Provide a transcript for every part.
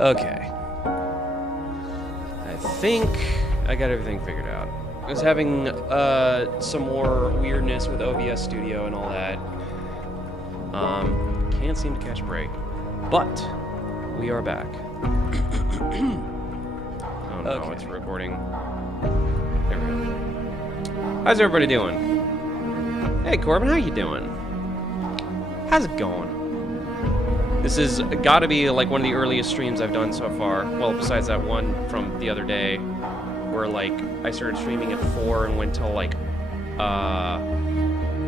Okay. I think I got everything figured out. I was having some more weirdness with OBS Studio and all that. Can't seem to catch a break. But we are back. Oh no, okay. It's recording. There we go. How's everybody doing? Hey Corbin, how you doing? How's it going? This has got to be like one of the earliest streams I've done so far. Well, besides that one from the other day, where like I started streaming at 4 and went till like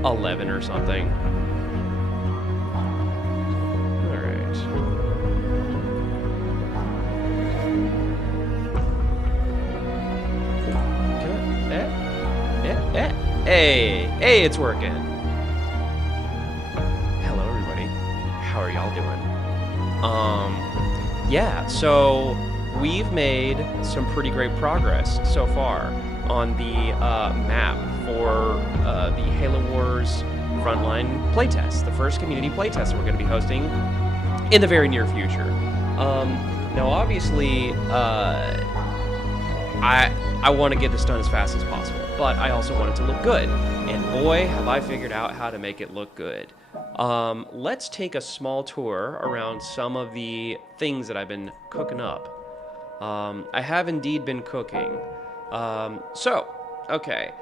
11 or something. All right. Hey, it's working. Hello, everybody. How are y'all doing? Yeah, so we've made some pretty great progress so far on the map for the Halo Wars Frontline playtest, the first community playtest that we're going to be hosting in the very near future. Now, obviously, I want to get this done as fast as possible, but I also want it to look good. And boy, have I figured out how to make it look good. Let's take a small tour around some of the things that I've been cooking up. I have indeed been cooking. Okay.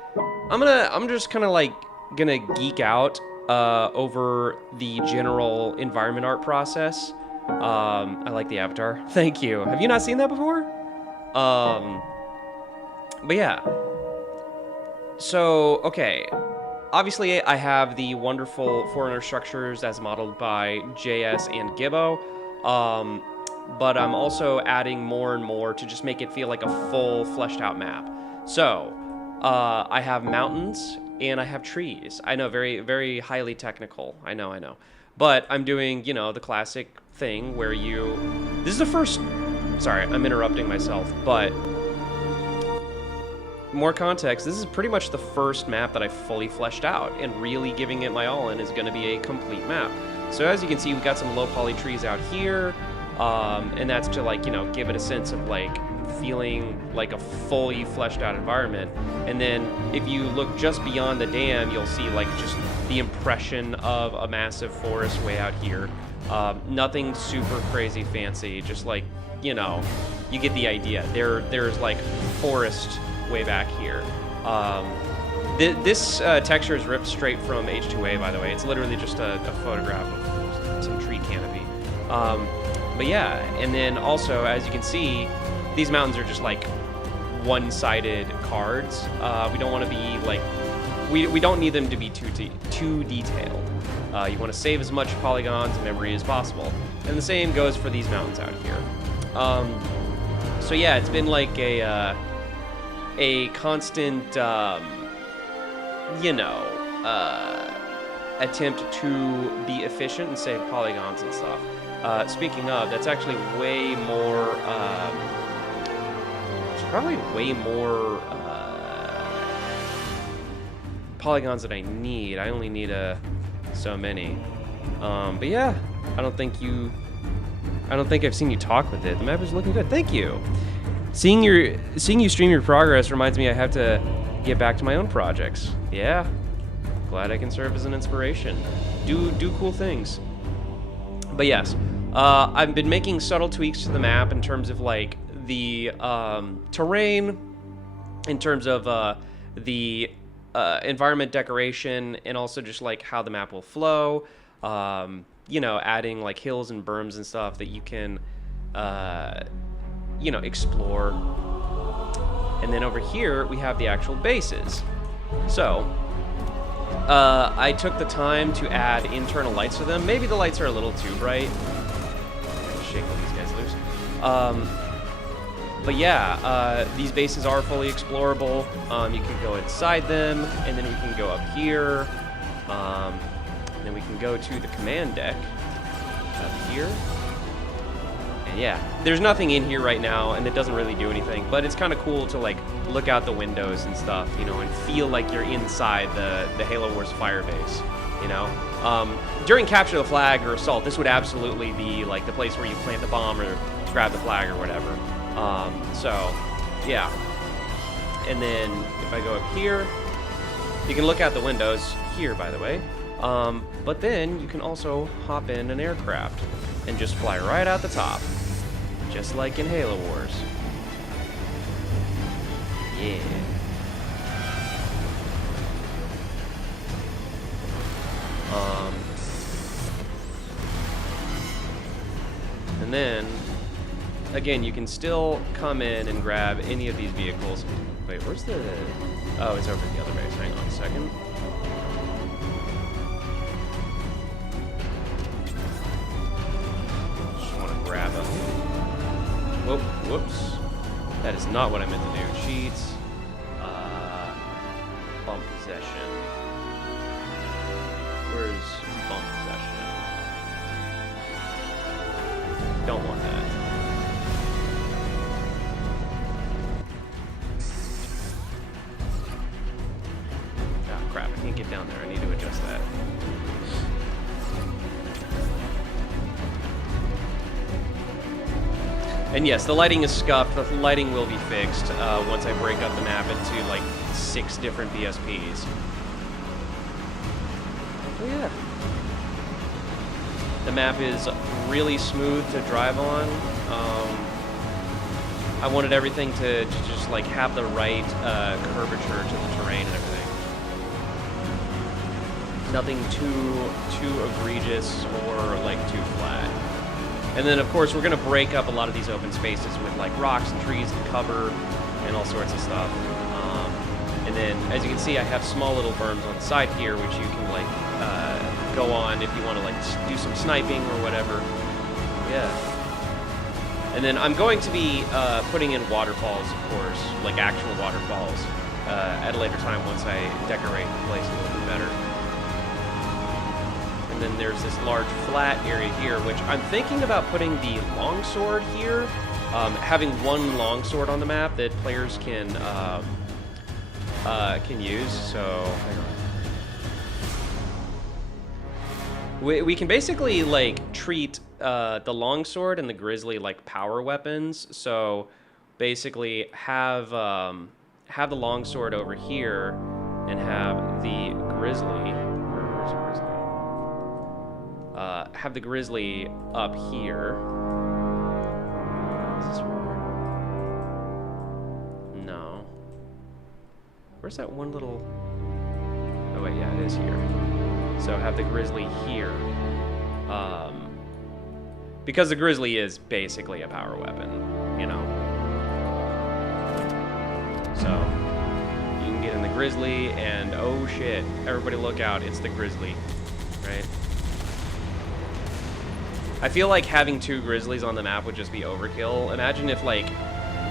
I'm just kind of like gonna geek out over the general environment art process. I like the avatar. Thank you. Have you not seen that before? But yeah. So, okay. Obviously, I have the wonderful Foreigner structures as modeled by JS and Gibbo, but I'm also adding more and more to just make it feel like a full, fleshed-out map. So, I have mountains and I have trees. I know, very, very highly technical. I know. But I'm doing, you know, the classic thing where you... This is the first... Sorry, I'm interrupting myself, but... More context, this is pretty much the first map that I fully fleshed out, and really giving it my all in is going to be a complete map. So as you can see, we've got some low poly trees out here, and that's to like, you know, give it a sense of like feeling like a fully fleshed out environment. And then if you look just beyond the dam, you'll see like just the impression of a massive forest way out here. Nothing super crazy fancy, just like, you know, you get the idea. There's like forest way back here. This texture is ripped straight from H2A, by the way. It's literally just a photograph of some tree canopy. But yeah, and then also, as you can see, these mountains are just like one-sided cards. We don't want to be like, we don't need them to be too detailed. You want to save as much polygons and memory as possible. And the same goes for these mountains out here. So yeah, it's been like a constant, you know, attempt to be efficient and save polygons and stuff. Speaking of, that's actually way more, there's probably way more polygons that I need. I only need so many. But yeah, I don't think I've seen you talk with it. The map is looking good. Thank you. Seeing you stream your progress reminds me I have to get back to my own projects. Yeah, glad I can serve as an inspiration. Do cool things. But yes, I've been making subtle tweaks to the map in terms of like the terrain, in terms of the environment decoration, and also just like how the map will flow. You know, adding like hills and berms and stuff that you can you know, explore. And then over here we have the actual bases. So I took the time to add internal lights to them. Maybe the lights are a little too bright. I'm gonna shake all these guys loose. But yeah, these bases are fully explorable. You can go inside them, and then we can go up here. And then we can go to the command deck. up here. And yeah, there's nothing in here right now, and it doesn't really do anything, but it's kind of cool to like look out the windows and stuff, you know, and feel like you're inside the Halo Wars firebase, you know. During capture the flag or assault, this would absolutely be like the place where you plant the bomb or grab the flag or whatever. So yeah. And then if I go up here, you can look out the windows here, by the way. But then you can also hop in an aircraft and just fly right out the top, just like in Halo Wars. Yeah. And then, again, you can still come in and grab any of these vehicles. Wait, where's the... Oh, it's over the other base. Hang on a second. Just want to grab them. Whoop, whoops. That is not what I meant to do. Cheats. Bump possession. Where's bump possession? Don't want that. Oh crap, I can't get down there. I need to adjust that. And yes, the lighting is scuffed. The lighting will be fixed once I break up the map into like 6 different BSPs. Oh yeah. The map is really smooth to drive on. I wanted everything to just like have the right curvature to the terrain and everything. Nothing too egregious or like too flat. And then of course we're gonna break up a lot of these open spaces with like rocks and trees and cover and all sorts of stuff. And then as you can see, I have small little berms on the side here, which you can like go on if you want to like do some sniping or whatever. Yeah. And then I'm going to be putting in waterfalls, of course, like actual waterfalls, at a later time once I decorate the place a little bit better. And then there's this large flat area here, which I'm thinking about putting the longsword here, having one longsword on the map that players can use. So hang on. We can basically like treat the longsword and the grizzly like power weapons. So basically have the longsword over here and have the grizzly. Where's the grizzly? Have the grizzly up here. Is this where? No. Where's that one little? Oh wait, yeah, it is here. So have the grizzly here. Because the grizzly is basically a power weapon, you know. So you can get in the grizzly and oh shit, everybody look out, it's the grizzly, right? I feel like having 2 grizzlies on the map would just be overkill. Imagine if like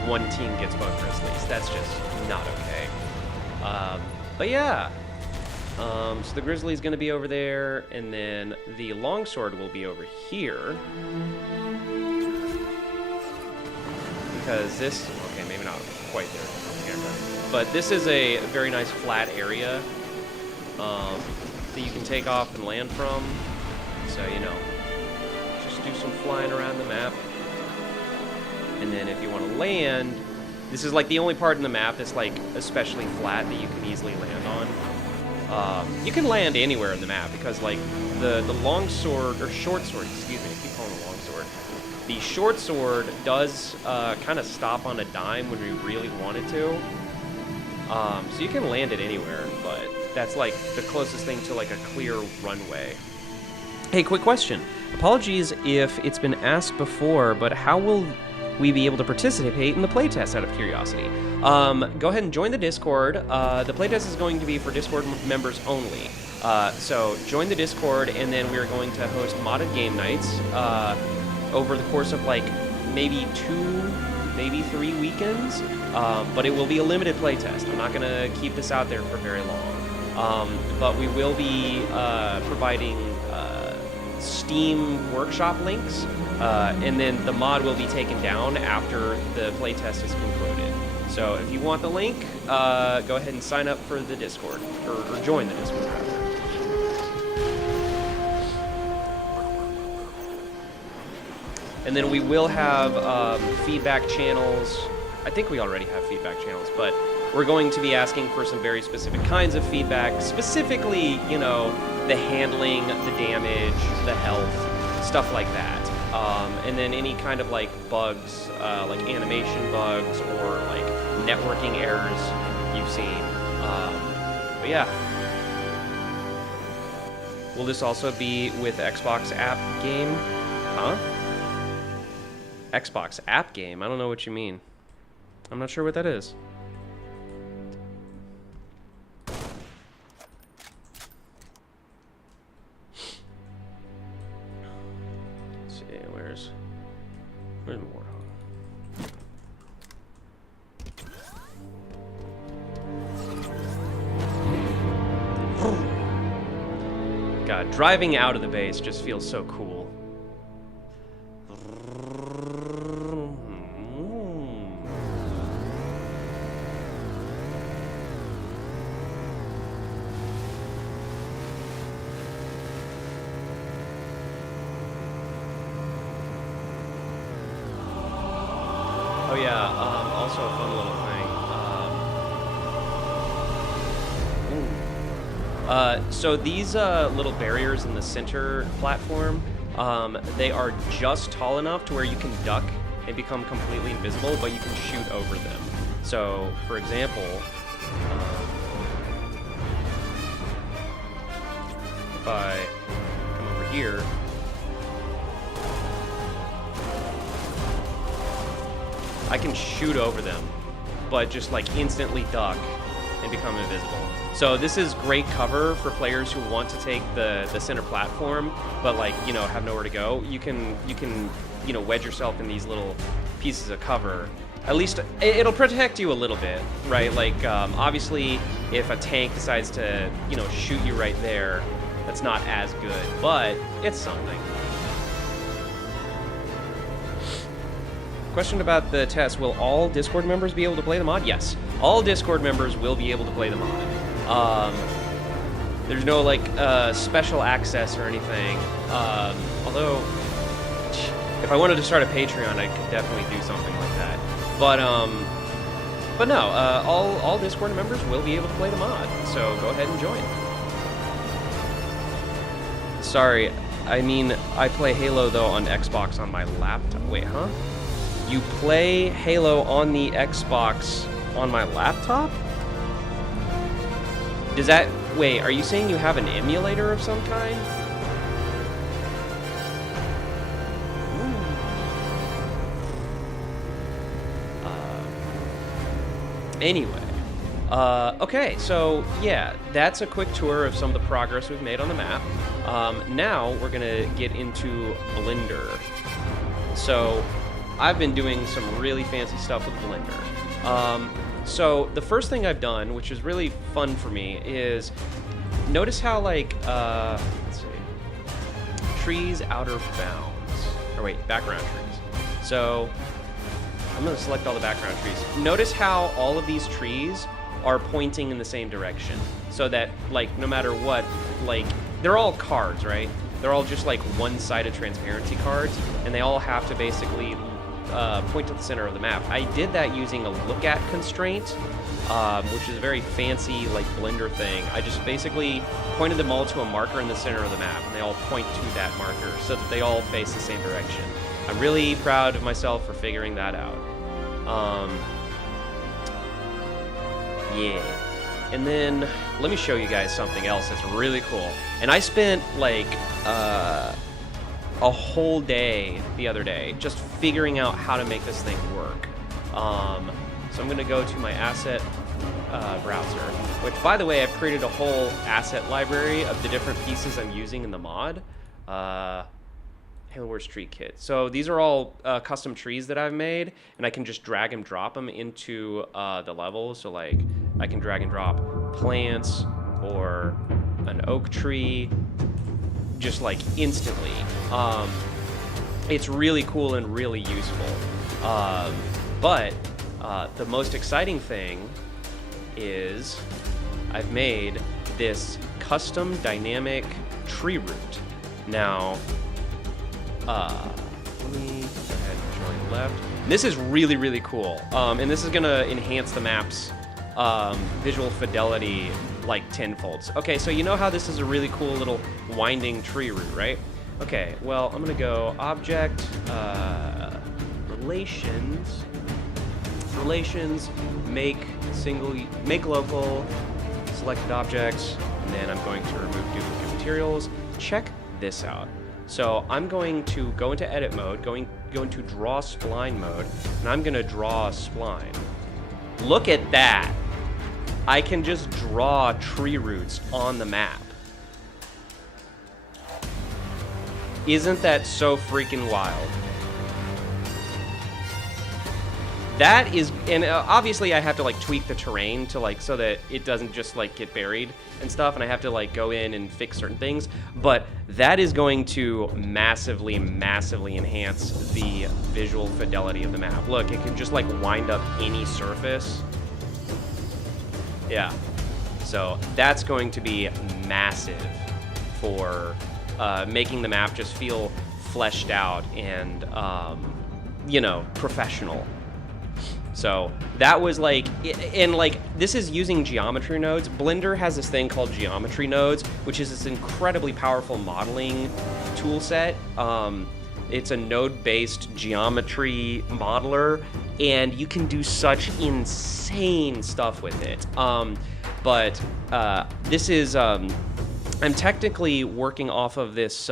one team gets both grizzlies. That's just not okay. But yeah. So the grizzly is going to be over there, and then the longsword will be over here. Because this, okay, maybe not quite there on camera, but this is a very nice flat area that you can take off and land from. So, you know, just do some flying around the map. And then if you want to land, this is like the only part in the map that's like especially flat that you can easily land on. You can land anywhere in the map because like the long sword, or short sword, excuse me, I keep calling it long sword. The short sword does kind of stop on a dime when we really want it to. So you can land it anywhere, but that's like the closest thing to like a clear runway. Hey, quick question. Apologies if it's been asked before, but how will we be able to participate in the playtest out of curiosity? Go ahead and join the Discord. The playtest is going to be for Discord members only. So join the Discord, and then we're going to host modded game nights over the course of like maybe 2, maybe 3 weekends. But it will be a limited playtest. I'm not going to keep this out there for very long. But we will be providing Steam workshop links, and then the mod will be taken down after the playtest is concluded. So if you want the link, go ahead and sign up for the Discord, or join the Discord rather. And then we will have feedback channels. I think we already have feedback channels, but we're going to be asking for some very specific kinds of feedback, specifically, you know, the handling, the damage, the health, stuff like that. And then any kind of like bugs, like animation bugs or like networking errors you've seen. But yeah. Will this also be with Xbox app game? Huh? Xbox app game? I don't know what you mean. I'm not sure what that is. Let's see, where's Warthog? God, driving out of the base just feels so cool. Oh yeah, also a fun little thing. So these little barriers in the center platform, they are just tall enough to where you can duck and become completely invisible, but you can shoot over them. So, for example, if I come over here, I can shoot over them, but just like instantly duck and become invisible. So this is great cover for players who want to take the center platform, but like, you know, have nowhere to go. You can you know, wedge yourself in these little pieces of cover. At least it'll protect you a little bit, right? Like obviously, if a tank decides to, you know, shoot you right there, that's not as good, but it's something. Question about the test. Will all Discord members be able to play the mod? Yes. All Discord members will be able to play the mod. There's no, like, special access or anything. Although, if I wanted to start a Patreon, I could definitely do something like that. But no, all Discord members will be able to play the mod. So go ahead and join. Sorry, I mean, I play Halo, though, on Xbox on my laptop. Wait, huh? You play Halo on the Xbox on my laptop? Does that... Wait, are you saying you have an emulator of some kind? Anyway. Okay, so yeah, that's a quick tour of some of the progress we've made on the map. Now we're gonna get into Blender. So I've been doing some really fancy stuff with Blender. So the first thing I've done, which is really fun for me, is notice how, like, let's see, trees outer bounds, or wait, background trees. So I'm gonna select all the background trees. Notice how all of these trees are pointing in the same direction, so that, like, no matter what, like, they're all cards, right? They're all just like one-sided transparency cards, and they all have to basically point to the center of the map. I did that using a look at constraint, which is a very fancy, like, Blender thing. I just basically pointed them all to a marker in the center of the map, and they all point to that marker so that they all face the same direction. I'm really proud of myself for figuring that out. Yeah. And then let me show you guys something else that's really cool. And I spent like a whole day the other day just figuring out how to make this thing work. So I'm gonna go to my asset browser, which, by the way, I've created a whole asset library of the different pieces I'm using in the mod. Halo Wars tree kit. So these are all custom trees that I've made, and I can just drag and drop them into the level. So, like, I can drag and drop plants or an oak tree just like instantly. It's really cool and really useful. But the most exciting thing is I've made this custom dynamic tree route. Now, let me go ahead and join left. This is really, really cool. And this is gonna enhance the map's visual fidelity like tenfold. Okay, so you know how this is a really cool little winding tree route, right? Okay, well, I'm gonna go object, relations, make local, selected objects, and then I'm going to remove duplicate materials. Check this out. So I'm going to go into edit mode, going to draw spline mode, and I'm gonna draw a spline. Look at that. I can just draw tree roots on the map. Isn't that so freaking wild? That is, and obviously I have to like tweak the terrain to like, so that it doesn't just like get buried and stuff, and I have to like go in and fix certain things, but that is going to massively, massively enhance the visual fidelity of the map. Look, it can just like wind up any surface. Yeah, so that's going to be massive for making the map just feel fleshed out and, you know, professional. So that was like, and like, this is using geometry nodes. Blender has this thing called geometry nodes, which is this incredibly powerful modeling tool set. It's a node-based geometry modeler, and you can do such insane stuff with it. But this is, I'm technically working off of this,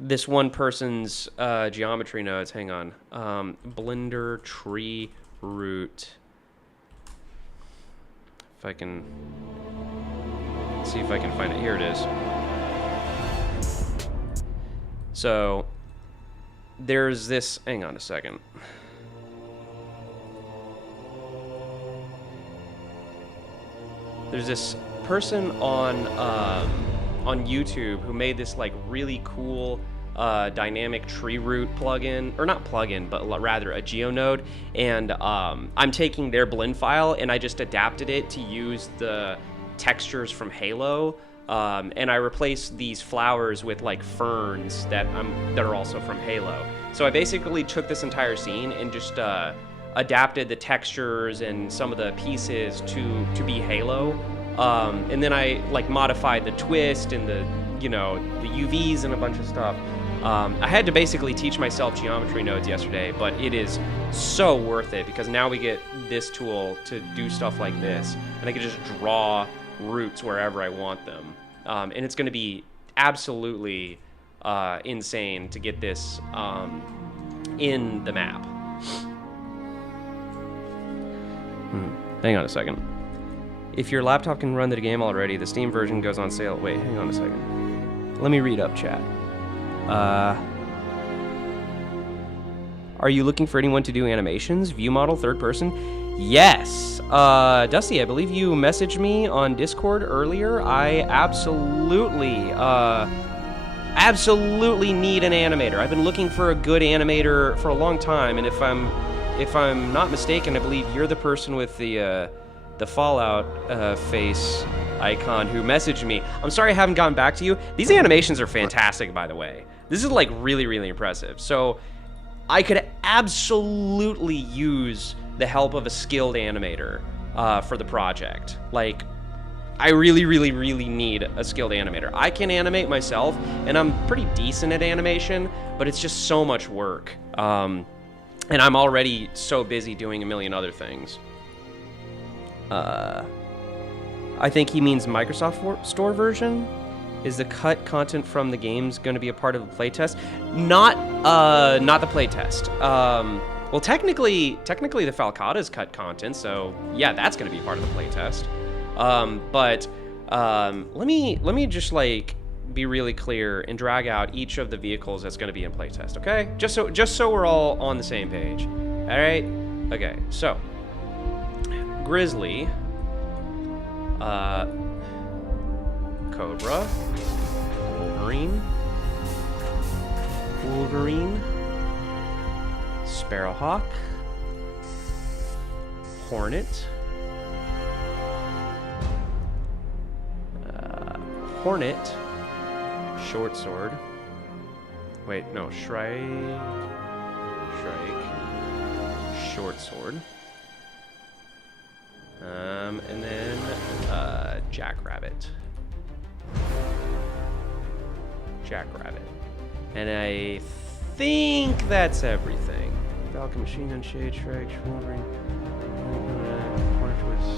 this one person's geometry nodes. Hang on. Blender tree root. If I can see if I can find it. Here it is. So there's this, hang on a second. There's this person on YouTube who made this like really cool dynamic tree root plugin, or not plugin, but rather a geonode. And I'm taking their blend file and I just adapted it to use the textures from Halo. And I replaced these flowers with like ferns that are also from Halo. So I basically took this entire scene and just adapted the textures and some of the pieces to be Halo. And then I like modified the twist and the, you know, the UVs and a bunch of stuff. I had to basically teach myself geometry nodes yesterday, but it is so worth it because now we get this tool to do stuff like this, and I can just draw roots wherever I want them. And it's going to be absolutely insane to get this in the map. Hang on a second. If your laptop can run the game already, the Steam version goes on sale. Wait, hang on a second. Let me read up, chat. Are you looking for anyone to do animations? View model, third person? Yes. Dusty, I believe you messaged me on Discord earlier. I absolutely need an animator. I've been looking for a good animator for a long time, and if I'm not mistaken, I believe you're the person with the Fallout face icon who messaged me. I'm sorry I haven't gotten back to you. These animations are fantastic, by the way. This is like really, really impressive. So I could absolutely use the help of a skilled animator for the project. Like, I really, really, really need a skilled animator. I can animate myself, and I'm pretty decent at animation, but it's just so much work. And I'm already so busy doing a million other things. I think he means Microsoft Store version. Is the cut content from the games going to be a part of the playtest? Not the playtest. Well, technically the Falcata's cut content, so yeah, that's going to be part of the playtest. But let me just like be really clear and drag out each of the vehicles that's going to be in playtest, okay? Just so we're all on the same page. All right? Okay. So Grizzly, Cobra, Wolverine. Sparrowhawk. Hornet. Hornet. Short sword. Wait, no, Shrike. Short sword. And then Jackrabbit. And I think that's everything. Falcon, Machine Gun, Shade, Shrike, Wolverine,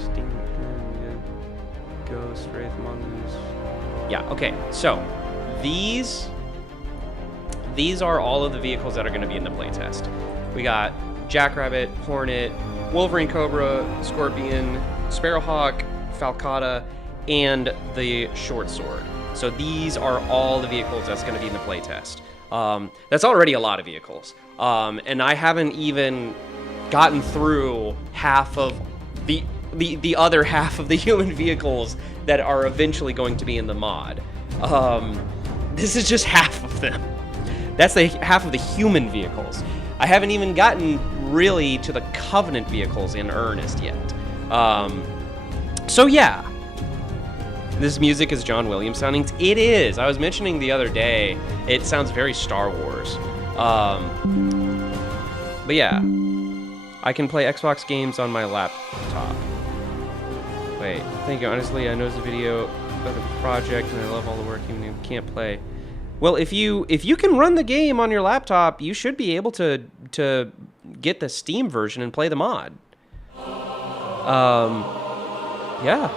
Steam, Ghost, Wraith, Mongoose. Yeah, okay, so these are all of the vehicles that are going to be in the playtest. We got Jackrabbit, Hornet, Wolverine, Cobra, Scorpion, Sparrowhawk, Falcata, and the Short Sword. So these are all the vehicles that's going to be in the playtest. That's already a lot of vehicles. And I haven't even gotten through half of the other half of the human vehicles that are eventually going to be in the mod. This is just half of them. That's the half of the human vehicles. I haven't even gotten really to the Covenant vehicles in earnest yet. So yeah. This music is John Williams sounding. It is. I was mentioning the other day, it sounds very Star Wars. But yeah, I can play Xbox games on my laptop. Wait, thank you. Honestly, I noticed the video of the project and I love all the work even if you can't play. Well, if you can run the game on your laptop, you should be able to get the Steam version and play the mod. Yeah.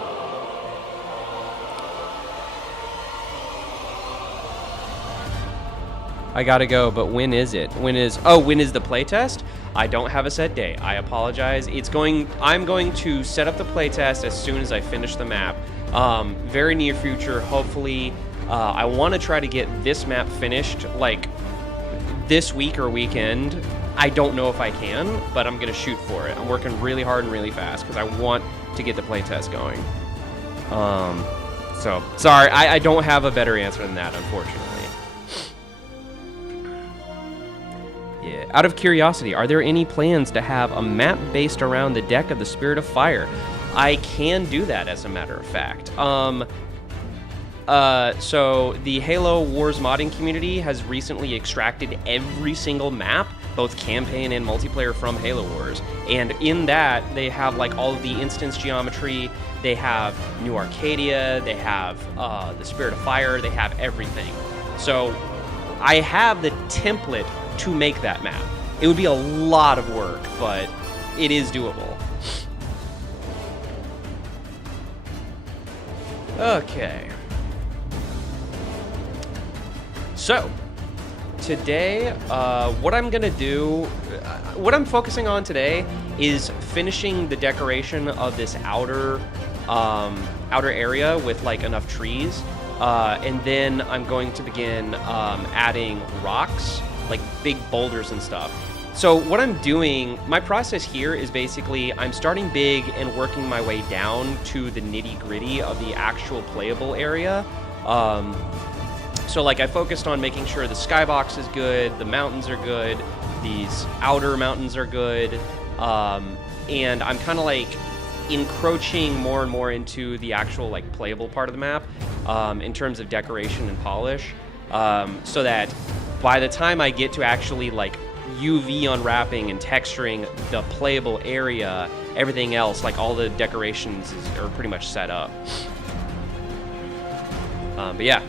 I gotta go, but when is it? When is the playtest? I don't have a set day. I apologize. I'm going to set up the playtest as soon as I finish the map. Very near future, hopefully. I want to try to get this map finished, like, this week or weekend. I don't know if I can, but I'm gonna shoot for it. I'm working really hard and really fast because I want to get the playtest going. So, sorry, I don't have a better answer than that, unfortunately. Yeah. Out of curiosity, are there any plans to have a map based around the deck of the Spirit of Fire? I can do that, as a matter of fact. So the Halo Wars modding community has recently extracted every single map, both campaign and multiplayer, from Halo Wars. And in that, they have like all of the instance geometry, they have New Arcadia, they have the Spirit of Fire, they have everything. So I have the template to make that map. It would be a lot of work, but it is doable. Okay. So, today, what I'm gonna do, what I'm focusing on today is finishing the decoration of this outer area with like enough trees, and then I'm going to begin adding rocks, like big boulders and stuff. So what I'm doing, my process here is basically I'm starting big and working my way down to the nitty-gritty of the actual playable area. So like I focused on making sure the skybox is good, the mountains are good, these outer mountains are good, and I'm kind of like encroaching more and more into the actual like playable part of the map in terms of decoration and polish, so that by the time I get to actually like UV unwrapping and texturing the playable area, everything else, like all the decorations are pretty much set up. But yeah.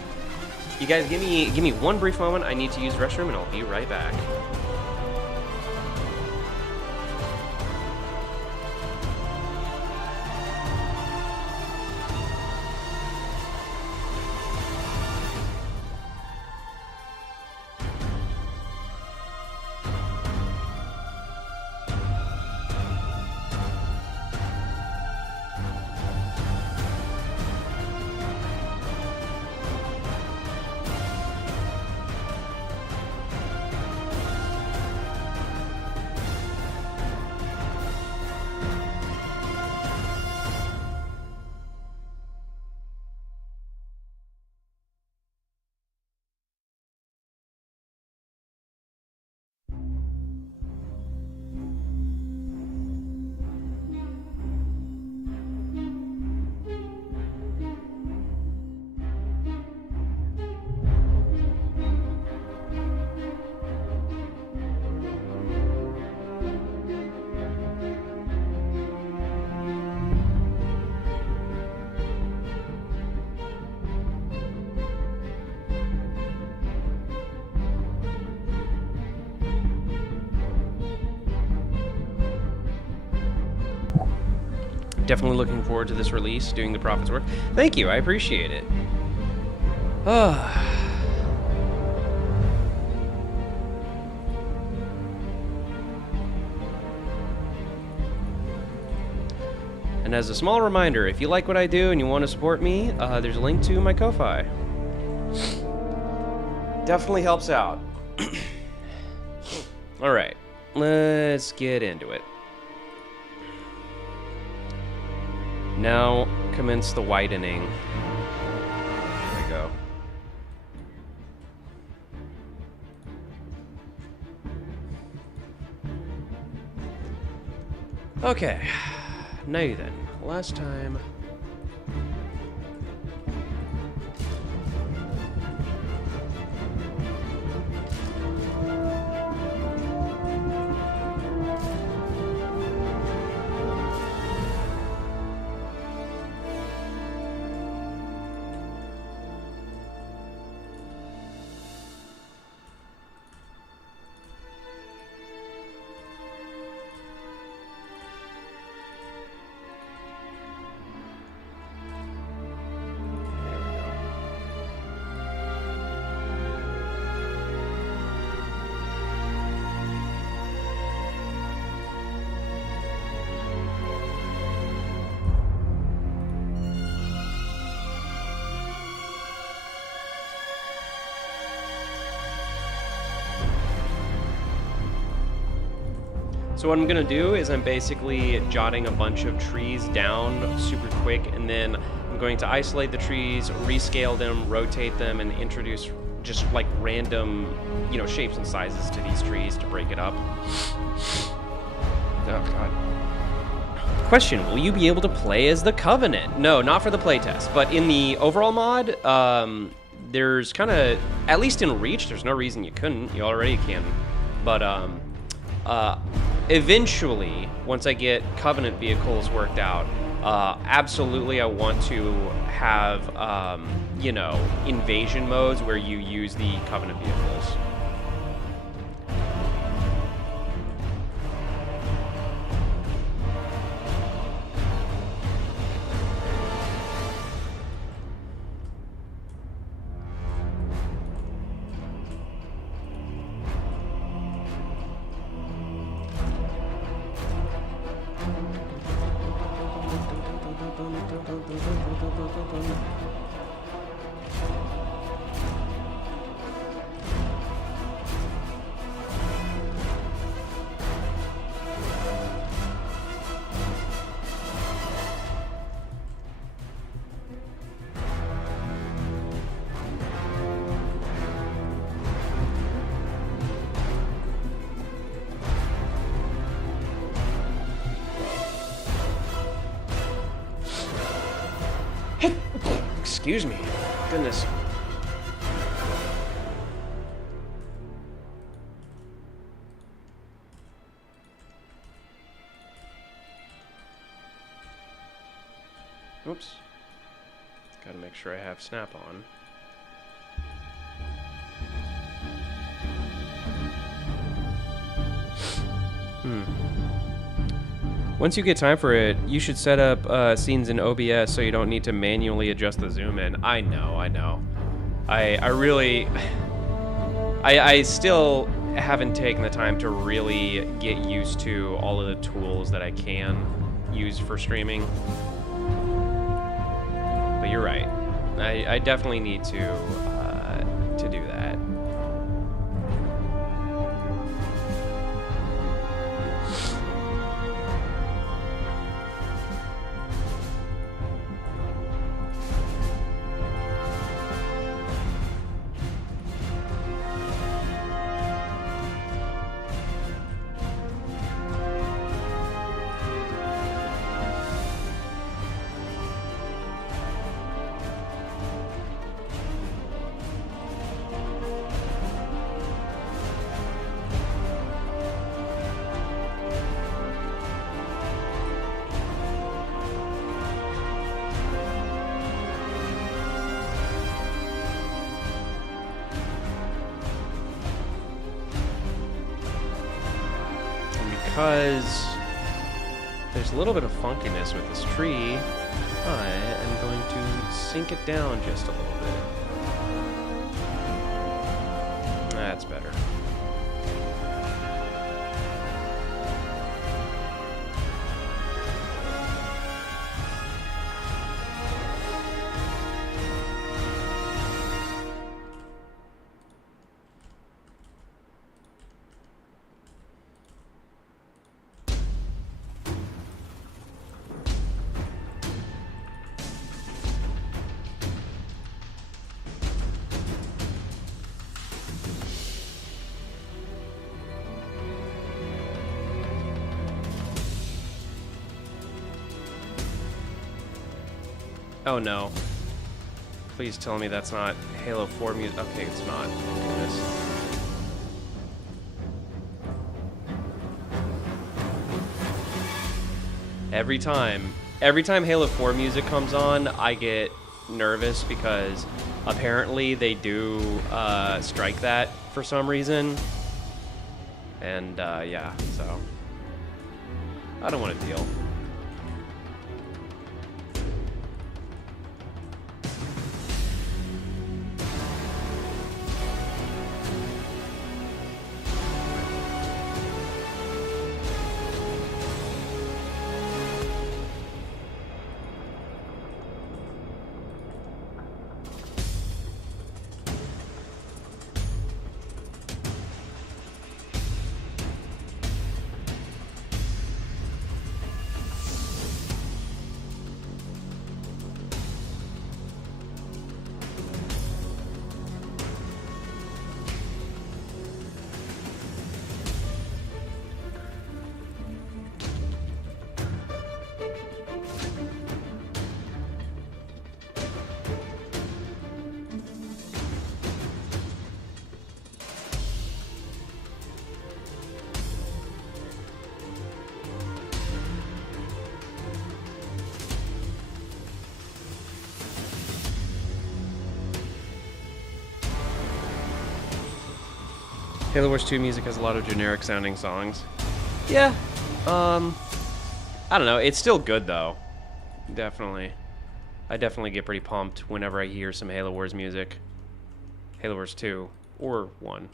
You guys, give me one brief moment. I need to use the restroom, and I'll be right back. Definitely looking forward to this release, doing the Prophet's work. Thank you, I appreciate it. And as a small reminder, if you like what I do and you want to support me, there's a link to my Ko-Fi. Definitely helps out. All right, let's get into it. Now commence the widening. There we go. Okay, now then, last time. So what I'm gonna do is I'm basically jotting a bunch of trees down super quick, and then I'm going to isolate the trees, rescale them, rotate them, and introduce just like random, you know, shapes and sizes to these trees to break it up. Oh god. Question, will you be able to play as the Covenant? No, not for the playtest, but in the overall mod, there's kind of, at least in Reach, there's no reason you couldn't. You already can. But eventually, once I get Covenant vehicles worked out, absolutely I want to have, you know, invasion modes where you use the Covenant vehicles. Excuse me. Goodness. Oops. Gotta make sure I have snap on. Once you get time for it, you should set up scenes in OBS so you don't need to manually adjust the zoom in. I know. I really... I still haven't taken the time to really get used to all of the tools that I can use for streaming. But you're right. I definitely need to do that. Because There's a little bit of funkiness with this tree. I am going to sink it down just a little bit. That's better. Oh no. Please tell me that's not Halo 4 music. Okay, it's not. Thank goodness. Every time Halo 4 music comes on, I get nervous because apparently they do strike that for some reason. And yeah, so I don't want to deal. Halo Wars 2 music has a lot of generic sounding songs. Yeah, I don't know. It's still good though. Definitely. I definitely get pretty pumped whenever I hear some Halo Wars music. Halo Wars 2 or 1.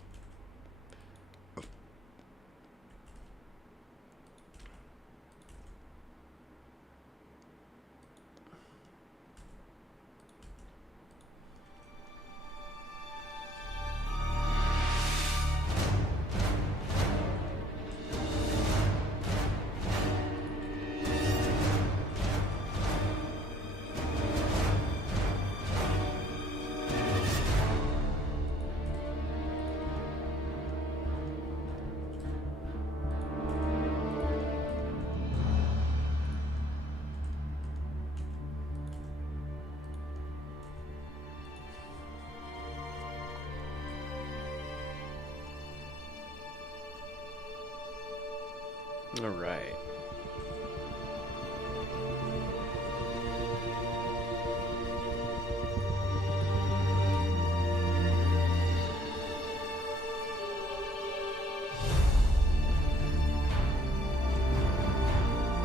All right.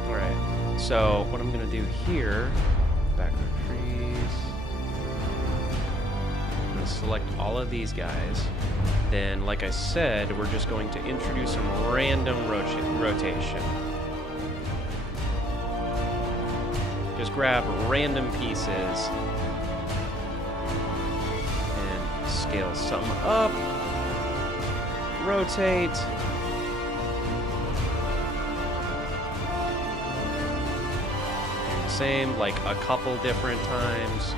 All right. So what I'm gonna do here, back the trees. I'm gonna select all of these guys. Then, like I said, we're just going to introduce some random rotation. Just grab random pieces and scale some up, rotate. Do the same, like a couple different times.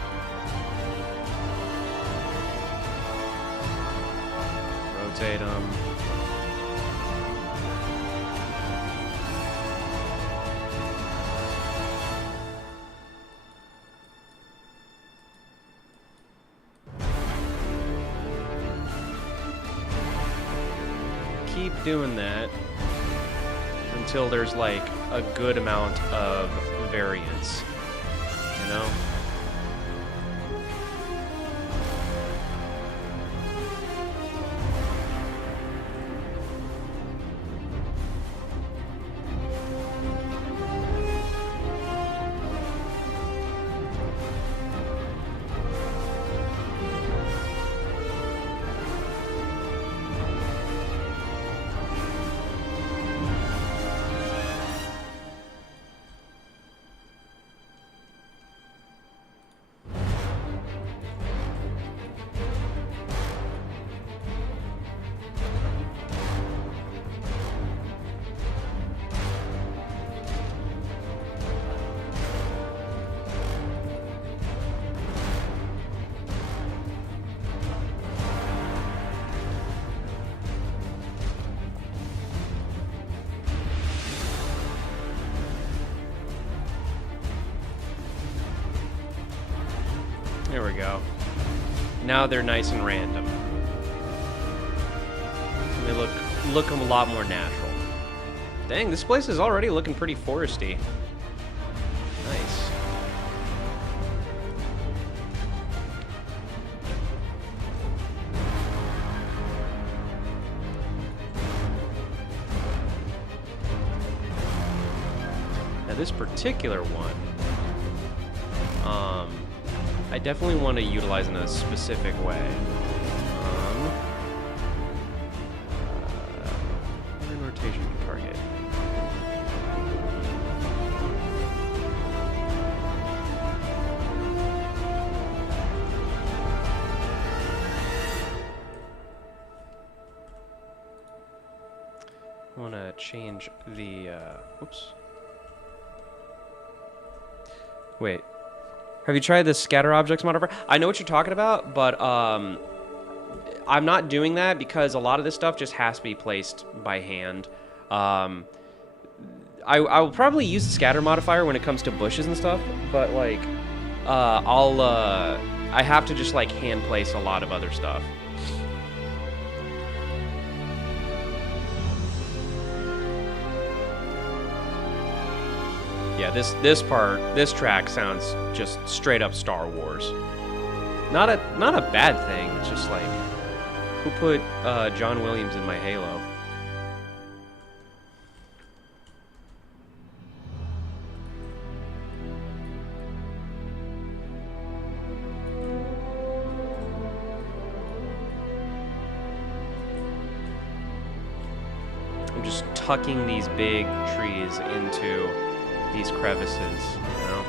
Rotate them. Keep doing that until there's like a good amount of variance, you know? we go. Now they're nice and random. They look a lot more natural. Dang, this place is already looking pretty foresty. Nice. Now this particular one, I definitely want to utilize in a specific way. Rotation target. I want to change the, whoops. Wait. Have you tried the scatter objects modifier? I know what you're talking about, but, I'm not doing that because a lot of this stuff just has to be placed by hand. I will probably use the scatter modifier when it comes to bushes and stuff, but, like, I have to just, like, hand place a lot of other stuff. Yeah, this track sounds just straight up Star Wars. Not a bad thing. It's just like, who put John Williams in my Halo? I'm just tucking these big trees into these crevices, you know,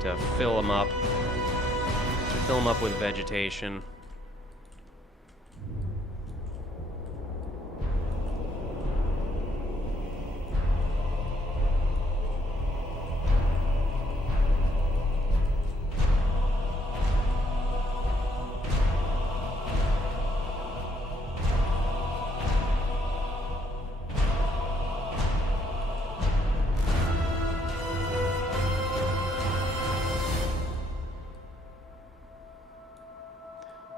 to fill them up with vegetation.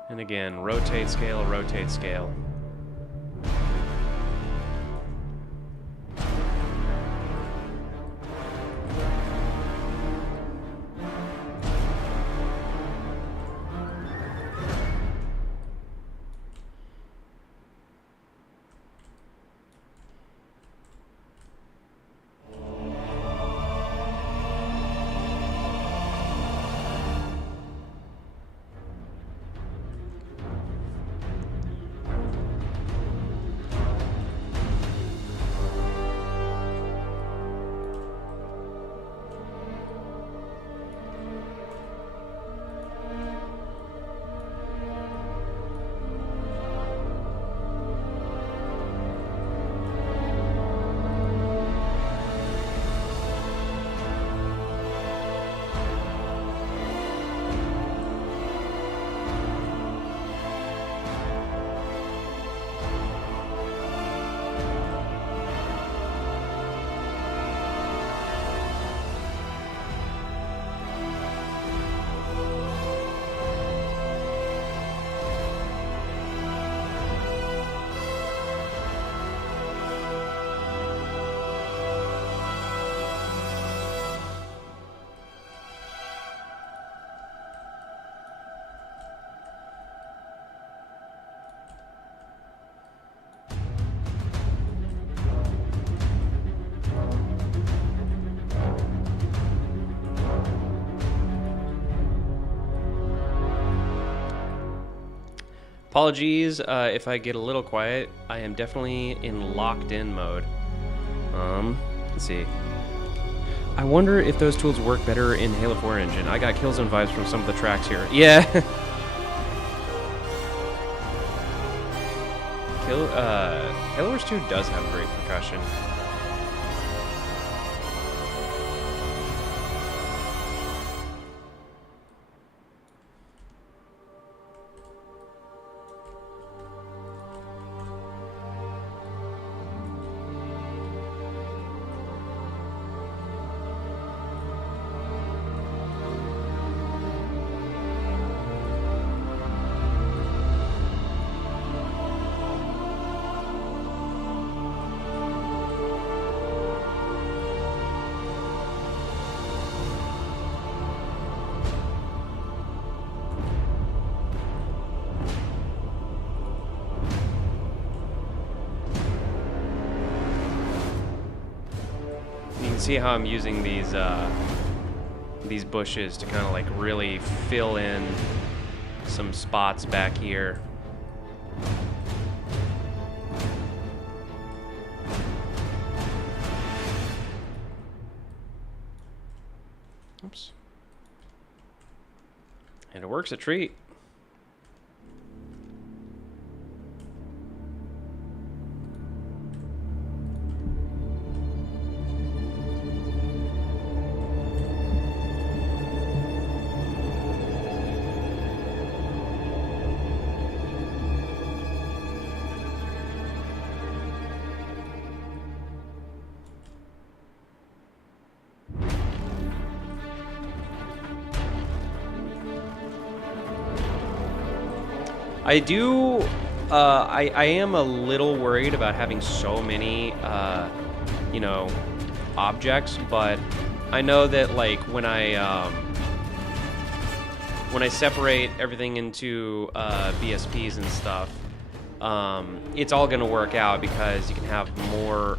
And again, rotate, scale, rotate, scale. Apologies if I get a little quiet. I am definitely in locked in mode. Let's see. I wonder if those tools work better in Halo 4 engine. I got Killzone vibes from some of the tracks here. Yeah. Halo Wars 2 does have great percussion. see how I'm using these bushes to kind of like really fill in some spots back here. Oops. And it works a treat. I do, I am a little worried about having so many, you know, objects, but I know that like when I separate everything into BSPs and stuff, it's all gonna work out because you can have more,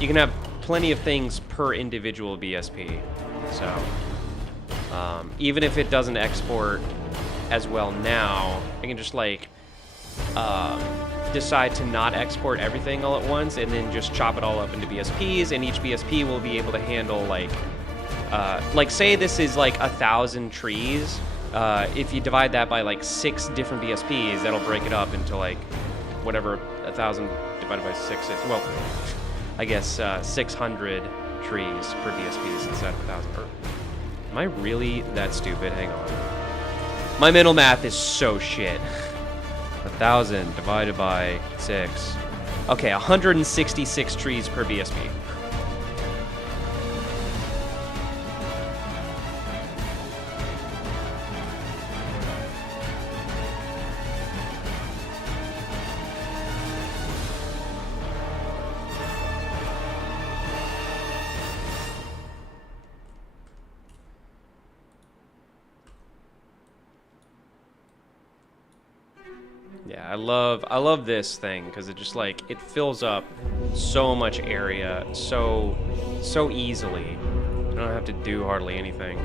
you can have plenty of things per individual BSP. So even if it doesn't export as well now, I can just like decide to not export everything all at once and then just chop it all up into BSPs, and each BSP will be able to handle like say this is like 1,000 trees. If you divide that by like 6 different BSPs, that'll break it up into like whatever 1,000 divided by 6 is. Well, I guess 600 trees per BSP instead of 1,000. Am I really that stupid? Hang on. My mental math is so shit. 1,000 divided by 6. Okay, 166 trees per BSP. Yeah, I love this thing because it just like it fills up so much area so easily. I don't have to do hardly anything.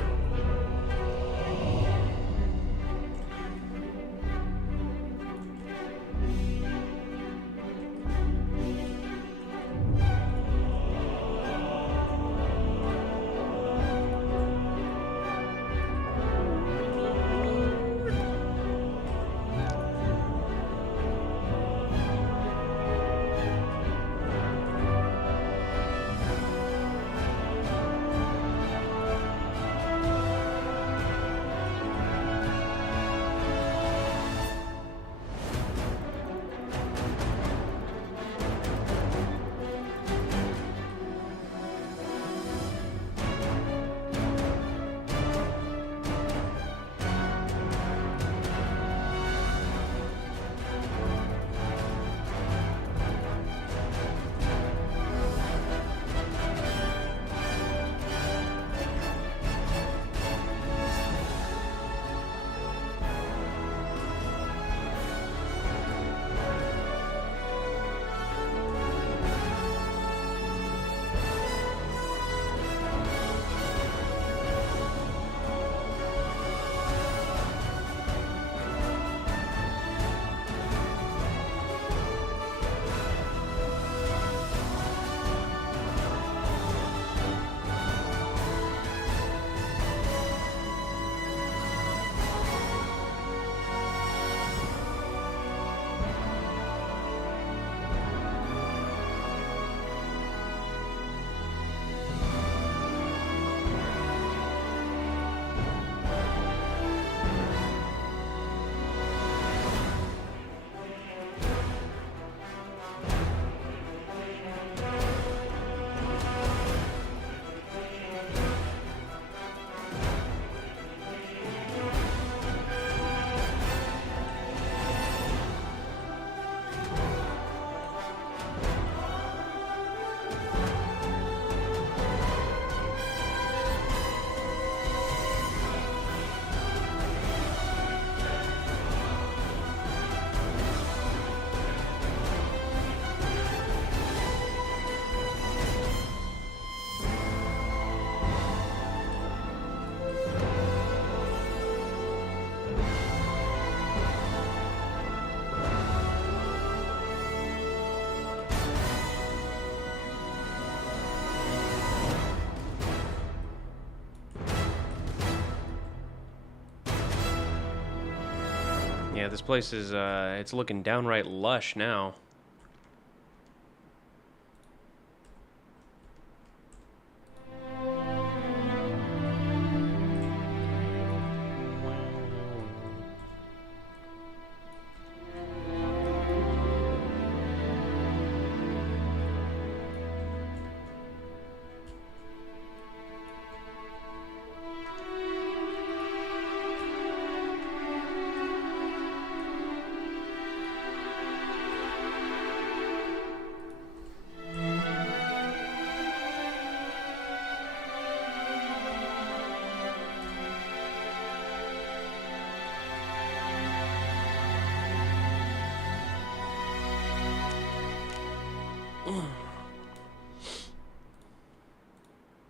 Yeah, this place is, it's looking downright lush now.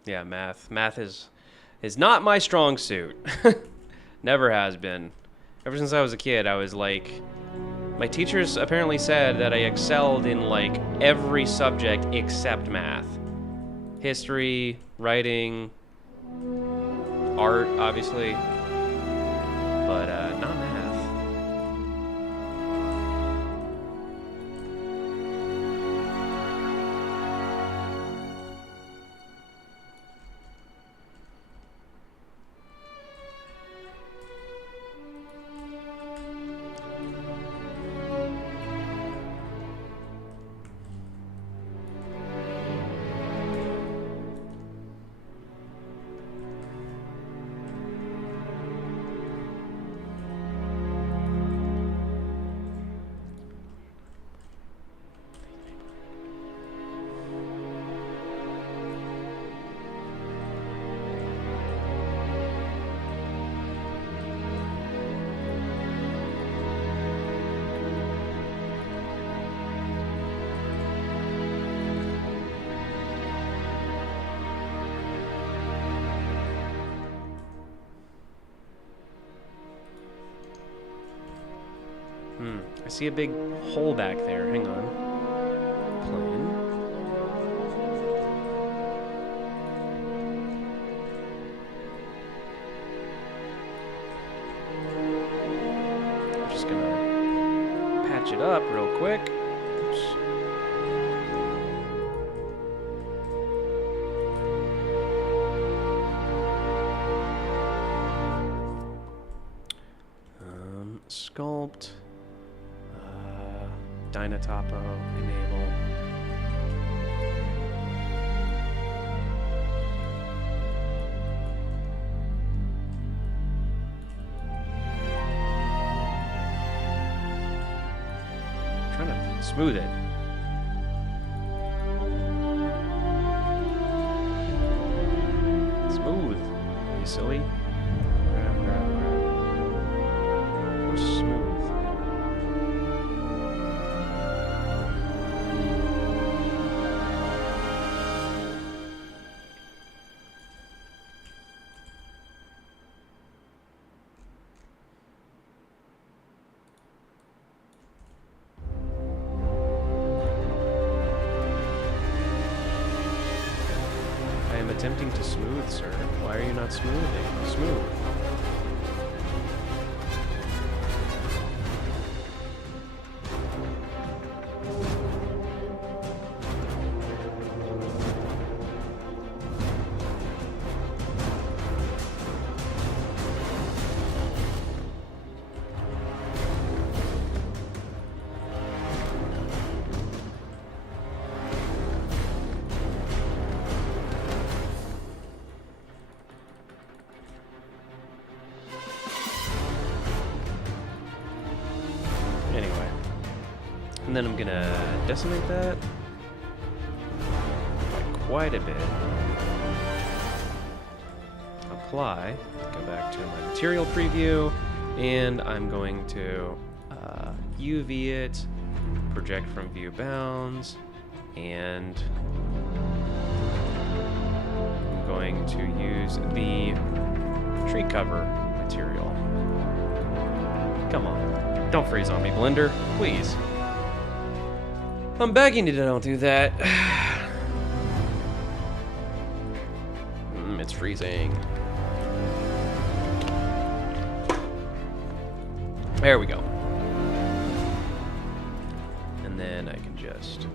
Yeah, math. Math is not my strong suit. Never has been. Ever since I was a kid, I was like, my teachers apparently said that I excelled in like every subject except math. History, writing, art, obviously, but not math. I see a big hole back there. Hang on. Plane. I'm just gonna patch it up real quick. Oops. Sculpt. Dynatopo, enable. I'm trying to smooth it. Smooth. You silly? Grab, grab, grab. Where's smooth? Attempting to smooth, sir. Why are you not smoothing? Smooth. Anyway, and then I'm gonna decimate that by quite a bit. Apply, go back to my material preview, and I'm going to UV it, project from view bounds, and I'm going to use the tree cover material. Come on. Don't freeze on me, Blender. Please. I'm begging you to don't do that. It's freezing. There we go. just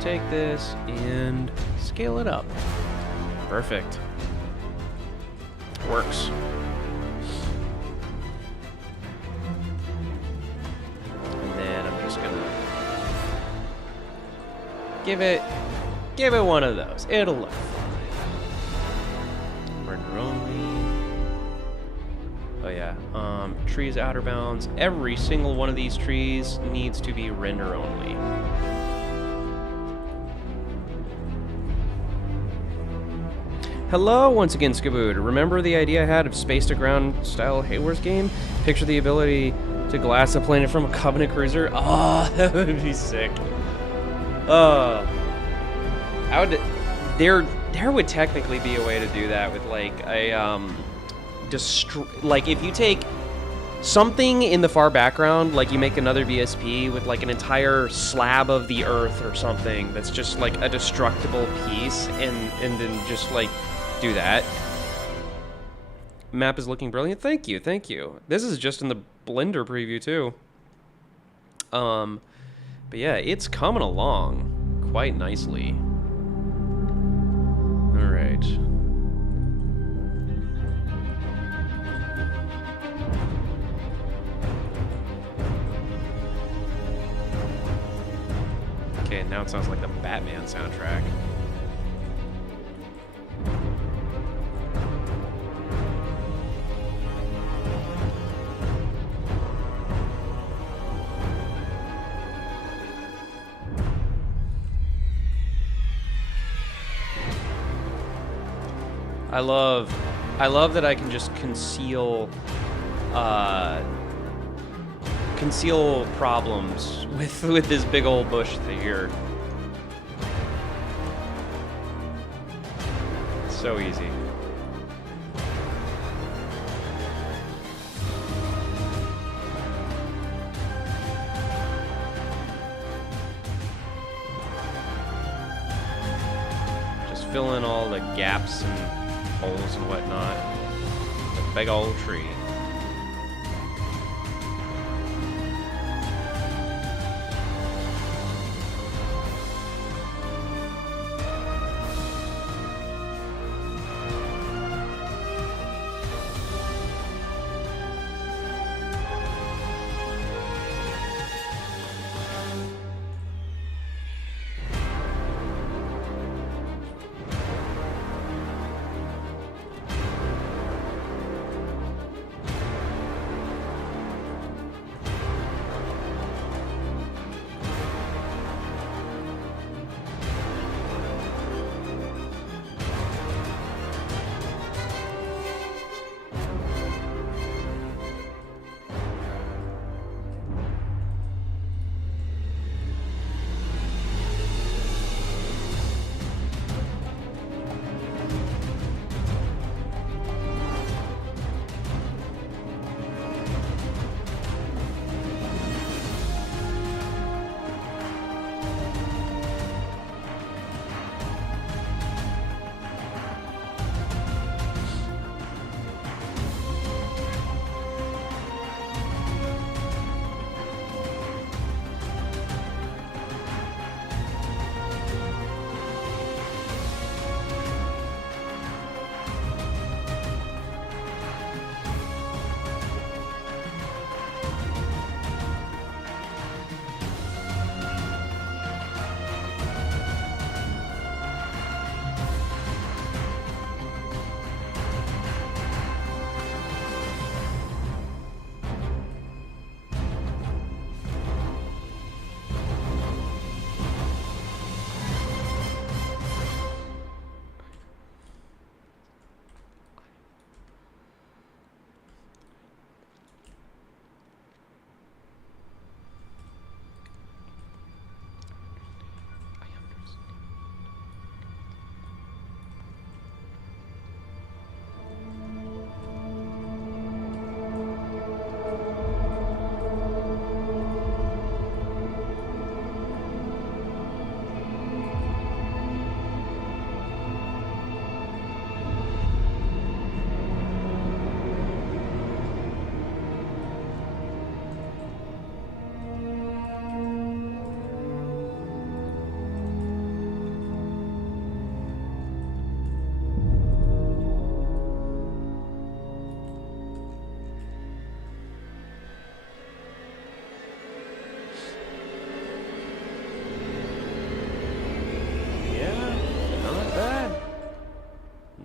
take this and scale it up. Perfect. Works. And then I'm just gonna give it one of those. It'll look fine. Render only. Oh yeah. Trees outer bounds. Every single one of these trees needs to be render only. Hello once again, Skabood. Remember the idea I had of space to ground style Hayward's game? Picture the ability to glass a planet from a Covenant cruiser. Oh, that would be sick. I would. There would technically be a way to do that with like a like if you take something in the far background, like you make another VSP with like an entire slab of the Earth or something that's just like a destructible piece, and then just like do that. Map is looking brilliant. Thank you, thank you. This is just in the Blender preview too. But yeah, it's coming along quite nicely. All right. Okay, now it sounds like the Batman soundtrack. I love that I can just conceal problems with this big old bush here. So easy. Just fill in all the gaps and holes and whatnot. A big old tree.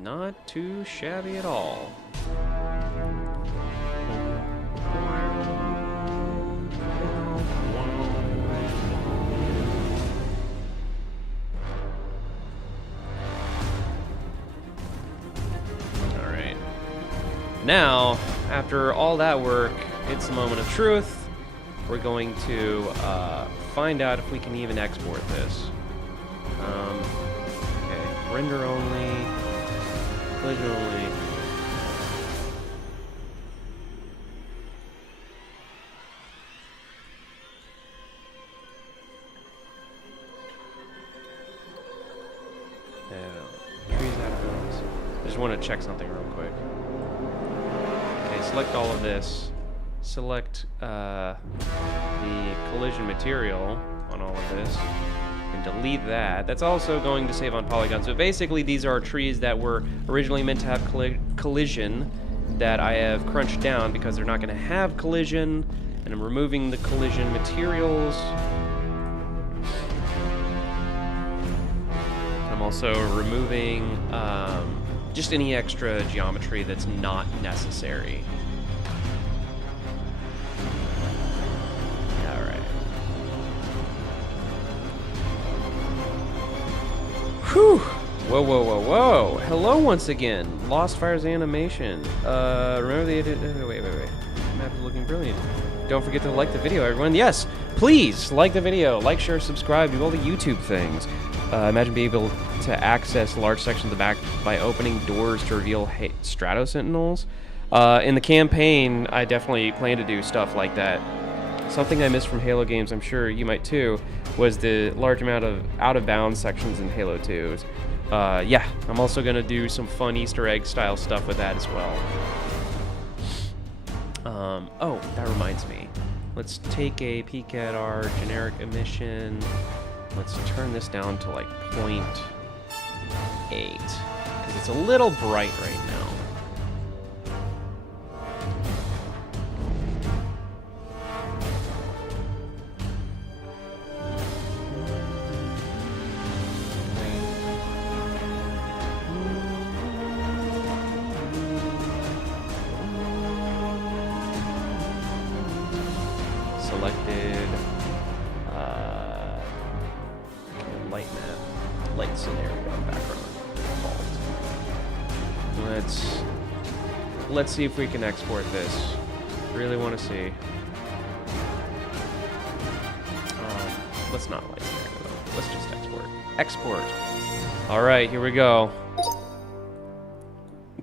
Not too shabby at all. Alright. Now, after all that work, it's the moment of truth. We're going to find out if we can even export this. Okay, render only, collision only. Trees out of bounds. I just want to check something real quick. Okay, select all of this. Select the collision material on all of this and delete that. That's also going to save on polygon. So basically these are trees that were originally meant to have collision that I have crunched down because they're not going to have collision, and I'm removing the collision materials. I'm also removing just any extra geometry that's not necessary. Whew! Whoa, whoa, whoa, whoa! Hello once again! Lost Fire's animation. Remember the edit? Wait. The map is looking brilliant. Don't forget to like the video, everyone. Yes! Please! Like the video, like, share, subscribe, do all the YouTube things. Imagine being able to access large sections of the map by opening doors to reveal Strato Sentinels. In the campaign, I definitely plan to do stuff like that. Something I missed from Halo games, I'm sure you might too, was the large amount of out-of-bounds sections in Halo 2s. Yeah, I'm also going to do some fun Easter egg style stuff with that as well. Oh, that reminds me. Let's take a peek at our generic emission. Let's turn this down to like 0.8, because it's a little bright right now. Selected light map, light scenario background default. Let's see if we can export this. Really want to see. Let's not light scenario though. Let's just export. Export. All right, here we go.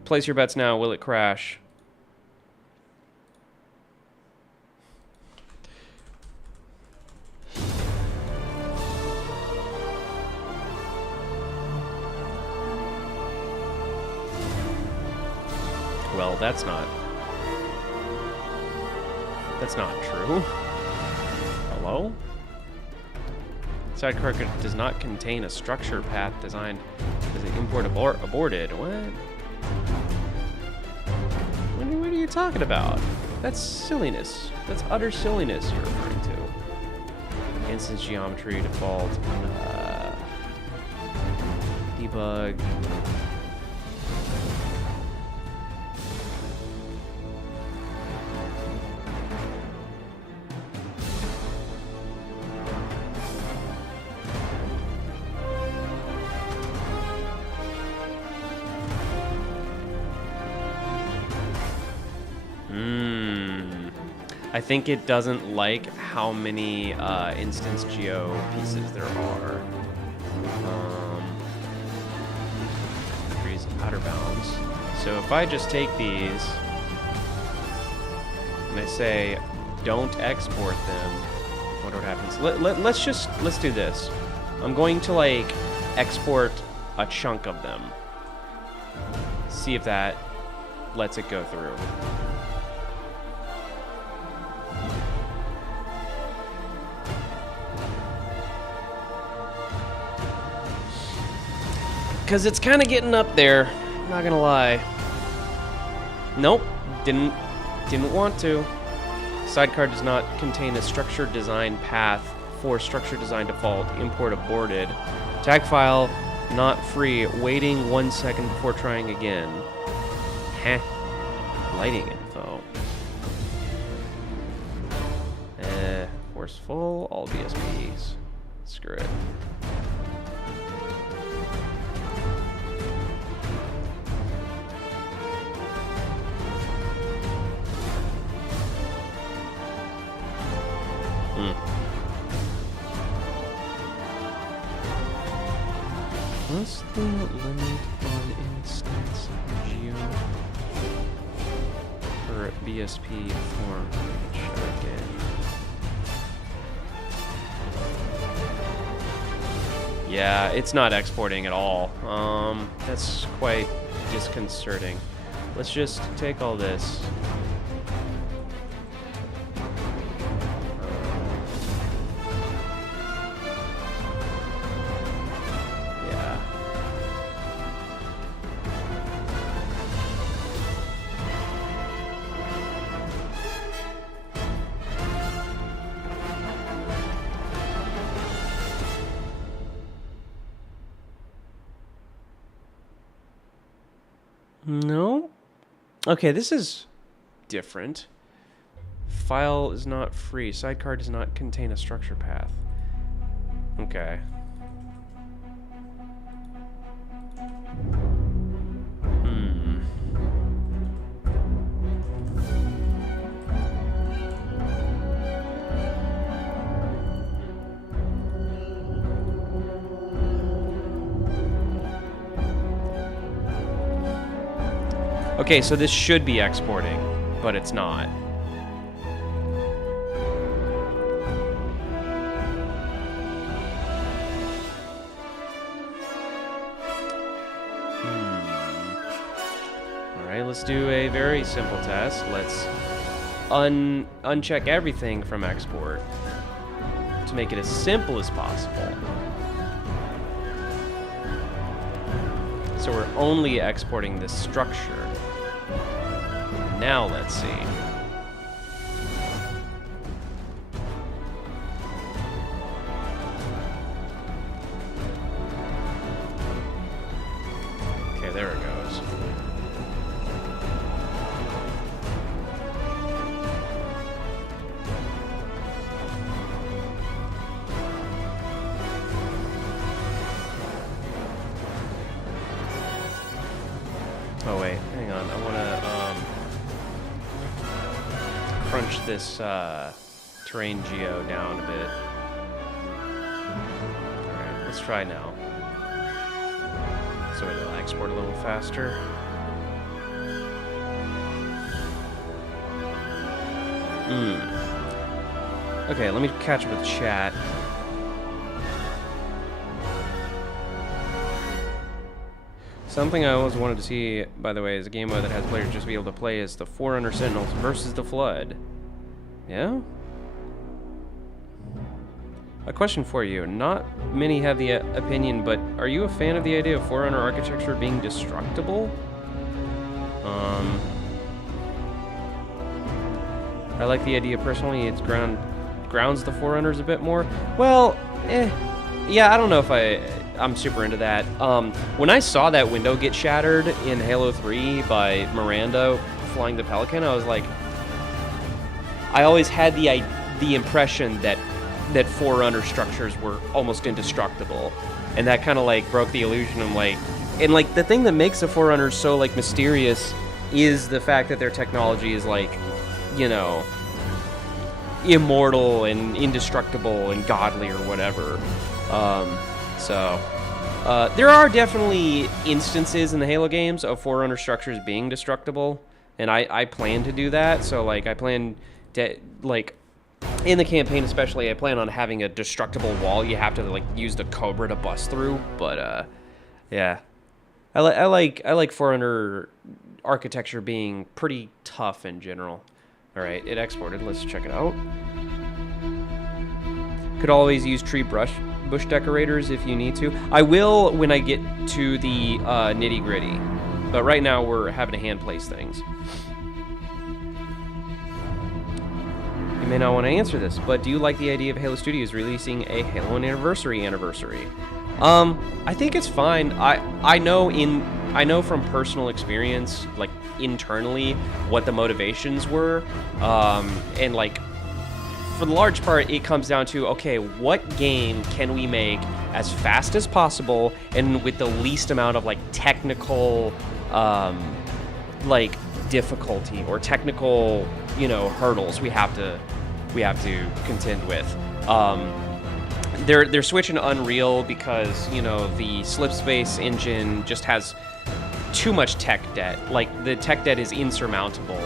Place your bets now. Will it crash? Well, that's not true. Hello? Sidecar does not contain a structure path designed as an import aborted. What? What are you talking about? That's silliness. That's utter silliness you're referring to. Instance geometry default. Debug. I think it doesn't like how many instance geo pieces there are. Degrees outer bounds. So if I just take these and I say don't export them, what happens? Let's do this. I'm going to like export a chunk of them. See if that lets it go through. Because it's kind of getting up there, not gonna lie. Nope, didn't want to. Sidecar does not contain a structure design path for structure design default, import aborted. Tag file not free. Waiting 1 second before trying again. Heh. Lighting info. Force full. All BSPs. Screw it. What's the limit on instance geo for BSP form should I get? Yeah, it's not exporting at all. That's quite disconcerting. Let's just take all this. No? Okay, this is different. File is not free. Sidecar does not contain a structure path. Okay. Okay, so this should be exporting, but it's not. Alright, let's do a very simple test. Let's uncheck everything from export to make it as simple as possible. So we're only exporting this structure. Now let's see. Okay, there it goes. Oh wait, hang on. I want to crunch this terrain geo down a bit. Alright, let's try now. So it'll export a little faster. Okay, let me catch up with chat. Something I always wanted to see, by the way, is a game mode that has players just be able to play as the Forerunner Sentinels versus the Flood. Yeah? A question for you. Not many have the opinion, but are you a fan of the idea of Forerunner architecture being destructible? I like the idea personally. It's grounds the Forerunners a bit more. Well, yeah, I don't know if I'm super into that. When I saw that window get shattered in Halo 3 by Miranda flying the Pelican, I was like, I always had the impression that Forerunner structures were almost indestructible, and that kind of like broke the illusion of like, the thing that makes the Forerunners so like mysterious is the fact that their technology is like, you know, immortal and indestructible and godly or whatever. There are definitely instances in the Halo games of Forerunner structures being destructible, and I plan to do that. So like I plan to, like, in the campaign especially, I plan on having a destructible wall you have to like use the Cobra to bust through. But yeah, I like Forerunner architecture being pretty tough in general. All right, it exported. Let's check it out. Could always use bush decorators if you need to. I will when I get to the nitty gritty, but right now we're having to hand place things. You may not want to answer this, but do you like the idea of Halo Studios releasing a Halo anniversary? I think it's fine. I know from personal experience, like internally, what the motivations were, and like for the large part, it comes down to, okay, what game can we make as fast as possible and with the least amount of like technical, like difficulty or technical, you know, hurdles we have to contend with. They're switching to Unreal because, you know, the Slipspace engine just has too much tech debt. Like, the tech debt is insurmountable.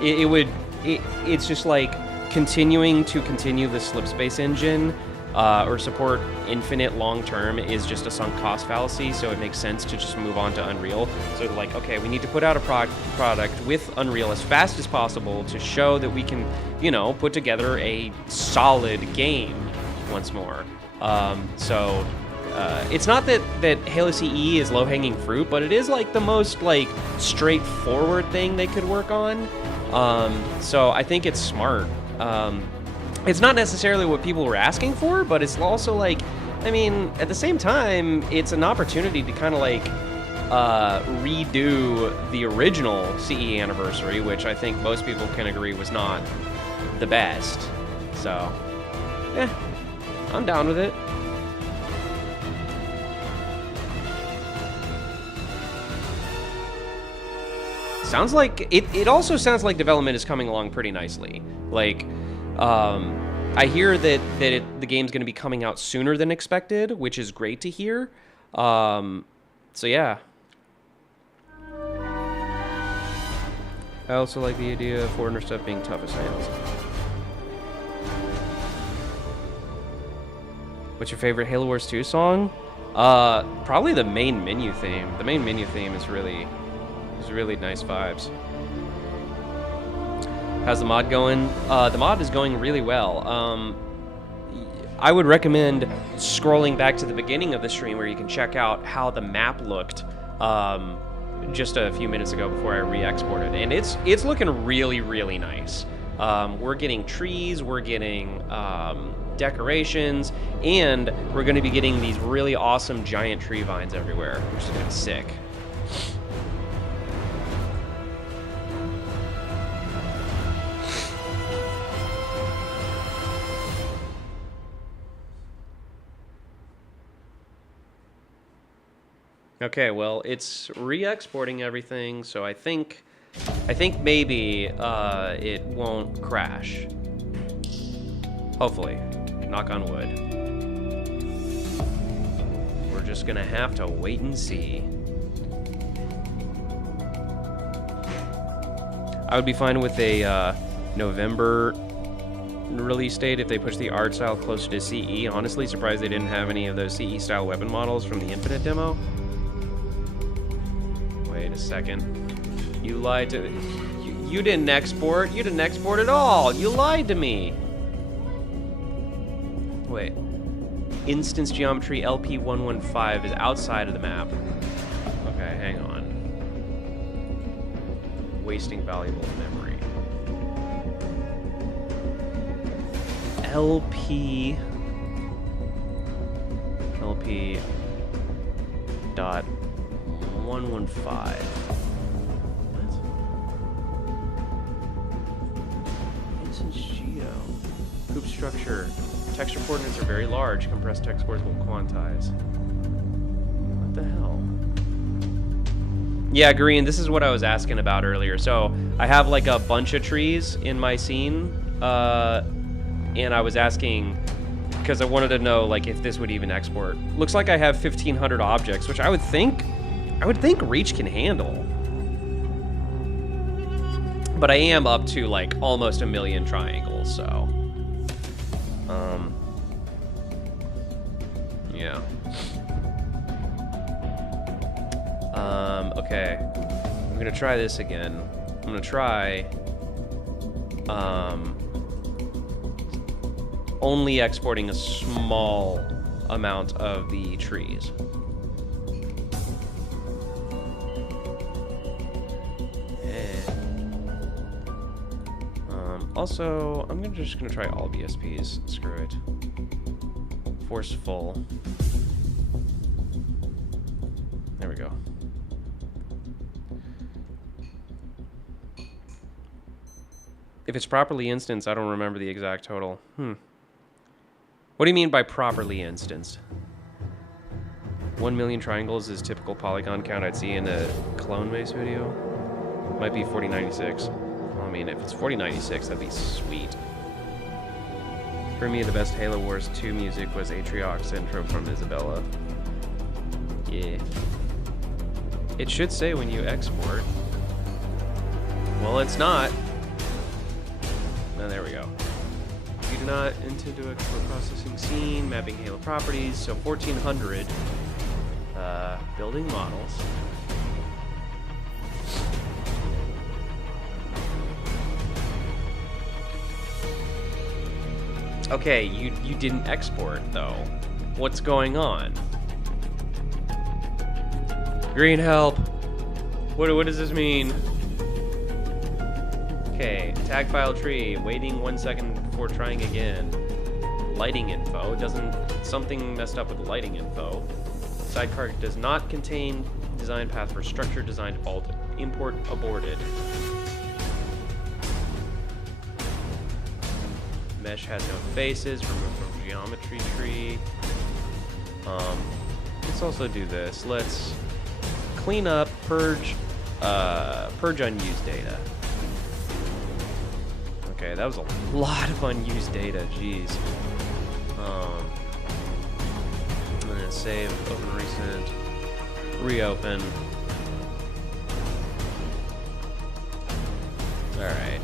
It's just like continue the Slipspace engine or support Infinite long term is just a sunk cost fallacy, so it makes sense to just move on to Unreal. So they're like, okay, we need to put out a product with Unreal as fast as possible to show that we can, you know, put together a solid game once more. It's not that Halo CE is low-hanging fruit, but it is like the most like straightforward thing they could work on. So I think it's smart. It's not necessarily what people were asking for, but it's also like, I mean, at the same time, it's an opportunity to kind of like redo the original CE anniversary, which I think most people can agree was not the best. So, yeah, I'm down with it. Sounds like it also sounds like development is coming along pretty nicely. Like, I hear that the game's going to be coming out sooner than expected, which is great to hear. So yeah. I also like the idea of foreigner stuff being tough as nails. What's your favorite Halo Wars 2 song? Probably the main menu theme. The main menu theme is really nice vibes. How's the mod going? The mod is going really well. I would recommend scrolling back to the beginning of the stream where you can check out how the map looked just a few minutes ago before I re-exported. And it's looking really, really nice. We're getting trees, we're getting decorations, and we're going to be getting these really awesome giant tree vines everywhere, which is going to be sick. Okay, well, it's re-exporting everything, so I think maybe it won't crash. Hopefully. Knock on wood. We're just gonna have to wait and see. I would be fine with a November release date if they push the art style closer to CE. Honestly, surprised they didn't have any of those CE style weapon models from the Infinite demo. Wait a second. You lied to... You didn't export. You didn't export at all. You lied to me. Wait. Instance geometry LP115 is outside of the map. Okay, hang on. Wasting valuable memory. LP dot 115. What? Instance geo. Group structure. Texture coordinates are very large. Compressed text scores will quantize. What the hell? Yeah, Green, this is what I was asking about earlier. So I have like a bunch of trees in my scene, and I was asking because I wanted to know like if this would even export. Looks like I have 1,500 objects, which I would think Reach can handle. But I am up to like almost 1 million triangles, so yeah. Okay. I'm gonna try this again. I'm gonna try only exporting a small amount of the trees. Also, I'm just gonna try all BSPs. Screw it. Forceful. go. If it's properly instanced, I don't remember the exact total. What do you mean by properly instanced? 1 million triangles is typical polygon count I'd see in a clone base video. Might be 4096. Well, I mean, if it's 4096, that'd be sweet. For me, the best Halo Wars 2 music was Atriox intro from Isabella. Yeah. It should say when you export. Well, it's not. Oh, there we go. You do not intend to export processing scene, mapping Halo properties, so 1400 building models. Okay, you didn't export though. What's going on? Green help. What does this mean? Okay, tag file tree, waiting 1 second before trying again. Lighting info, something messed up with the lighting info. Sidecar does not contain design path for structure design default. Import aborted. Mesh has no faces, removed from geometry tree. Let's also do this. Let's clean up, purge unused data. Okay, that was a lot of unused data, jeez. I'm gonna save, open recent, reopen. Alright.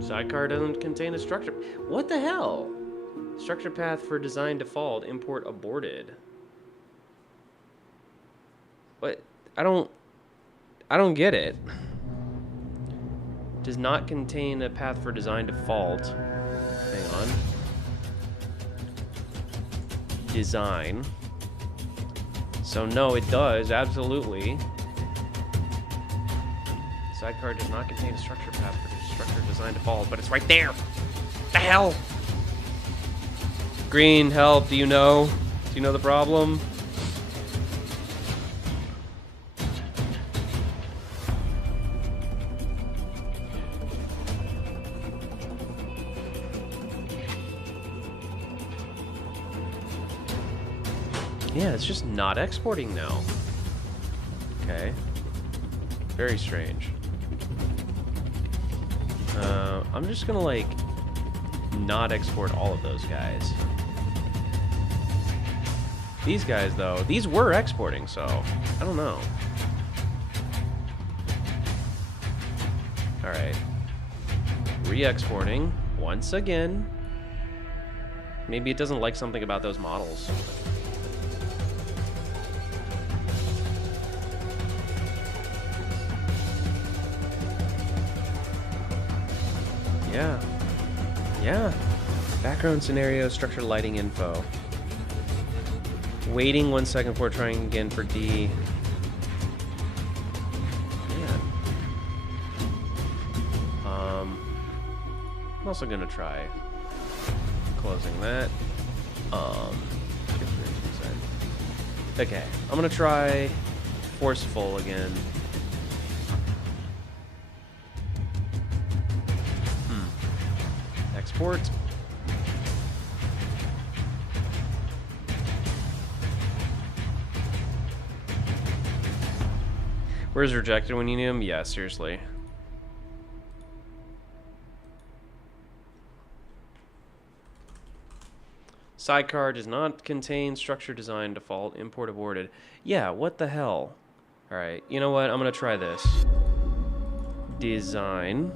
Sidecar doesn't contain a structure. What the hell? Structure path for design default, import aborted. What? I don't get it. Does not contain a path for design default. Hang on. Design. So no, it does, absolutely. Sidecar does not contain a structure path for structure design default, but it's right there. The hell? Green, help, do you know? Do you know the problem? Yeah, it's just not exporting now. Okay. Very strange. I'm just gonna, like, not export all of those guys. These guys, though, these were exporting, so I don't know. Alright. Re-exporting once again. Maybe it doesn't like something about those models. Yeah. Yeah. Background scenario, structure, lighting info. Waiting 1 second before trying again for D. Man. I'm also gonna try closing that. Okay, I'm gonna try forceful again. Export. Where's rejected when you need them? Yeah, seriously. Sidecar does not contain structure design default. Import aborted. Yeah, what the hell? Alright, you know what? I'm gonna try this. Design.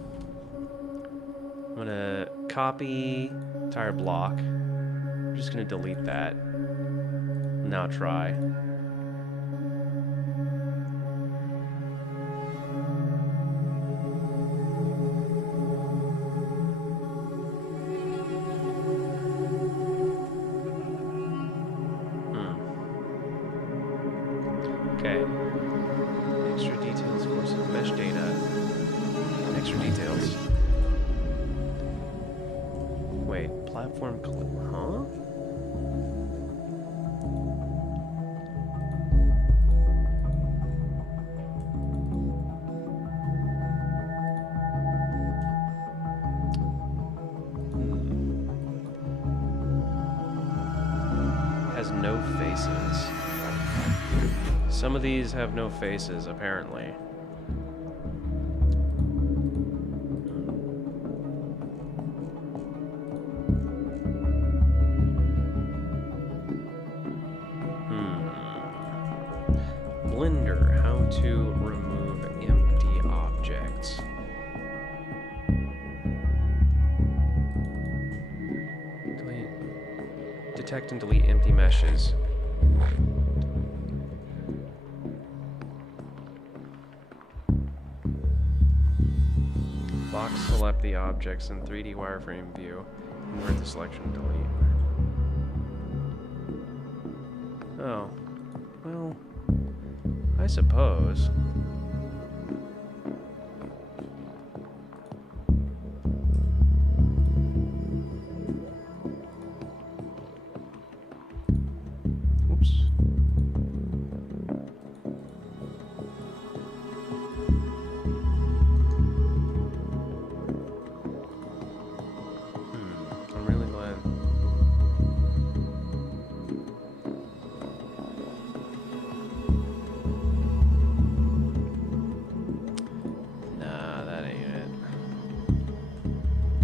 I'm gonna copy entire block. I'm just gonna delete that. Now try. Okay. Extra details for some mesh data. Extra details. Wait, platform clip, huh? Has no faces. Some of these have no faces, apparently. Blender, how to remove empty objects. Delete. Detect and delete empty meshes. Box select the objects in 3D wireframe view. Invert the selection and delete. Oh. Well, I suppose. Oops. I'm really glad. Nah, that ain't it.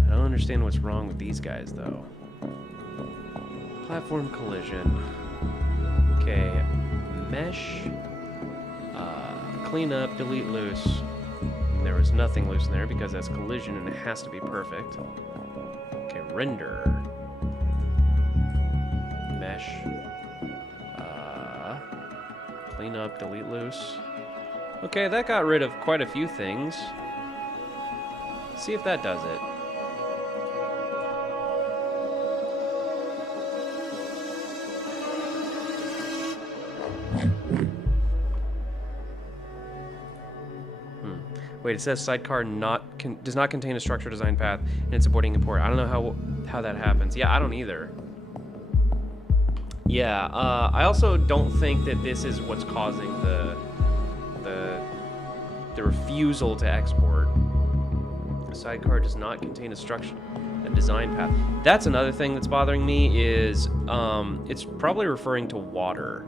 I don't understand what's wrong with these guys, though. Platform collision. Okay, mesh. Clean up, delete loose. And there was nothing loose in there because that's collision and it has to be perfect. Okay, render. Mesh. Clean up, delete loose. Okay, that got rid of quite a few things. See if that does it. Wait, it says sidecar does not contain a structure design path and it's supporting import. I don't know how that happens. Yeah, I don't either. Yeah, I also don't think that this is what's causing the refusal to export. The sidecar does not contain a structure, a design path. That's another thing that's bothering me is it's probably referring to water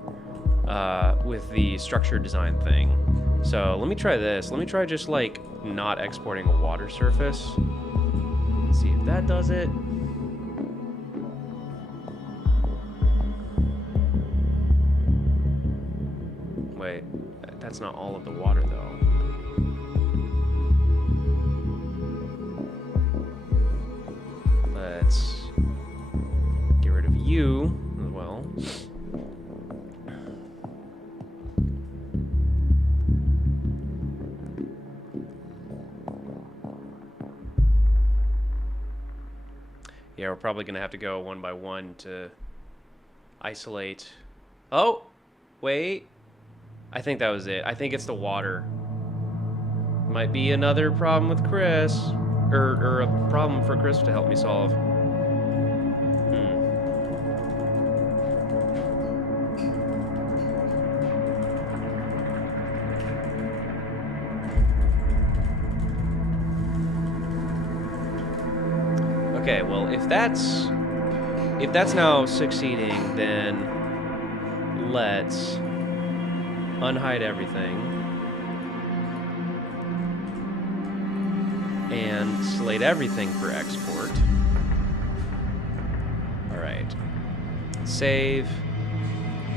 with the structure design thing. So let me try this. Let me try just like not exporting a water surface. Let's see if that does it. Wait, that's not all of the water though. Let's get rid of you as well. Yeah, we're probably going to have to go one by one to isolate. Oh, wait. I think that was it. I think it's the water. Might be another problem with Chris. Or a problem for Chris to help me solve. Okay, well, if that's now succeeding, then let's unhide everything and slate everything for export. All right, save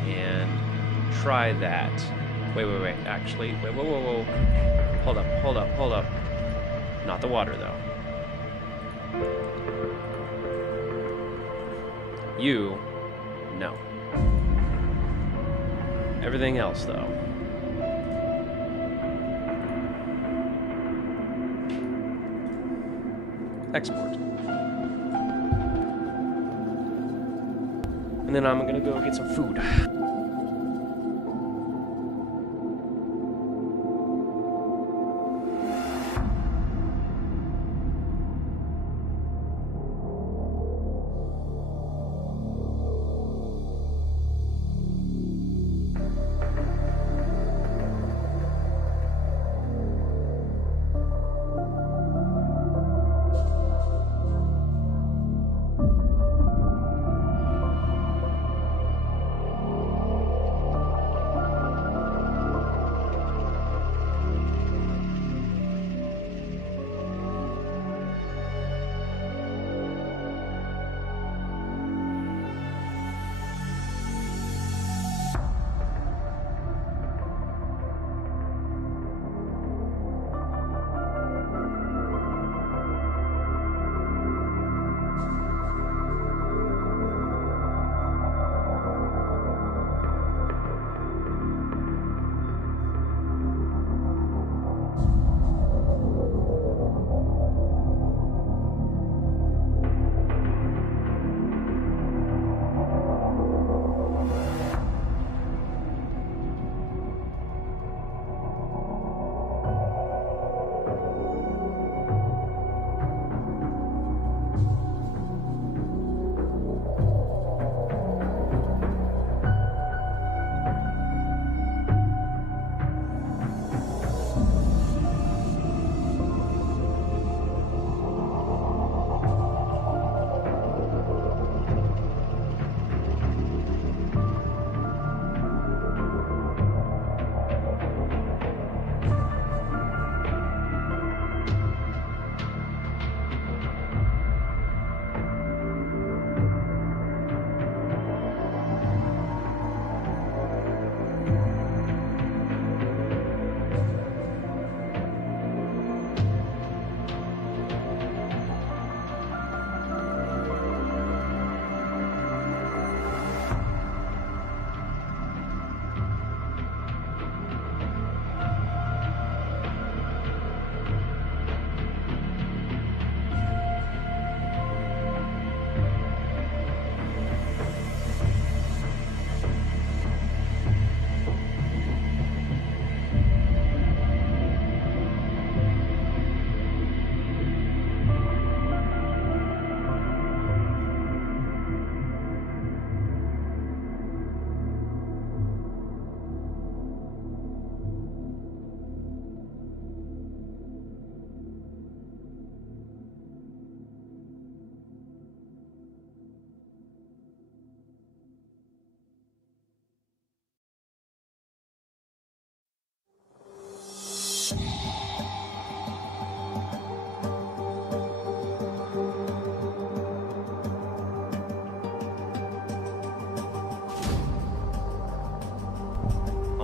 and try that. Wait, actually, whoa. Hold up. Not the water though. You, no. Everything else, though. Export. And then I'm gonna go get some food.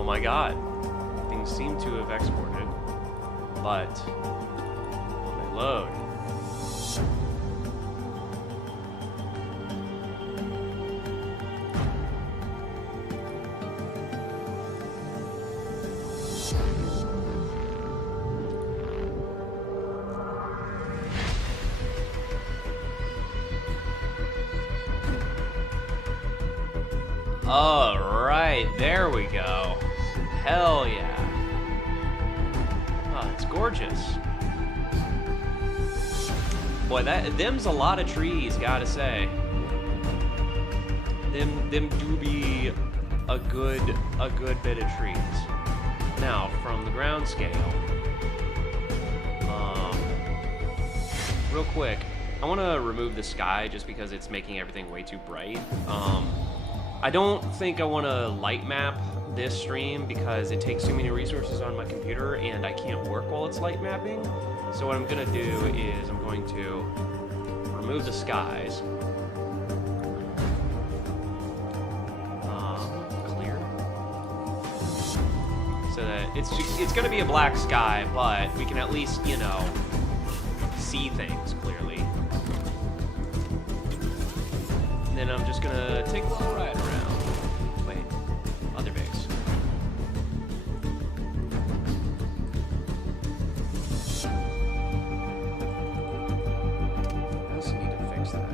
my god. Things seem to have exported. But will they load? Alright, there we go. Hell yeah. Oh, it's gorgeous. Boy, them's a lot of trees, gotta say. Them do be a good bit of trees. Now, from the ground scale, real quick, I want to remove the sky just because it's making everything way too bright. I don't think I want to light map this stream because it takes too many resources on my computer and I can't work while it's light mapping. So what I'm going to do is I'm going to remove the skies. Clear. So that it's going to be a black sky, but we can at least, you know, see things clearly. And then I'm just going to take a little ride around. Wait, other base. I also need to fix that.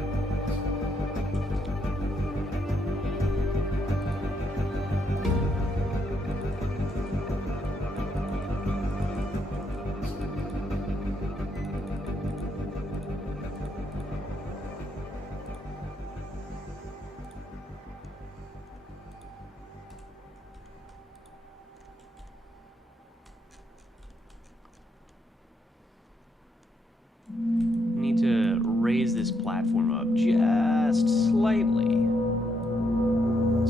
Need to raise this platform up just slightly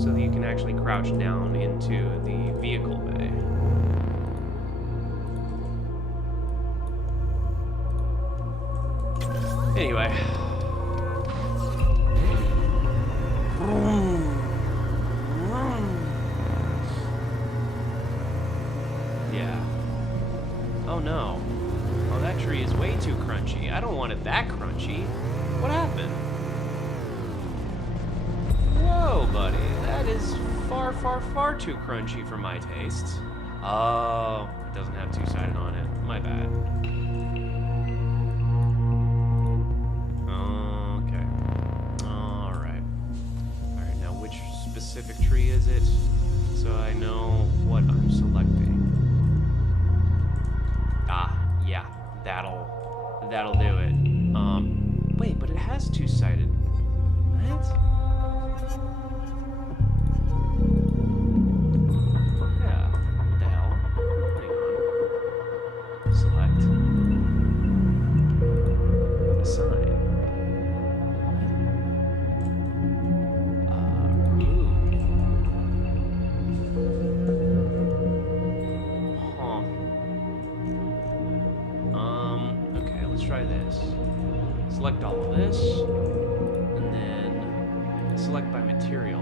so that you can actually crouch down into the vehicle bay. Anyway. Yeah. Oh no. Oh, that tree is way too crunchy. I don't want it that crunchy. What happened? Whoa, buddy. That is far, far, far too crunchy for my tastes. Oh, it doesn't have two-sided on it. My bad. Okay. Alright. Alright, now which specific tree is it? So I know what I'm selecting. Ah, yeah. That'll do it. Wait, but it has two-sided. What? Yeah. What the hell? Hang on. Select. Assign. Remove. Okay, let's try this. Select all of this, and then select by material.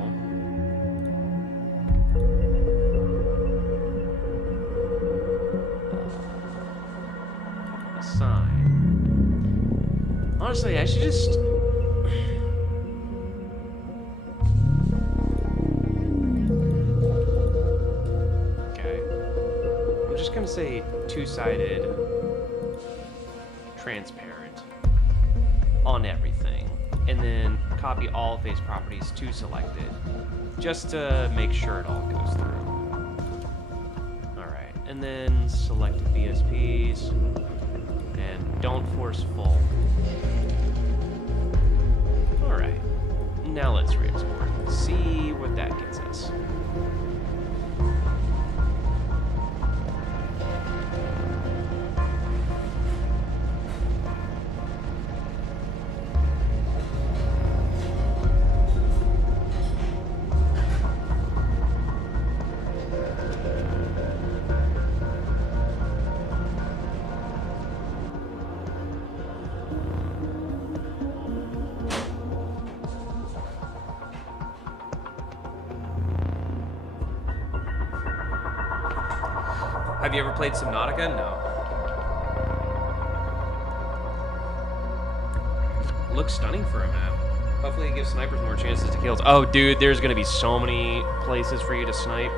Assign. Honestly, I should just... Okay. I'm just gonna say two-sided transparent on everything, and then copy all face properties to selected, just to make sure it all goes through. Alright, and then select VSPs, and don't force full. Alright, now let's re-export. See what that gets us. Have you ever played Subnautica? No. Looks stunning for a map. Hopefully it gives snipers more chances to kills. Oh, dude, there's gonna be so many places for you to snipe.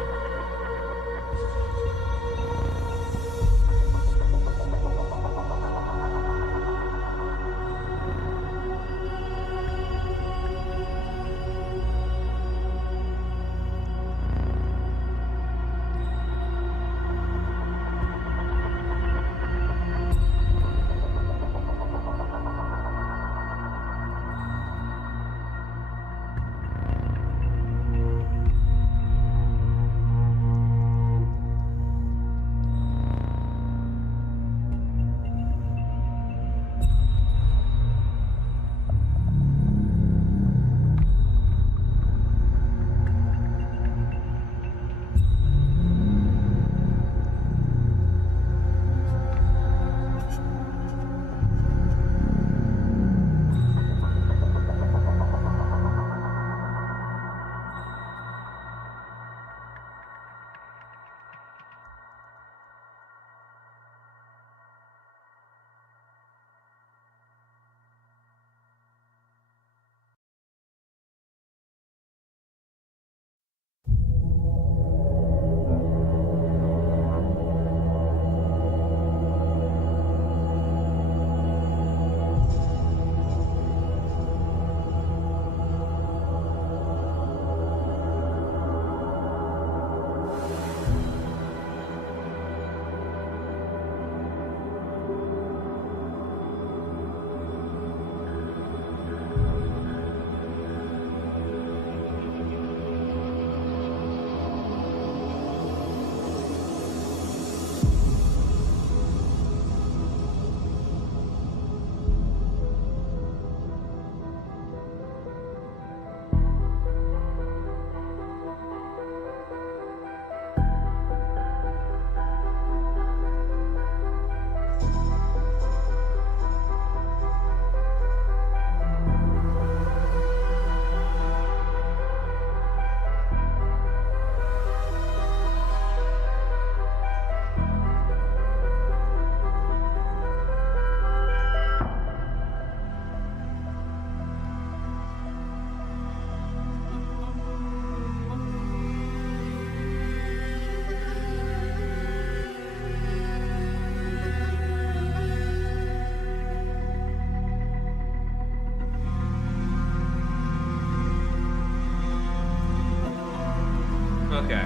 Okay,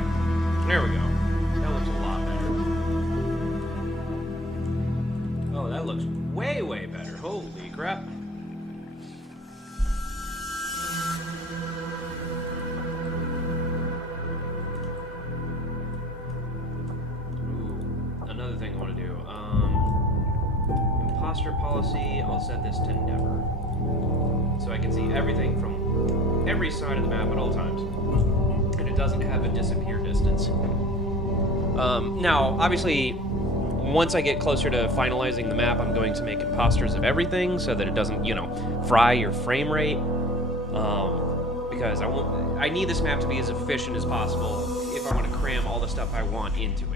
there we go. That looks a lot better. Oh, that looks way, way better. Holy crap. Ooh, another thing I want to do. Imposter policy, I'll set this to never. So I can see everything from every side of the map at all times. And it doesn't have a disappear distance. Now, obviously, once I get closer to finalizing the map, I'm going to make imposters of everything so that it doesn't, you know, fry your frame rate. Because I need this map to be as efficient as possible if I want to cram all the stuff I want into it.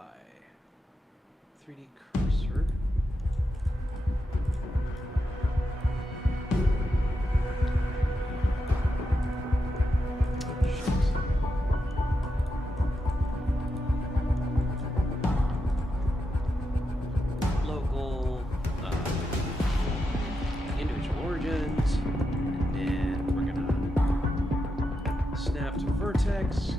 Verify. 3D cursor. Local, individual origins, and then we're gonna snap to vertex.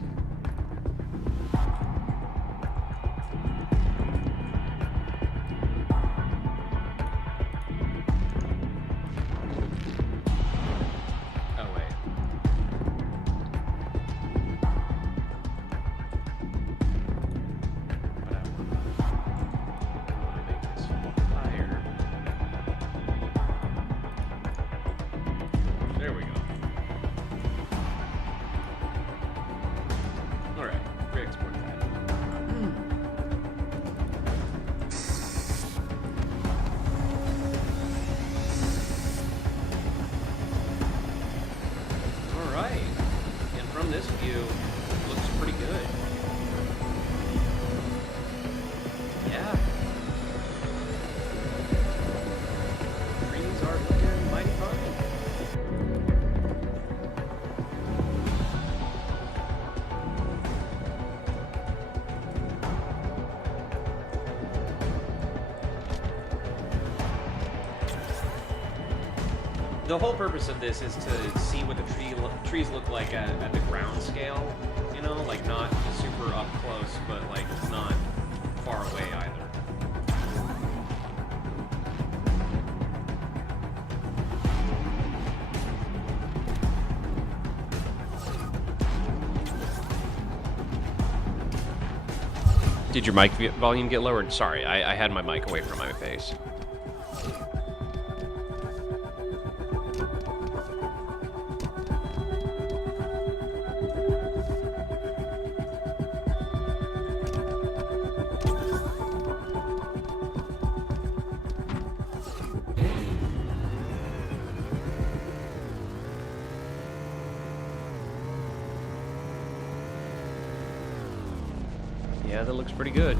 There we go. Alright, re-export that. Alright, and from this view, it looks pretty good. Yeah. Trees are looking mighty fine. The whole purpose of this is to see what the trees look like at the ground scale, you know, like not super up close, but like not far away either. Did your mic volume get lowered? Sorry, I had my mic away from my face. Yeah, that looks pretty good.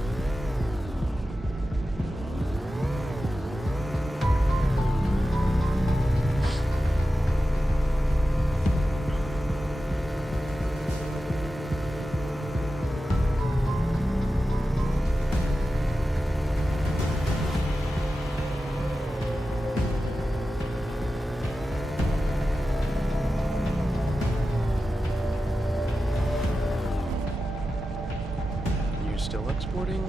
Still exporting.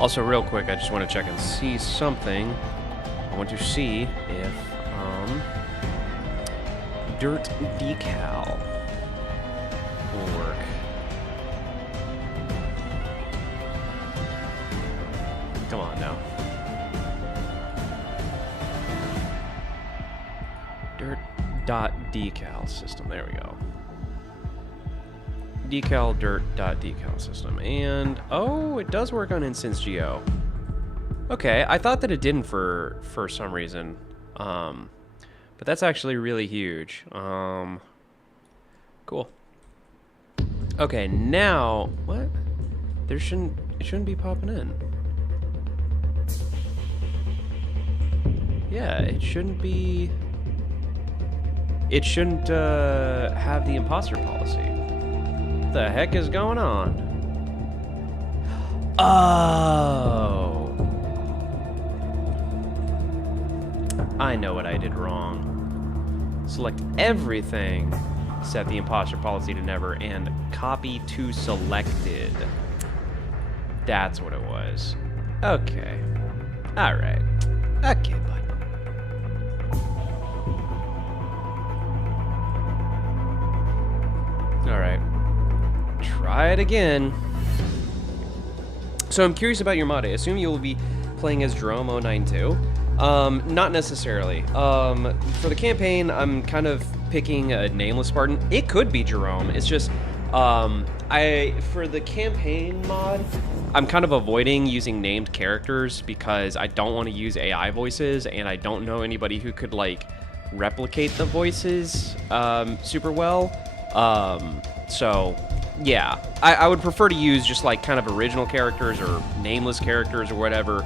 Also, real quick, I just want to check and see something. I want to see if dirt decal will work. Come on now. Dirt.decal system. There we go. Decal dirt.decal system. And oh, it does work on instance geo. Okay, I thought that it didn't for some reason. But that's actually really huge. Cool. Okay, now what? It shouldn't be popping in. Yeah, it shouldn't be. It shouldn't have the imposter policy. What the heck is going on? Oh. I know what I did wrong. Select everything. Set the imposter policy to never, and copy to selected. That's what it was. Okay. Alright. Okay, bud. Alright. Try it again. So I'm curious about your mod. I assume you will be playing as Jerome 092. Not necessarily. For the campaign, I'm kind of picking a nameless Spartan. It could be Jerome. It's just, for the campaign mod, I'm kind of avoiding using named characters because I don't want to use AI voices, and I don't know anybody who could, like, replicate the voices, super well. So, yeah. I would prefer to use just, like, kind of original characters or nameless characters or whatever.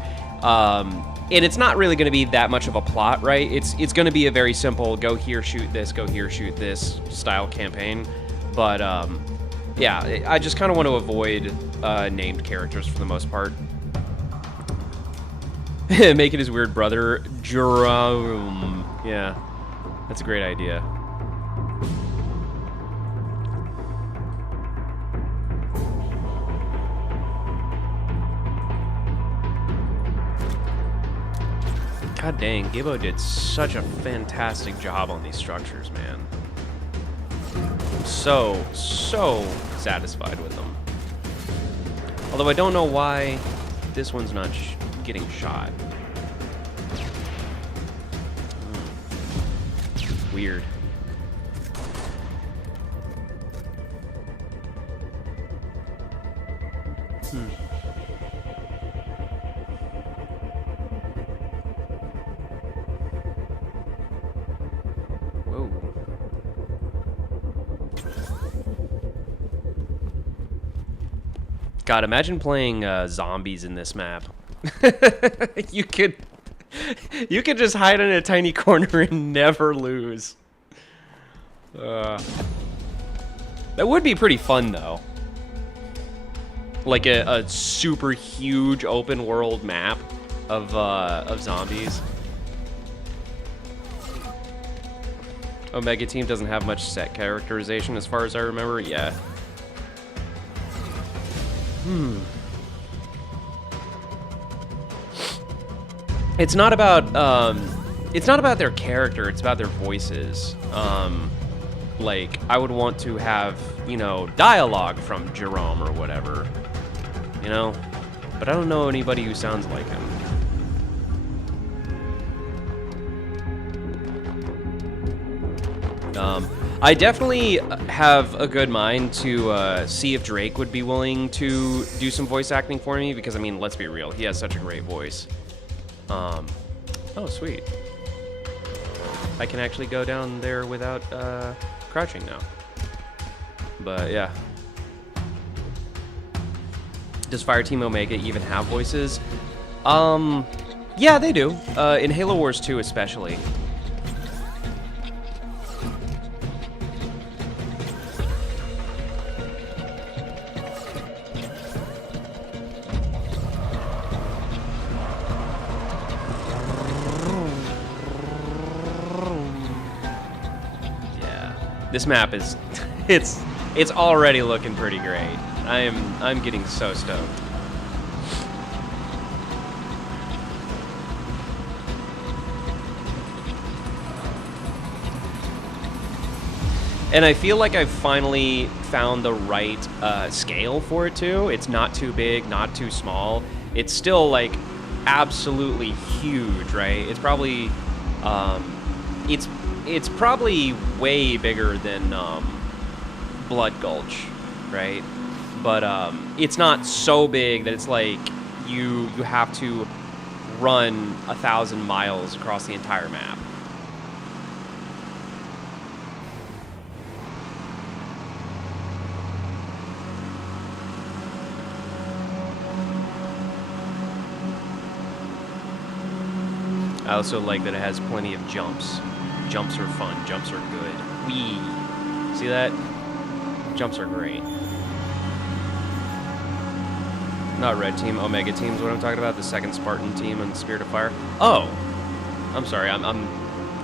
And it's not really going to be that much of a plot, right? It's going to be a very simple go here, shoot this, go here, shoot this style campaign. But, yeah, I just kind of want to avoid named characters for the most part. Make it his weird brother, Jerome. Yeah, that's a great idea. God dang, Gibbo did such a fantastic job on these structures, man. I'm so satisfied with them. Although I don't know why this one's not getting shot. Weird. God, imagine playing zombies in this map. You could just hide in a tiny corner and never lose. That would be pretty fun, though. Like a super huge open world map of zombies. Omega Team doesn't have much set characterization, as far as I remember. Yeah. It's not about their character, it's about their voices. Like, I would want to have, you know, dialogue from Jerome or whatever, you know? But I don't know anybody who sounds like him. I definitely have a good mind to see if Drake would be willing to do some voice acting for me, because, I mean, let's be real, he has such a great voice. Oh, sweet. I can actually go down there without crouching now. But, yeah. Does Fireteam Omega even have voices? Yeah, they do. In Halo Wars 2 especially. This map is, it's already looking pretty great. I'm getting so stoked. And I feel like I've finally found the right scale for it too. It's not too big, not too small. It's still like absolutely huge, right? It's probably, it's probably way bigger than Blood Gulch, right? But it's not so big that it's like you have to run 1,000 miles across the entire map. I also like that it has plenty of jumps. Jumps are fun. Jumps are good. Whee! See that? Jumps are great. Not Red Team, Omega Team is what I'm talking about. The second Spartan team and Spirit of Fire. Oh! I'm sorry. I'm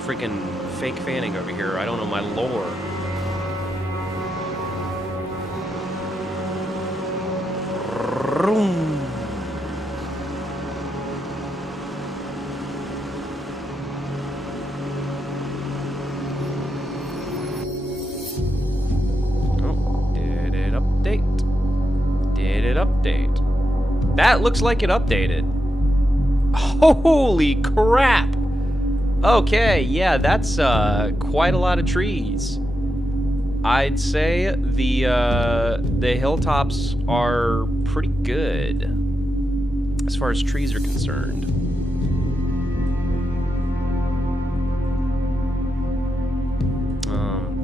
freaking fake fanning over here. I don't know my lore. Oh, did it update? Did it update? That looks like it updated. Holy crap! Okay, yeah, that's quite a lot of trees. I'd say the hilltops are pretty good as far as trees are concerned.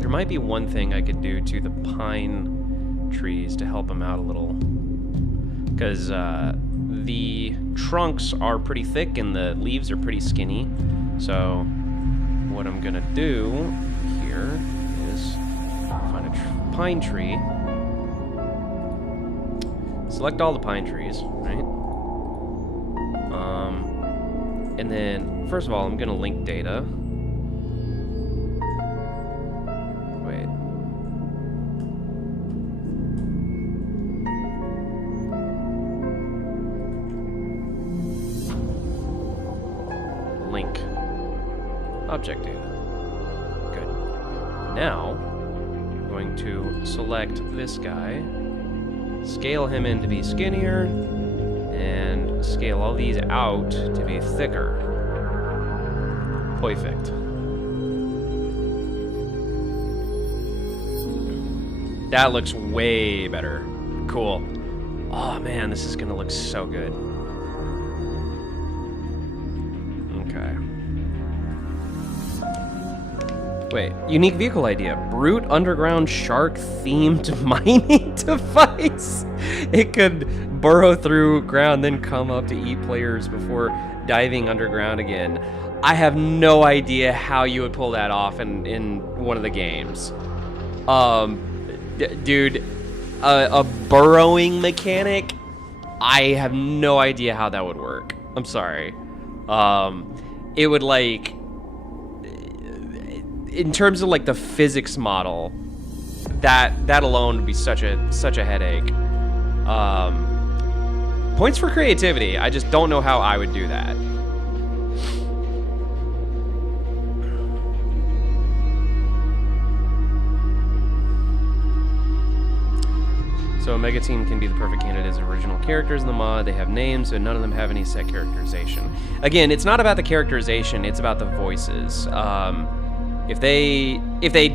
There might be one thing I could do to the pine trees to help them out a little, because the trunks are pretty thick and the leaves are pretty skinny. So what I'm gonna do here is find a pine tree, select all the pine trees, right? And then first of all, I'm gonna link data. Wait. Link. Object data. Good. Now, I'm going to select this guy, scale him in to be skinnier, and scale all these out to be thicker. Perfect. That looks way better. Cool. Oh man, this is gonna look so good. Okay. Wait, unique vehicle idea. Brute underground shark themed mining device. It could burrow through ground, then come up to eat players before diving underground again. I have no idea how you would pull that off in one of the games. Dude, a burrowing mechanic, I have no idea how that would work. I'm sorry. It would like, in terms of like the physics model, that alone would be such a headache. Points for creativity. I just don't know how I would do that. So Omega Team can be the perfect candidate as original characters in the mod. They have names, but none of them have any set characterization. Again, it's not about the characterization, it's about the voices. If they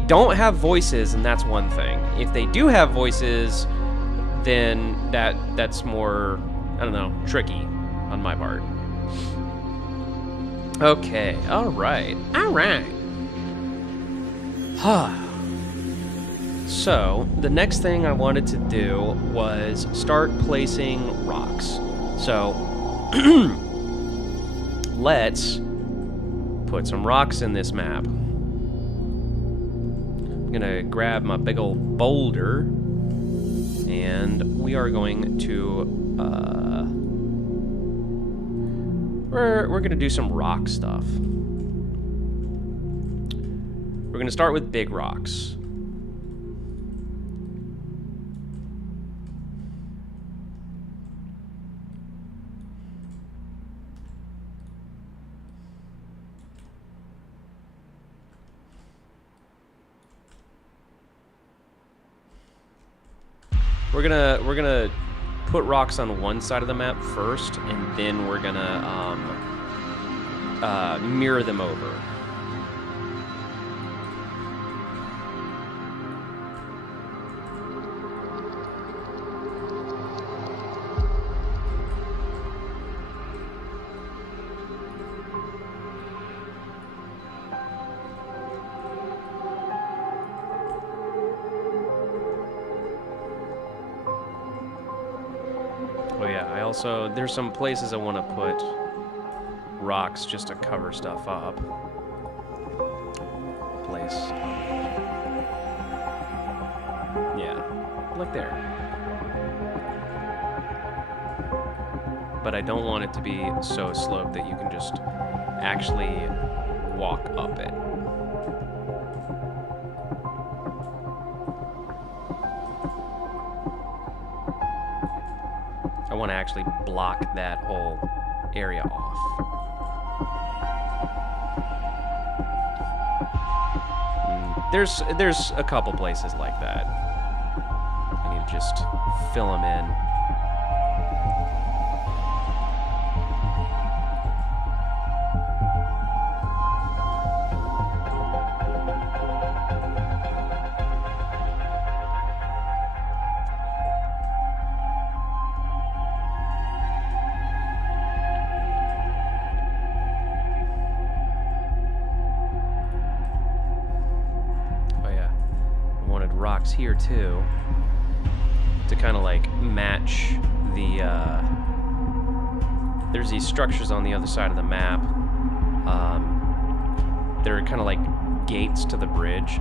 don't have voices, then that's one thing. If they do have voices, then that's more, I don't know, tricky on my part. Okay, alright. So, the next thing I wanted to do was start placing rocks. So, let's put some rocks in this map. I'm gonna grab my big old boulder, and we are going to, we're gonna do some rock stuff. We're gonna start with big rocks. We're gonna put rocks on one side of the map first, and then we're gonna mirror them over. Also, there's some places I want to put rocks just to cover stuff up. Place. Yeah, like there. But I don't want it to be so sloped that you can just actually walk up it. I want to actually block that whole area off. There's a couple places like that. I need to just fill them in. Here too, to kind of like match the there's these structures on the other side of the map. They're kind of like gates to the bridge.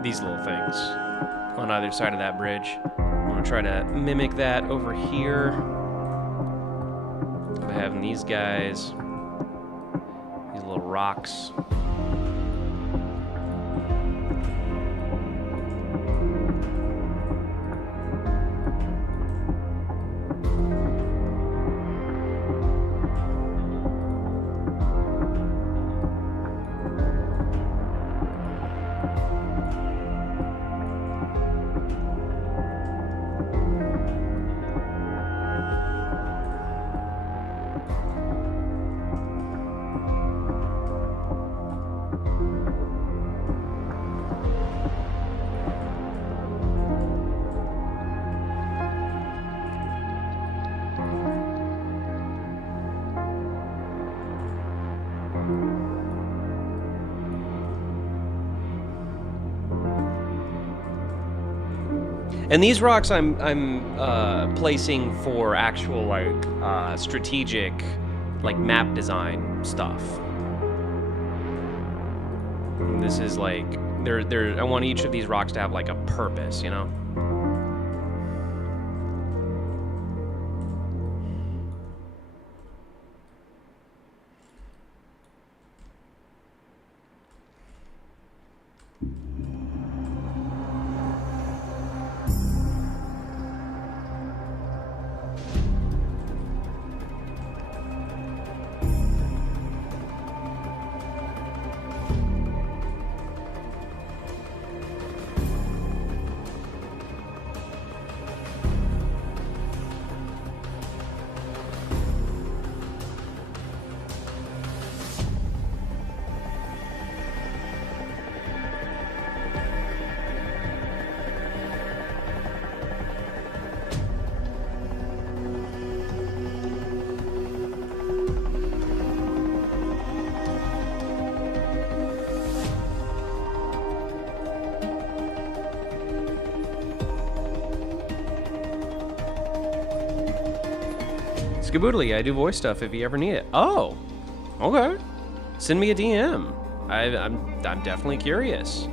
These little things on either side of that bridge. I'm gonna try to mimic that over here by having these guys, these little rocks. And these rocks I'm placing for actual like strategic like map design stuff. And this is like I want each of these rocks to have like a purpose, you know? Skaboodly, I do voice stuff if you ever need it. Oh, okay. Send me a DM. I'm definitely curious.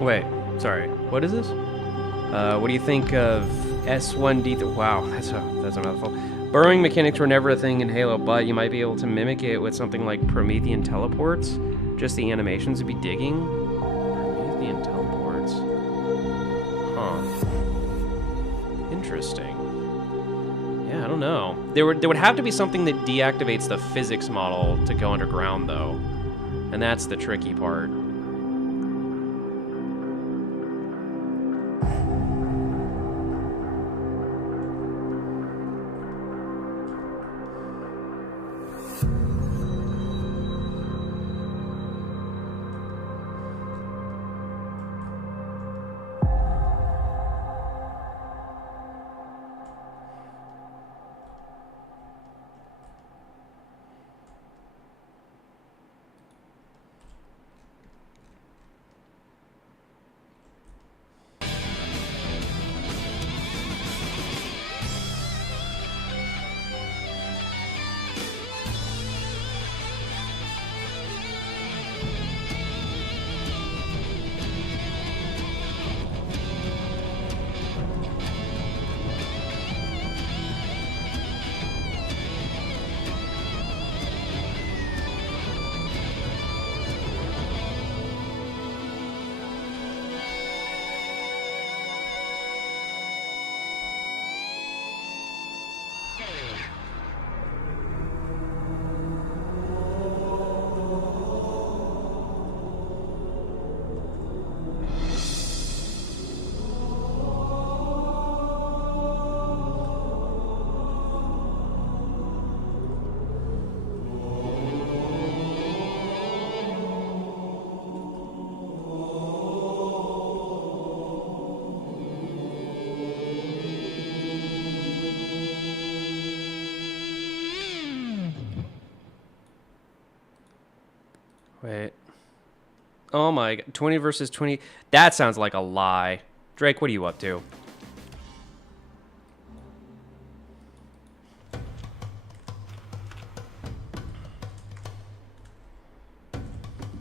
Wait, sorry. What is this? What do you think of S1D? Wow, that's a mouthful. Burrowing mechanics were never a thing in Halo, but you might be able to mimic it with something like Promethean teleports. Just the animations would be digging. Promethean teleports. Huh. Interesting. Yeah, I don't know. There would have to be something that deactivates the physics model to go underground, though. And that's the tricky part. Wait. Oh my god. 20 versus 20. That sounds like a lie. Drake, what are you up to?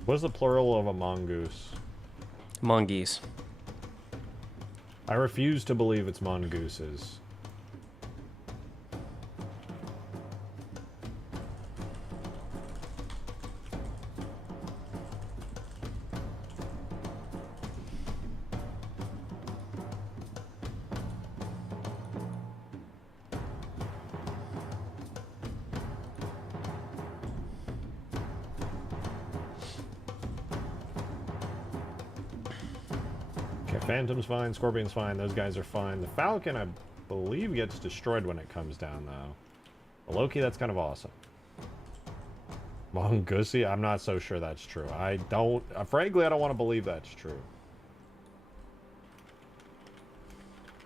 What is the plural of a mongoose? Mongoose. I refuse to believe it's mongooses. Phantom's fine, Scorpion's fine, those guys are fine. The Falcon, I believe, gets destroyed when it comes down, though. But Loki, that's kind of awesome. Mongoosey, I'm not so sure that's true. Frankly, I don't want to believe that's true.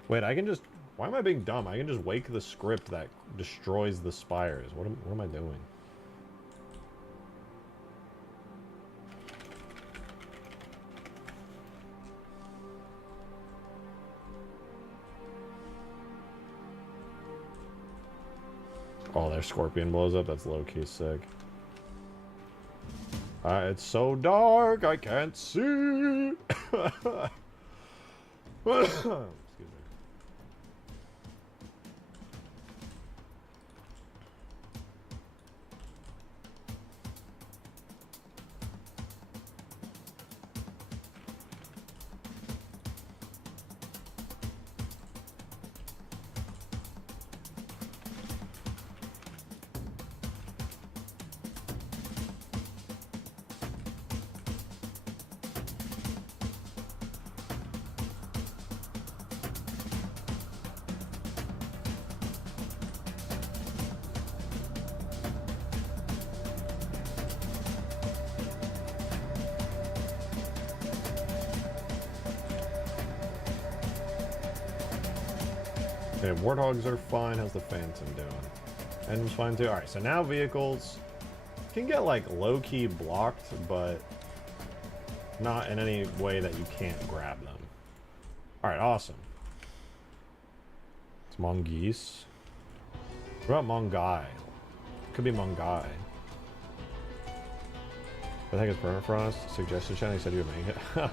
Wait, I can just... Why am I being dumb? I can just wake the script that destroys the spires. What am I doing? Oh, their Scorpion blows up. That's low-key sick. It's so dark, I can't see. Excuse me. Okay, Warthogs are fine. How's the Phantom doing? Phantom's fine too. Alright, so now vehicles can get like low-key blocked, but not in any way that you can't grab them. Alright, awesome. It's Mongoose. What about Mongai? Could be Mongai. I think it's Permafrost. Suggested China, he said you would make it.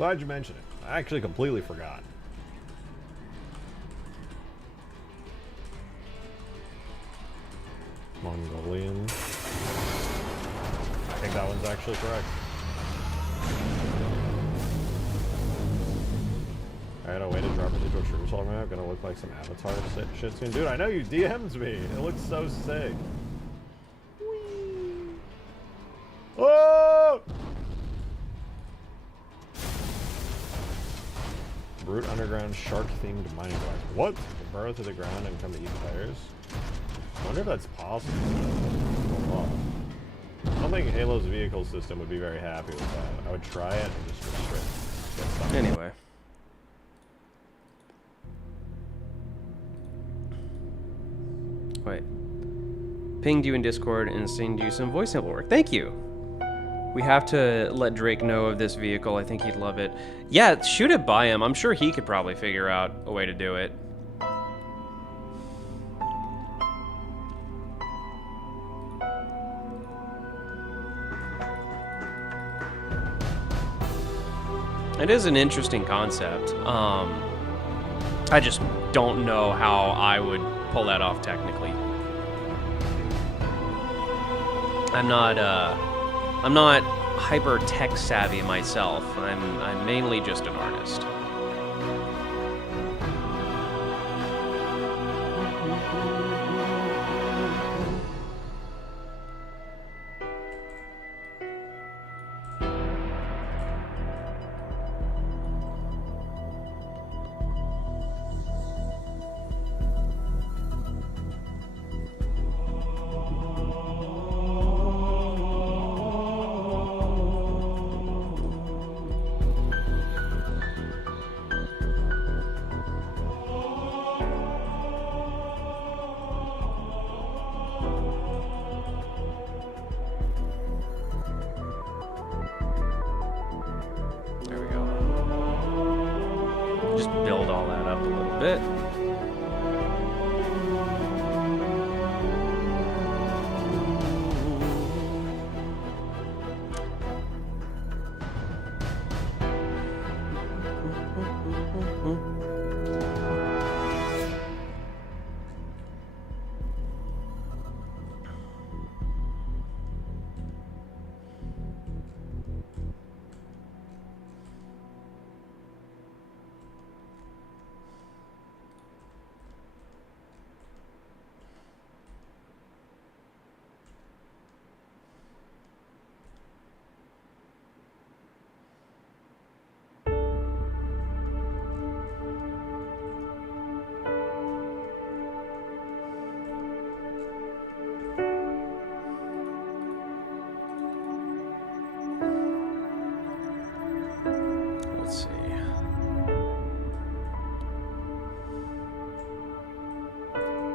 Glad you mentioned it. I actually completely forgot. Mongolian. I think that one's actually correct. Alright, I'll wait to drop residual troops on map. Gonna look like some Avatar shit soon. Dude, I know you DM'd me. It looks so sick. Whee! Oh! Brute underground shark-themed mining device. What? You can burrow through the ground and come to eat players? I wonder if that's possible. I don't think Halo's vehicle system would be very happy with that. I would try it and just restrict. Anyway. Wait. Pinged you in Discord and send you some voice sample work. Thank you. We have to let Drake know of this vehicle. I think he'd love it. Yeah, shoot it by him. I'm sure he could probably figure out a way to do it. It is an interesting concept. I just don't know how I would pull that off technically. I'm not hyper tech savvy myself. I'm mainly just an artist.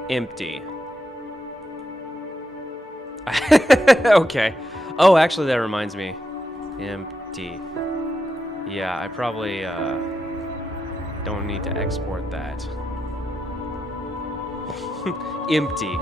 Empty. Okay. Oh, actually, that reminds me. Empty. Yeah, I probably don't need to export that. Empty.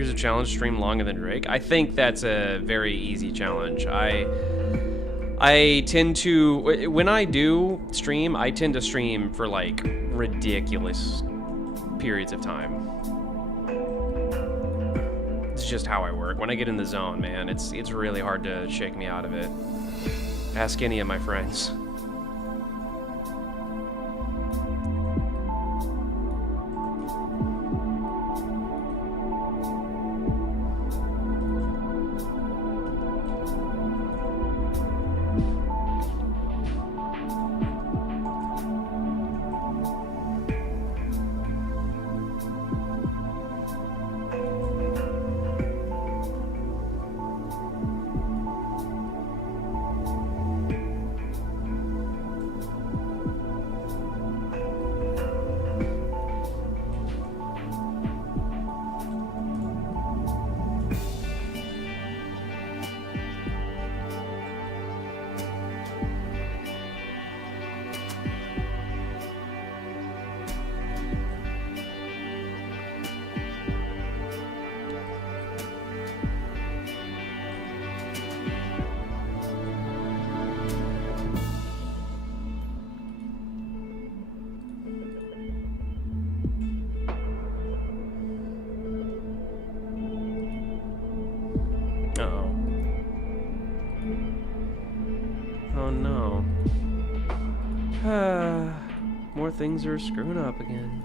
Here's a challenge: stream longer than Drake. I think that's a very easy challenge. I tend to, when I do stream, I tend to stream for like ridiculous periods of time. It's just how I work. When I get in the zone, man, it's really hard to shake me out of it. Ask any of my friends. More things are screwing up again.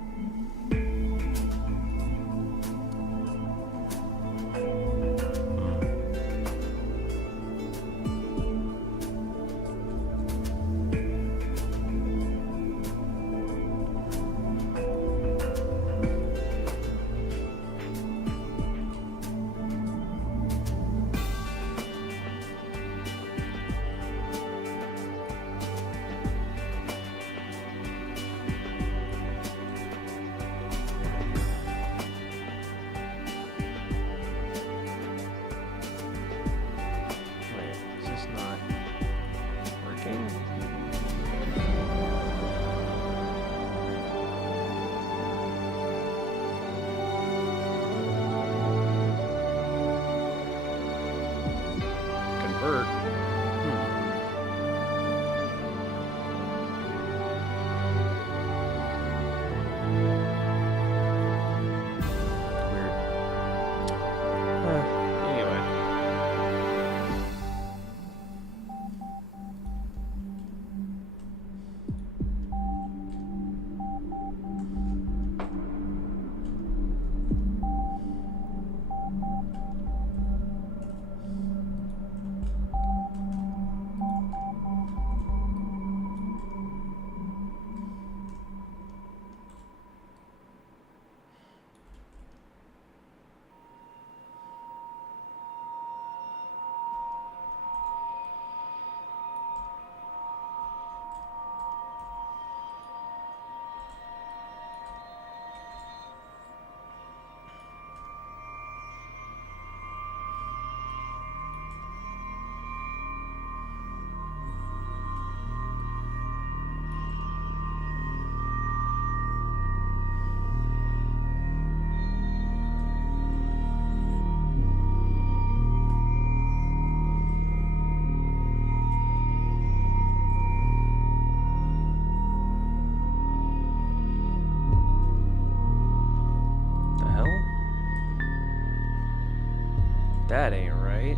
That ain't right.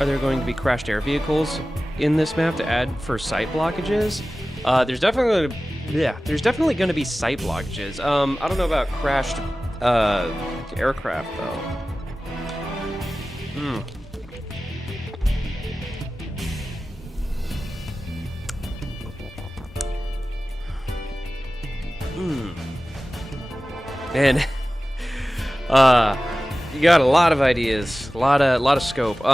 Are there going to be crashed air vehicles in this map to add for site blockages? There's definitely going to be site blockages. I don't know about crashed aircraft though. Man, you got a lot of ideas, a lot of scope.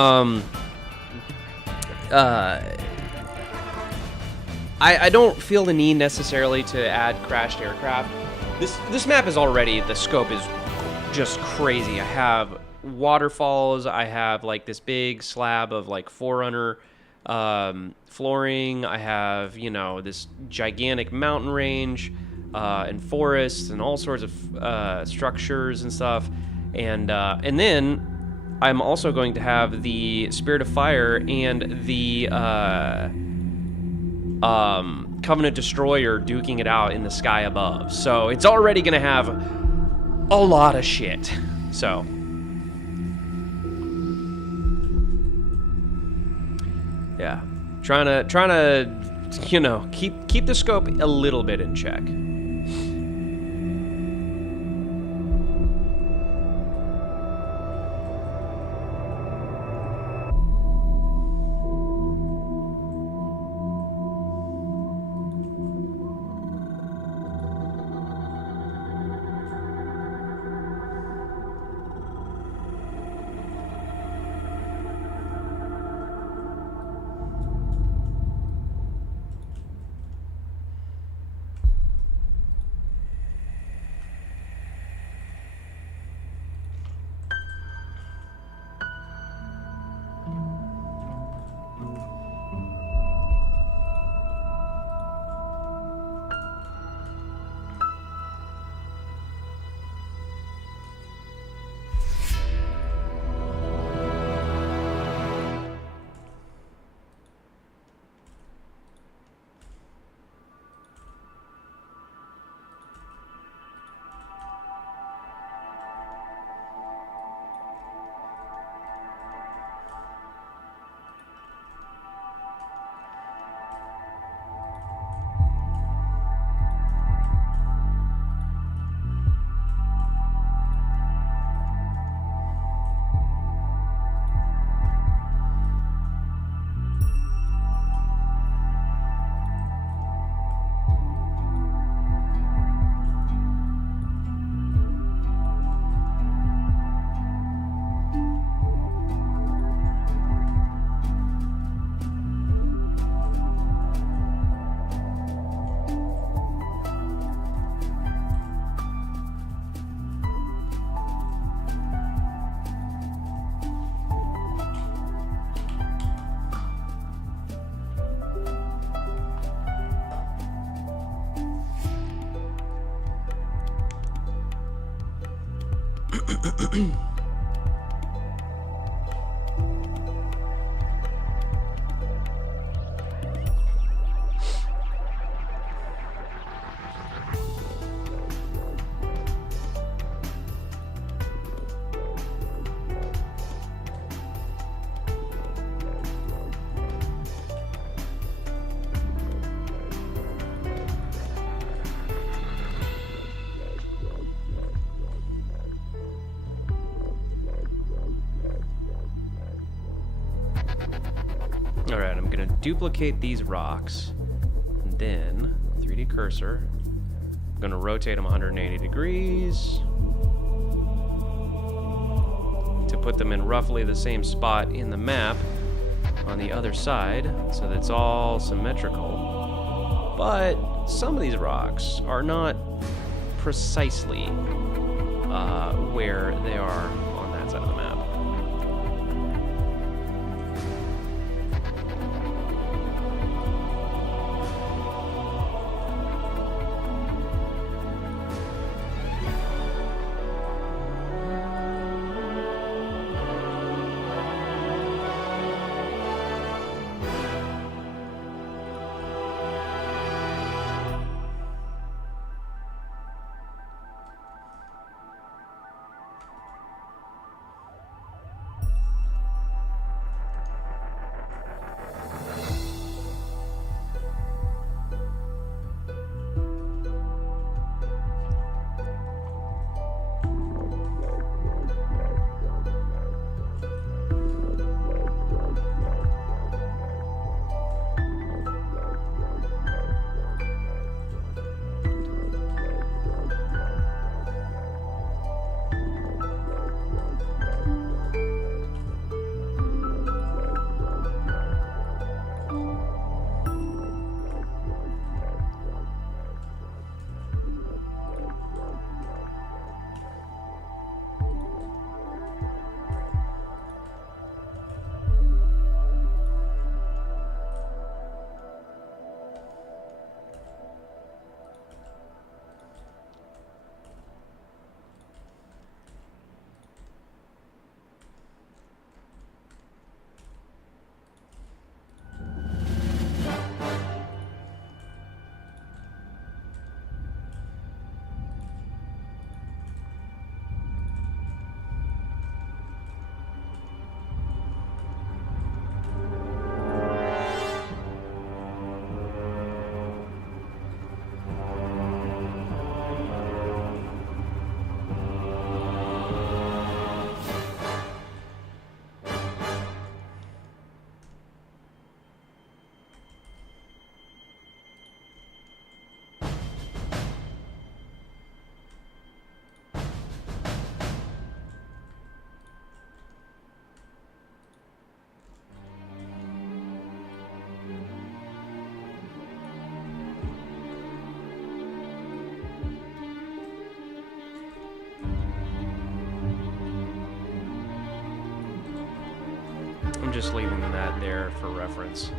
I don't feel the need necessarily to add crashed aircraft. This map is already, the scope is just crazy. I have waterfalls. I have like this big slab of like Forerunner flooring. I have, you know, this gigantic mountain range and forests and all sorts of structures and stuff. And then I'm also going to have the Spirit of Fire and the Covenant Destroyer duking it out in the sky above. So it's already going to have a lot of shit. So yeah, trying to, you know, keep the scope a little bit in check. Alright, I'm gonna duplicate these rocks, and then 3D cursor. I'm gonna rotate them 180 degrees to should put them in roughly the same spot in the map on the other side, so that it's all symmetrical. But some of these rocks are not precisely where they are on that side of the map. I'm just leaving that there for reference.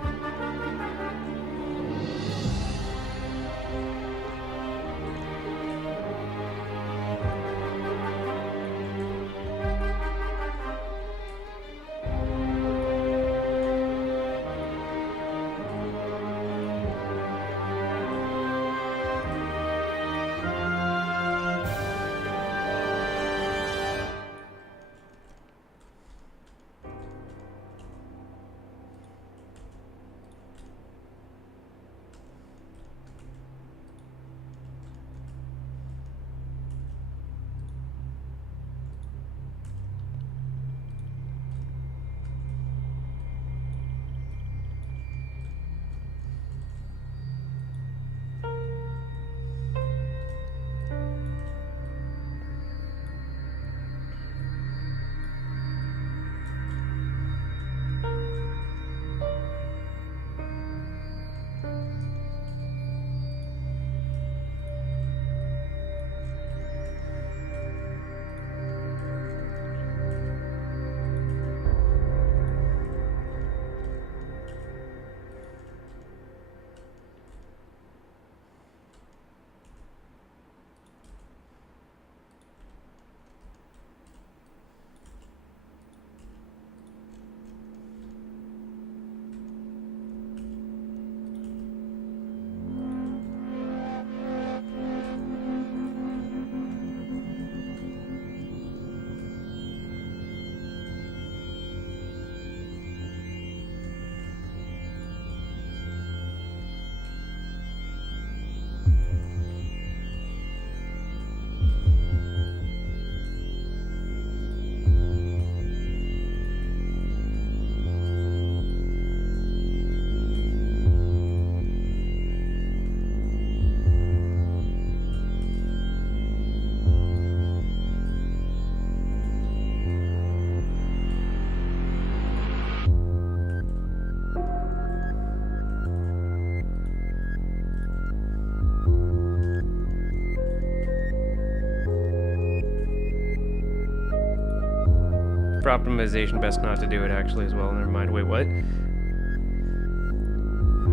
optimization, best not to do it actually as well. Never mind. Wait, what?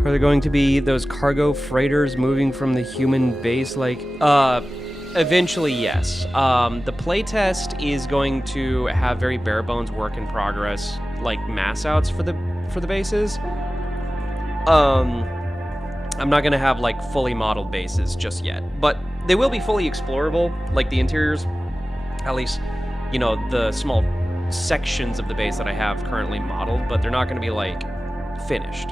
Are there going to be those cargo freighters moving from the human base? Like, eventually, yes. The playtest is going to have very bare bones work in progress, like mass outs for the bases. I'm not gonna have like fully modeled bases just yet, but they will be fully explorable, like the interiors, at least, you know, the small sections of the base that I have currently modeled, but they're not gonna be like finished.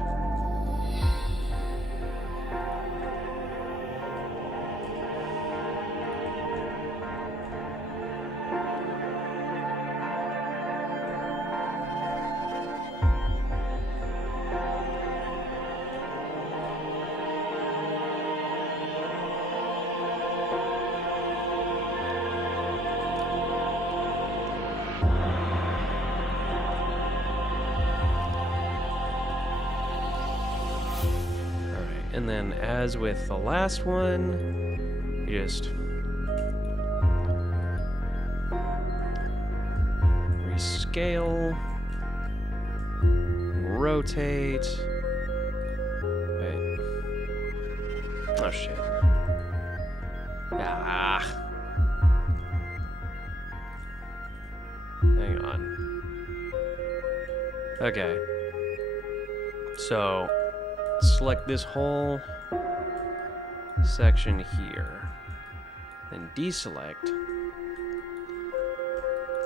And then, as with the last one, you just rescale, rotate. Wait. Oh shit. Ah. Hang on. Okay. So, select this whole section here, then deselect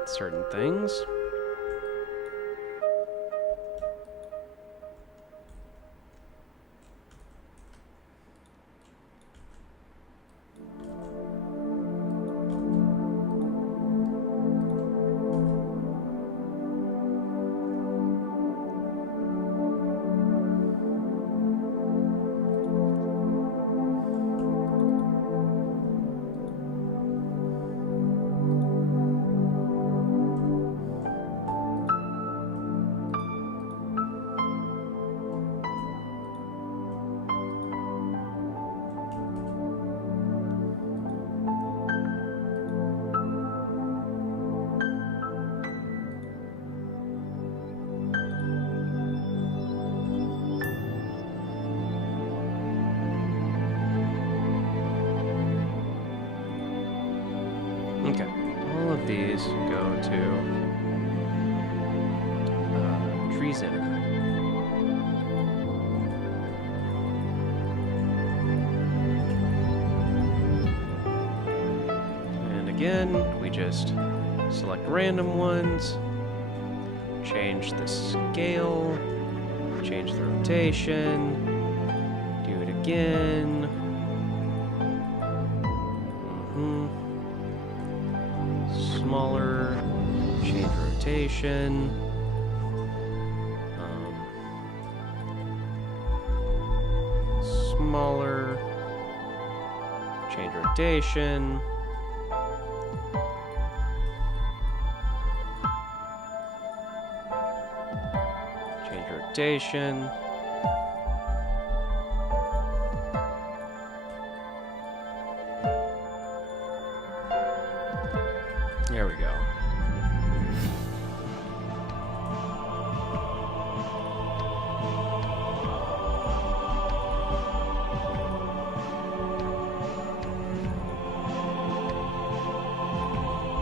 certain things. Okay, all of these go to tree center. And again, we just select random ones, change the scale, change the rotation, do it again. Smaller, change rotation. Smaller, change rotation. Change rotation. There we go.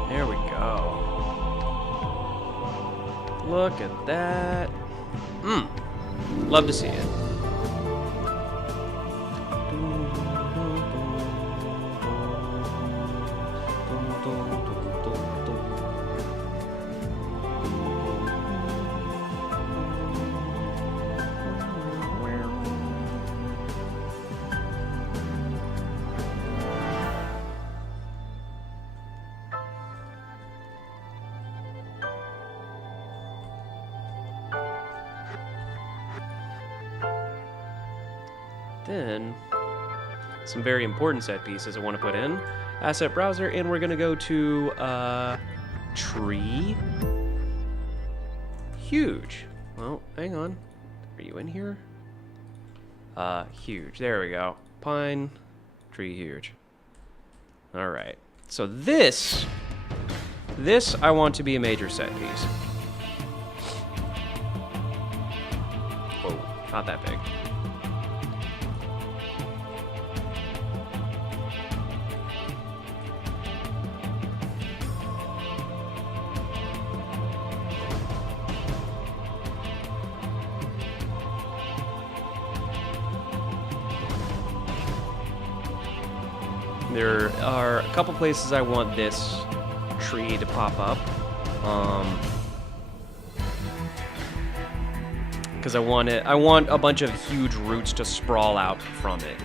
There we go. Look at that. Love to see it. Then, some very important set pieces I want to put in. Asset browser, and we're going to go to tree. Huge. Well, hang on. Are you in here? Huge. There we go. Pine, tree, huge. All right. So this I want to be a major set piece. Not that big. There are a couple places I want this tree to pop up. Because I want a bunch of huge roots to sprawl out from it.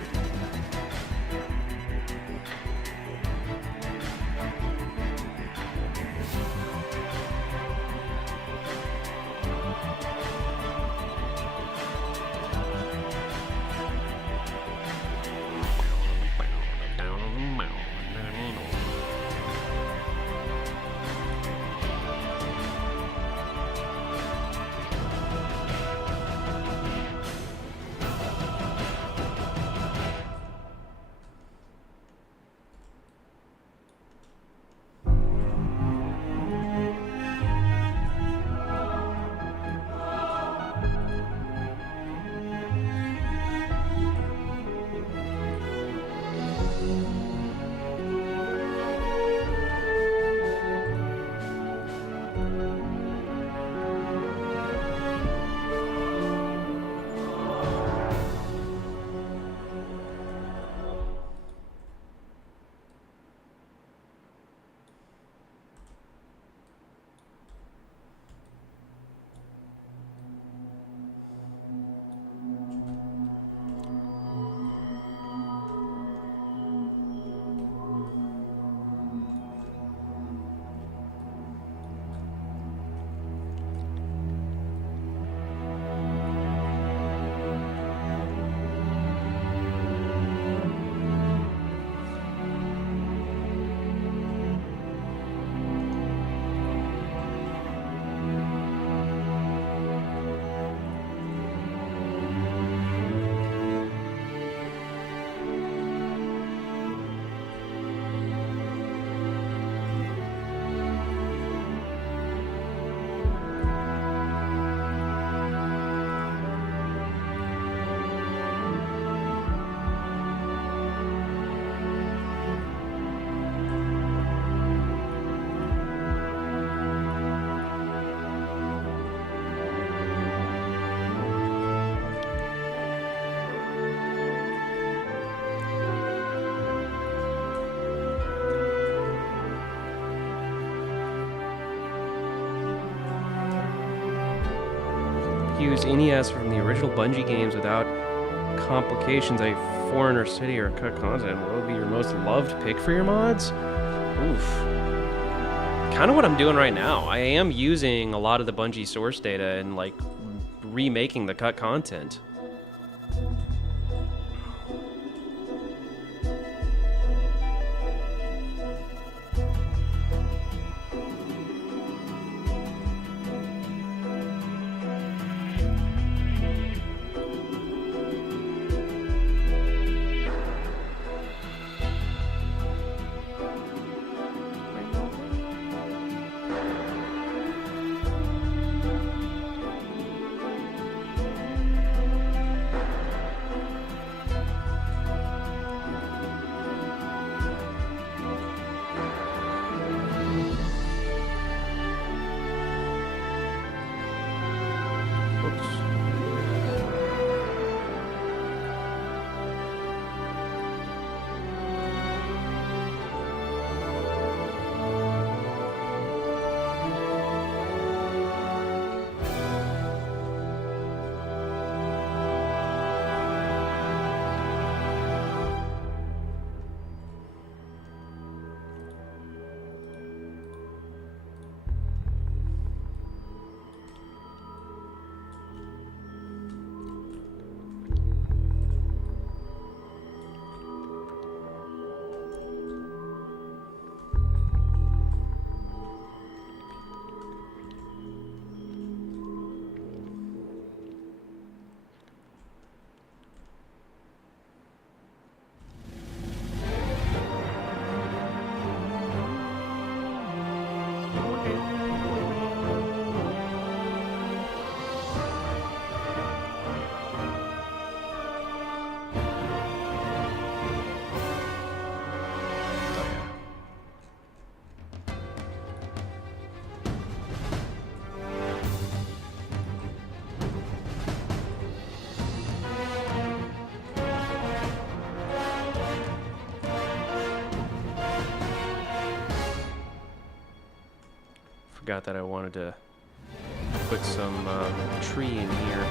Use NES from the original Bungie games without complications. A foreigner city or cut content. What would be your most loved pick for your mods? Oof. Kind of what I'm doing right now. I am using a lot of the Bungie source data and like remaking the cut content. forgot that I wanted to put some tree in here.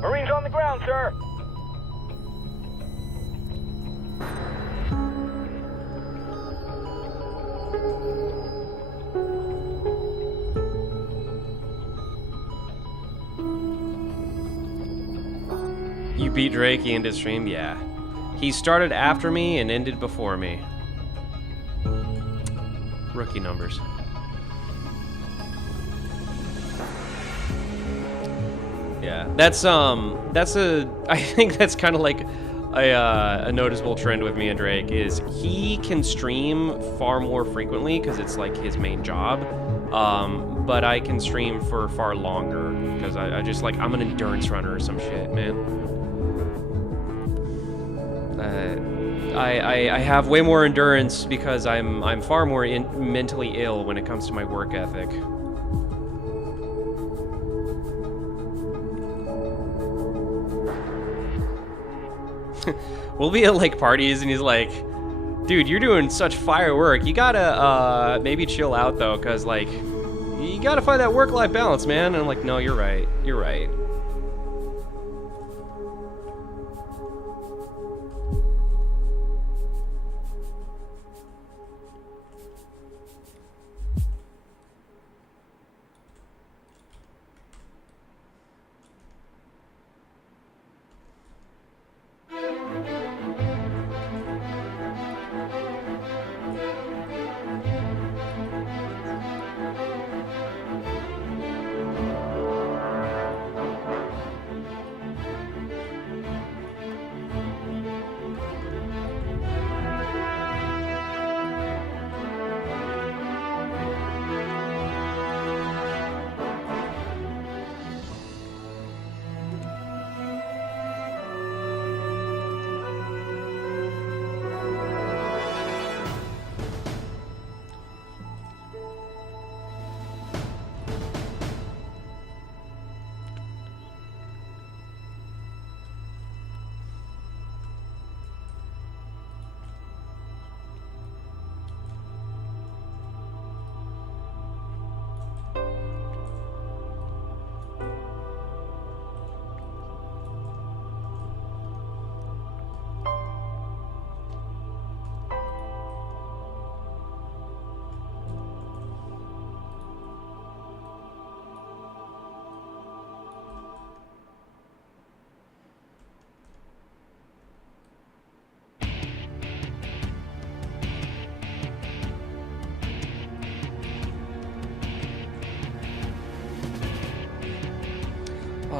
Marines on the ground, sir. You beat Drake, he ended stream? Yeah. He started after me and ended before me. Rookie numbers. Yeah, that's I think that's kind of like a noticeable trend with me and Drake is he can stream far more frequently because it's like his main job, but I can stream for far longer because I just like I'm an endurance runner or some shit, man. I have way more endurance because I'm far more mentally ill when it comes to my work ethic. We'll be at like parties and he's like, dude, you're doing such firework. You gotta maybe chill out though, cause like you gotta find that work-life balance, man. And I'm like, no, you're right. You're right.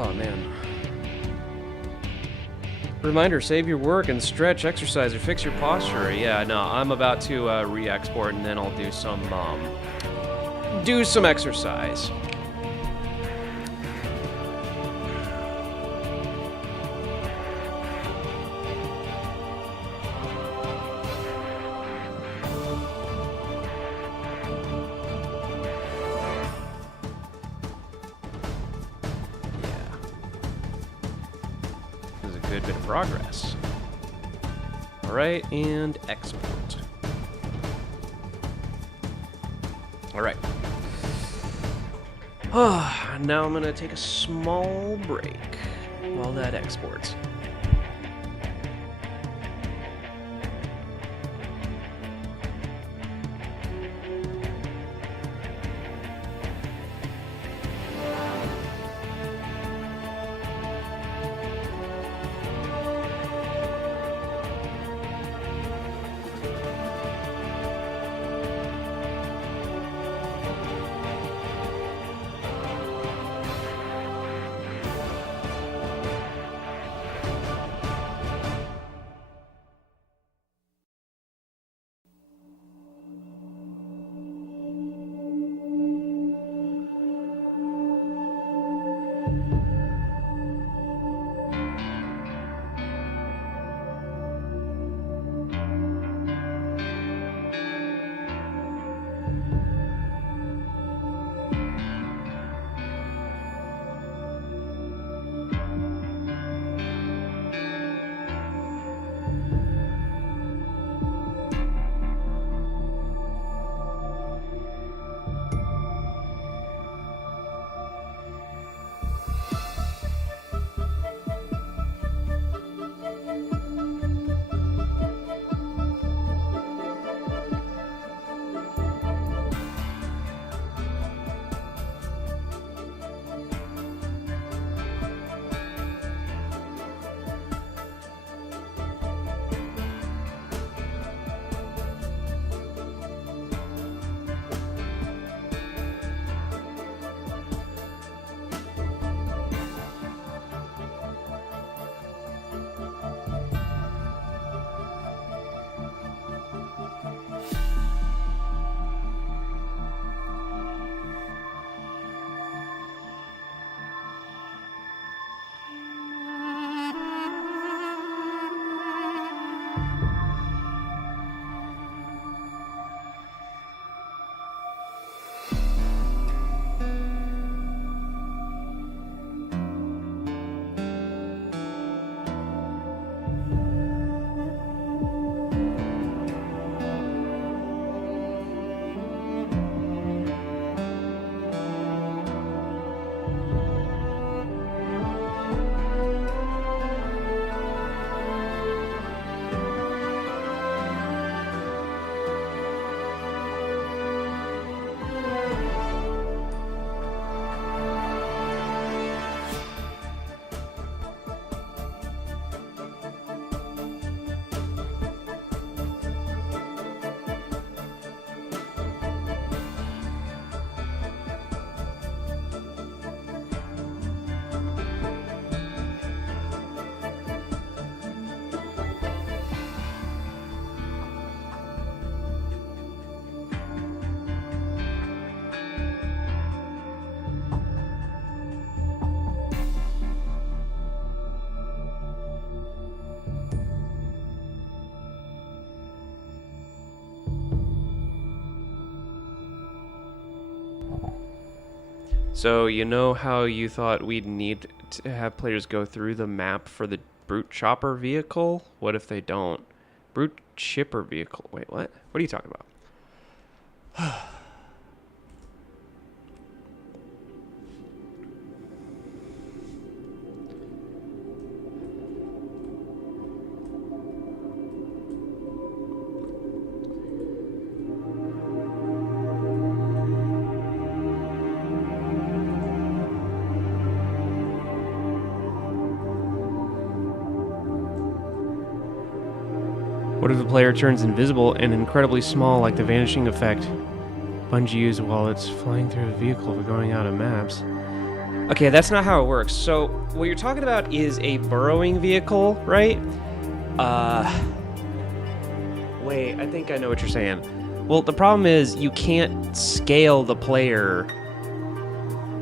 Oh, man. Reminder, save your work and stretch, exercise, or fix your posture. Yeah, no, I'm about to re-export, and then I'll do some exercise. Good bit of progress. All right, and export. All right. Now I'm gonna take a small break while that exports. So you know how you thought we'd need to have players go through the map for the brute chopper vehicle? What if they don't? Brute chipper vehicle. Wait, what? What are you talking about? What if the player turns invisible and incredibly small, like the vanishing effect Bungie used while it's flying through a vehicle for going out of maps? Okay, that's not how it works. So what you're talking about is a burrowing vehicle, right? Wait, I think I know what you're saying. Well, the problem is you can't scale the player,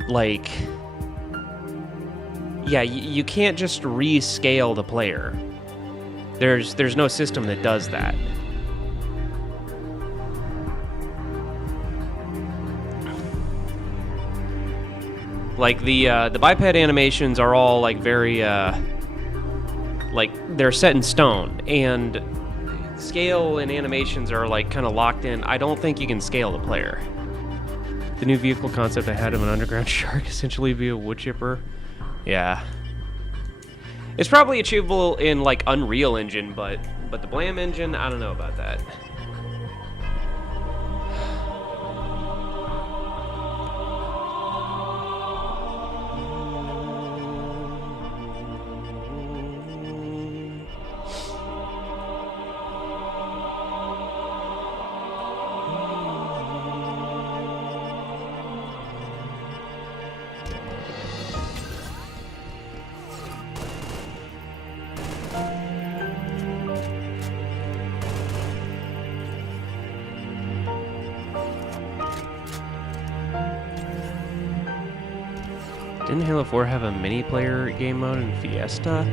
like... Yeah, you can't just rescale the player. There's no system that does that. Like the biped animations are all like very like they're set in stone, and scale and animations are like kind of locked in. I don't think you can scale the player. The new vehicle concept I had of an underground shark essentially via wood chipper. Yeah. It's probably achievable in like Unreal Engine, but the Blam engine, I don't know about that. Didn't Halo 4 have a mini-player game mode in Fiesta?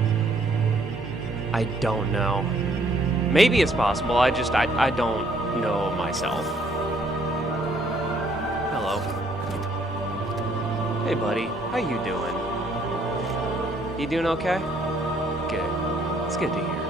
I don't know. Maybe it's possible. I don't know myself. Hello. Hey, buddy. How you doing? You doing okay? Good. It's good to hear.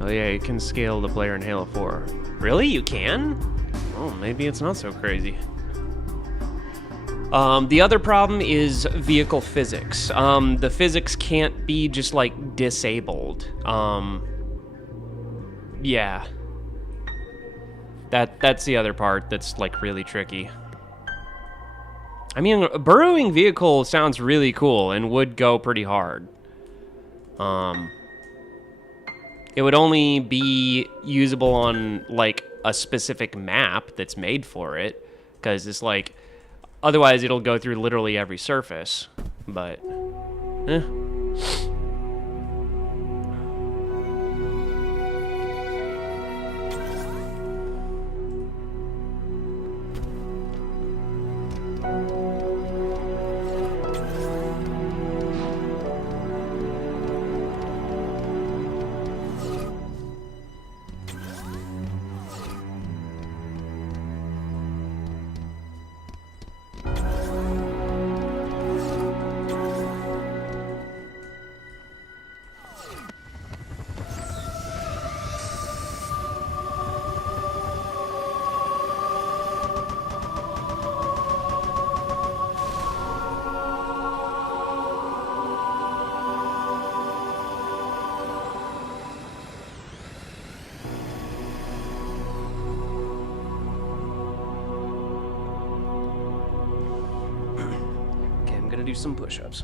Oh yeah, you can scale the player in Halo 4. Really? You can? Oh, maybe it's not so crazy. The other problem is vehicle physics. The physics can't be just like disabled. Yeah. That's the other part that's like really tricky. I mean, a burrowing vehicle sounds really cool and would go pretty hard. It would only be usable on, like, a specific map that's made for it, because it's like, otherwise it'll go through literally every surface, but, eh. Do some push-ups.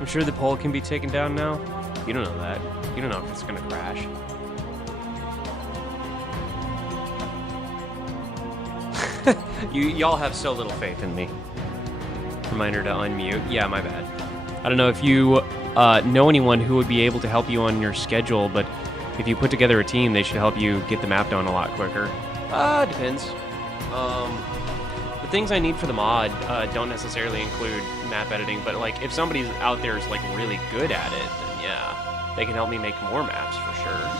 I'm sure the pole can be taken down now. You don't know that. You don't know if it's gonna crash. Y'all have so little faith in me. Reminder to unmute. Yeah, my bad. I don't know if you know anyone who would be able to help you on your schedule, but if you put together a team, they should help you get the map done a lot quicker. Depends. The things I need for the mod don't necessarily include map editing, but like if somebody's out there is like really good at it, then yeah, they can help me make more maps for sure.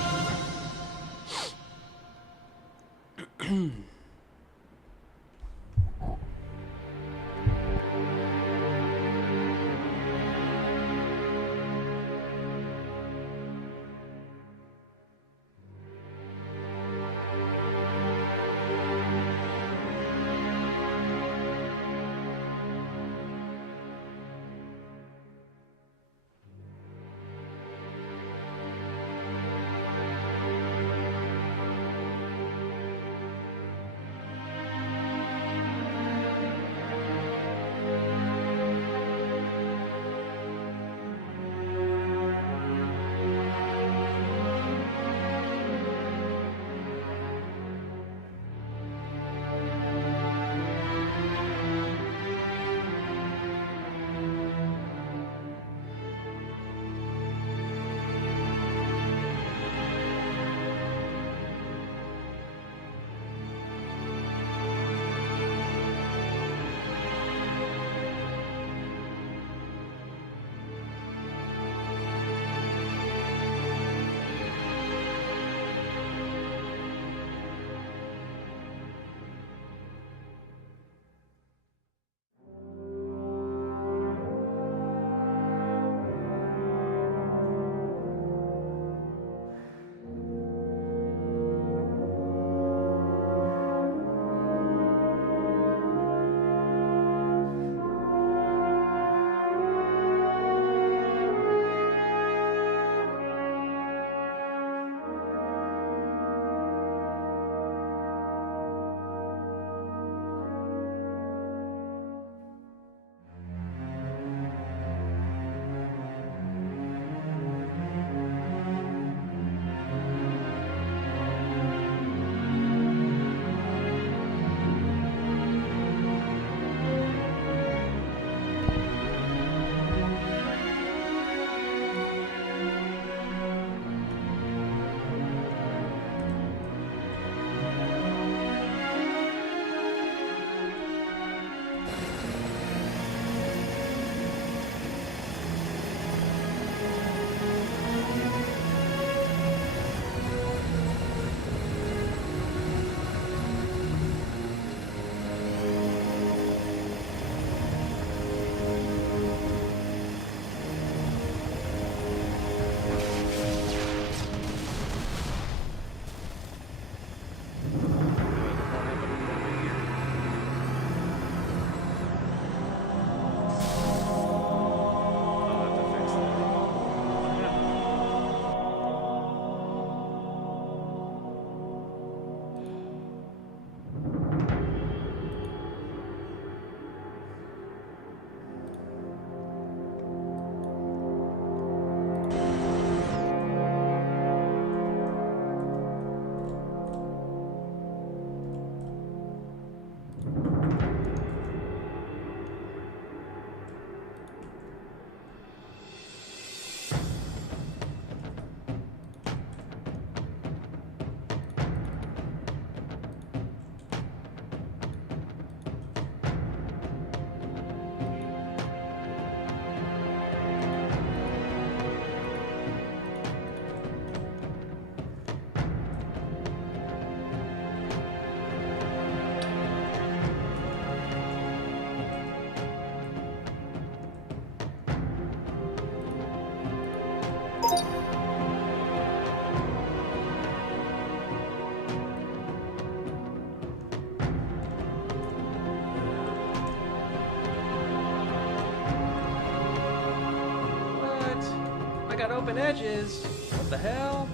got open edges. What the hell?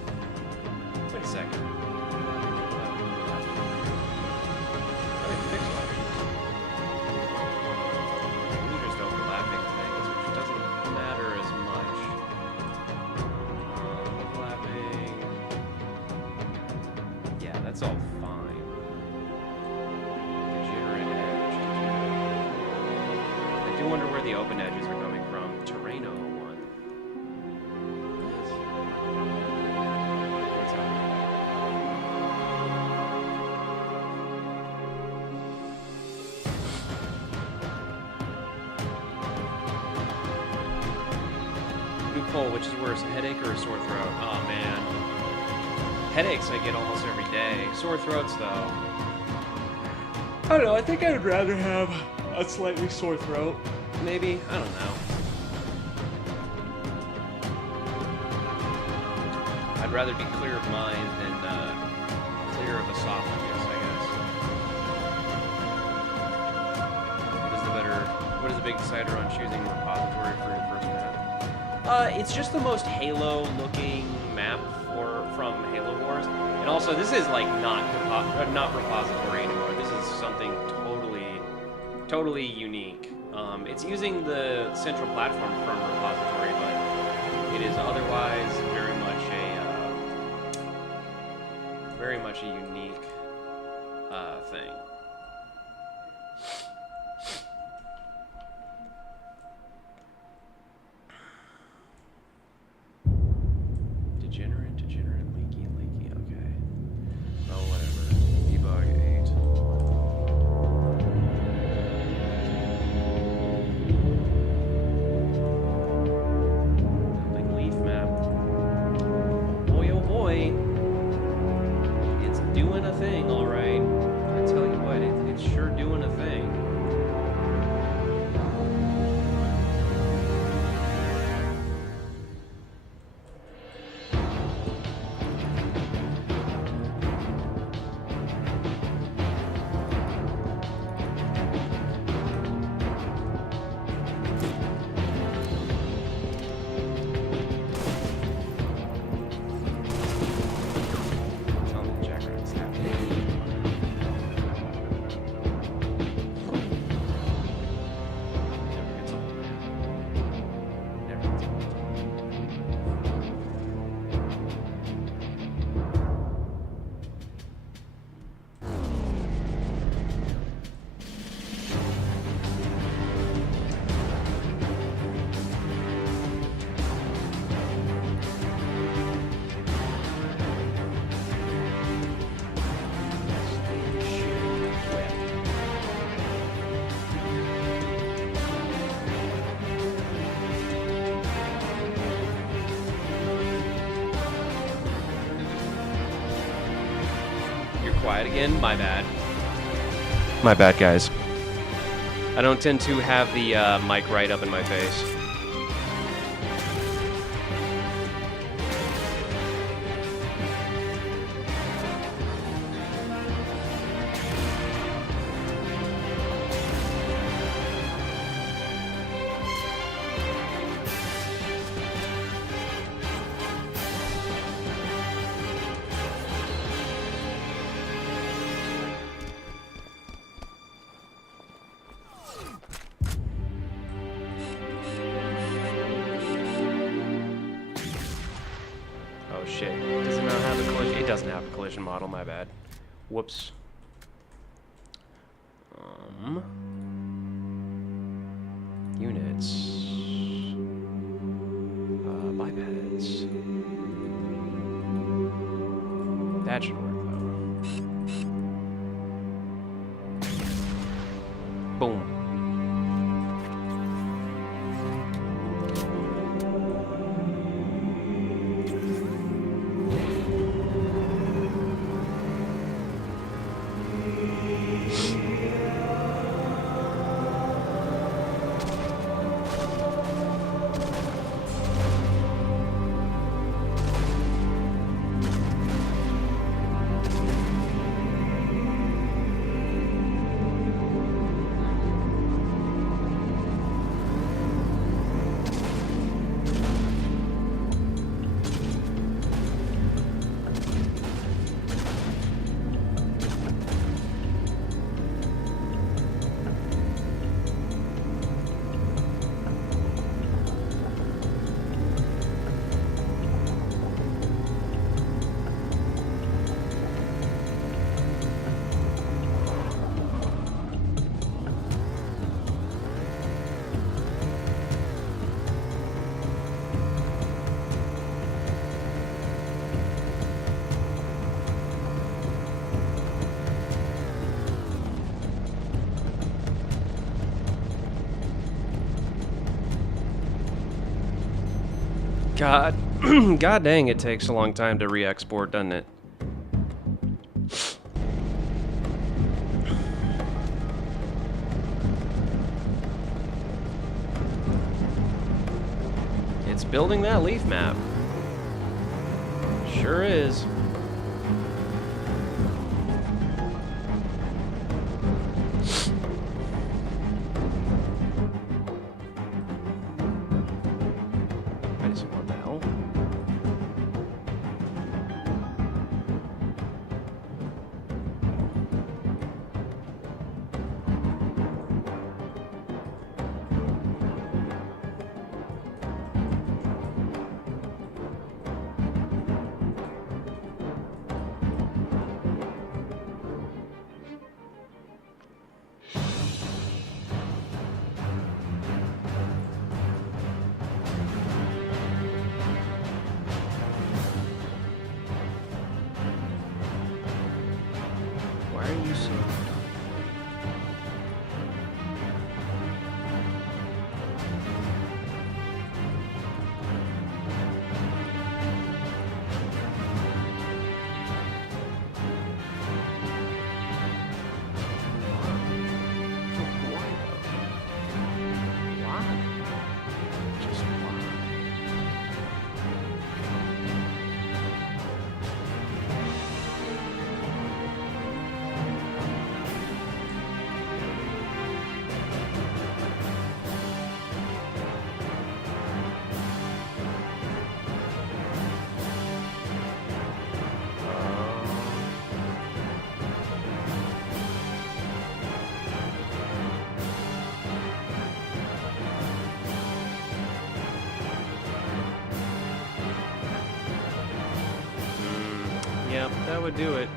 Wait a second. I didn't fix one. These are just overlapping things, which doesn't matter as much. Overlapping. Yeah, that's all fine. Degenerate edge. I do wonder where the open edges are coming from. Terrain 01. Cole, which is worse, a headache or a sore throat? Oh man. Headaches I get almost every day. Sore throats though. I don't know, I think I would rather have a slightly sore throat. Maybe, I don't know. I'd rather be clear of mind than clear of esophagus, I guess. What is the big decider on choosing repository for your first map? It's just the most Halo-looking map from Halo Wars, and also this is like not repository anymore. This is something totally unique. It's using the central platform from repository, but it is otherwise very much a unique thing. Degenerate, leaky, okay. Oh, whatever. Debug 8. Building leaf map. Boy, oh boy. It's doing a thing, alright. I tell you what, it's sure doing a thing. Tell me the jackrabbit's happening. Never gets old, man. Never gets old. You're quiet again? My bad. My bad, guys. I don't tend to have the mic right up in my face. Oh shit. Does it not have a collision? It doesn't have a collision model, my bad. Whoops. Units. Bipeds. That should work though. Boom. God, God dang, it takes a long time to re-export, doesn't it? It's building that leaf map. Sure is. Wait a second, what the hell? Why are you so... Just why? Yep, that would do it.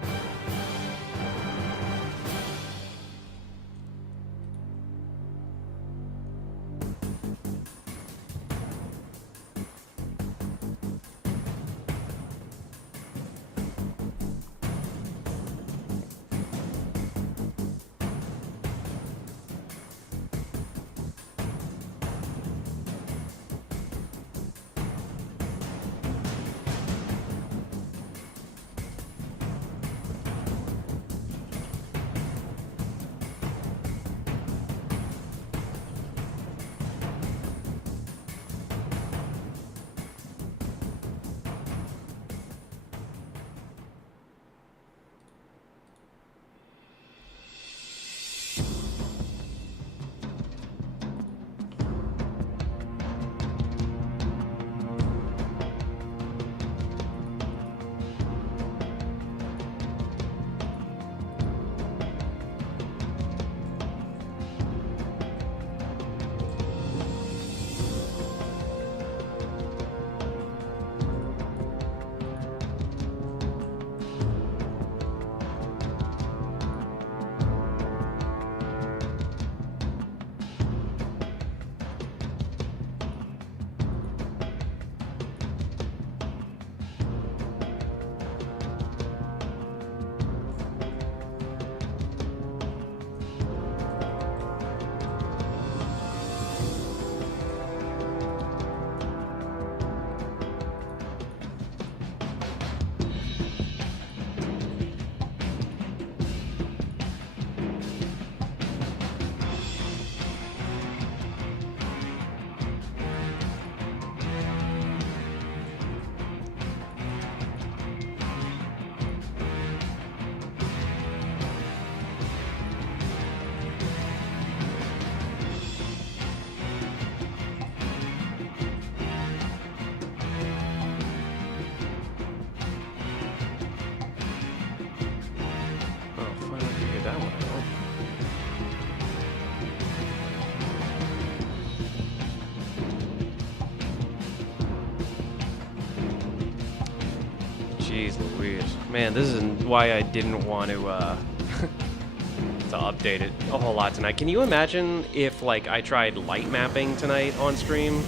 Jeez Louise. Man, this is why I didn't want to to update it a whole lot tonight. Can you imagine if, like, I tried light mapping tonight on stream?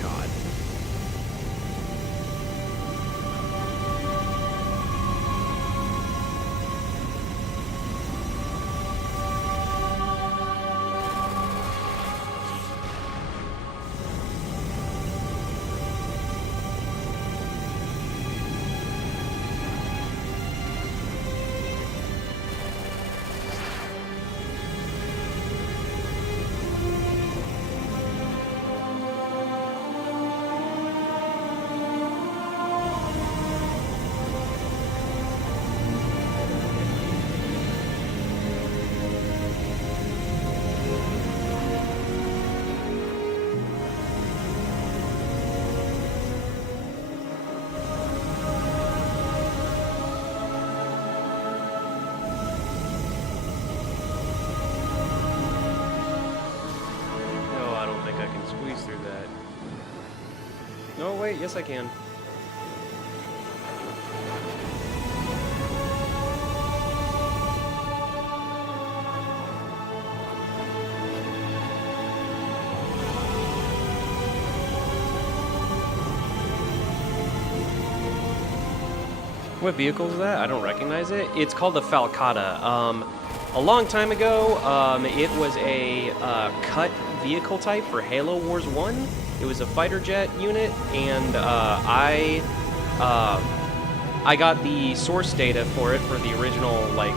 God. No, wait, yes I can. What vehicle is that? I don't recognize it. It's called the Falcata. A long time ago, it was a cut vehicle type for Halo Wars 1. It was a fighter jet unit, and I got the source data for it for the original like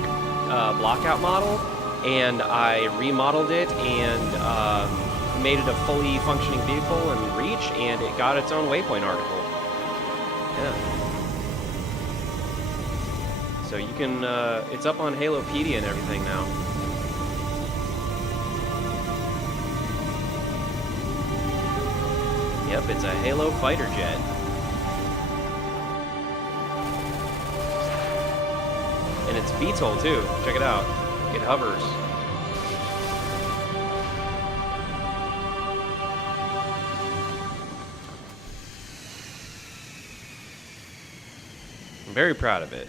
blockout model, and I remodeled it and made it a fully functioning vehicle and reach, and it got its own waypoint article. Yeah. So you can, it's up on Halopedia and everything now. Yep, it's a Halo fighter jet. And it's VTOL too. Check it out. It hovers. I'm very proud of it.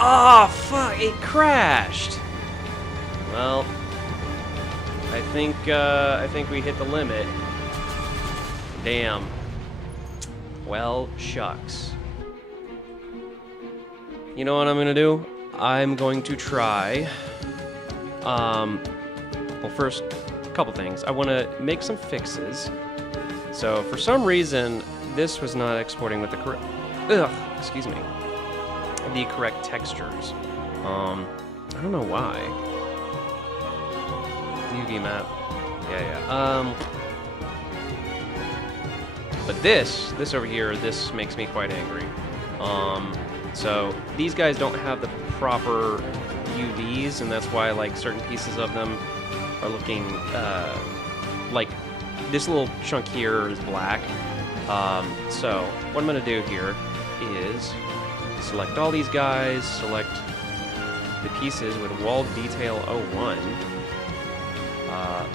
Oh, fuck, it crashed. Well, I think we hit the limit. Damn. Well, shucks. You know what I'm gonna do? I'm going to try. Well, first, a couple things. I want to make some fixes. So, for some reason, this was not exporting with the correct. Excuse me. The correct textures. I don't know why. UV map. Yeah. But this over here, this makes me quite angry. So these guys don't have the proper UVs, and that's why like certain pieces of them are looking like this little chunk here is black. So what I'm gonna do here is select all these guys, select the pieces with wall detail 01,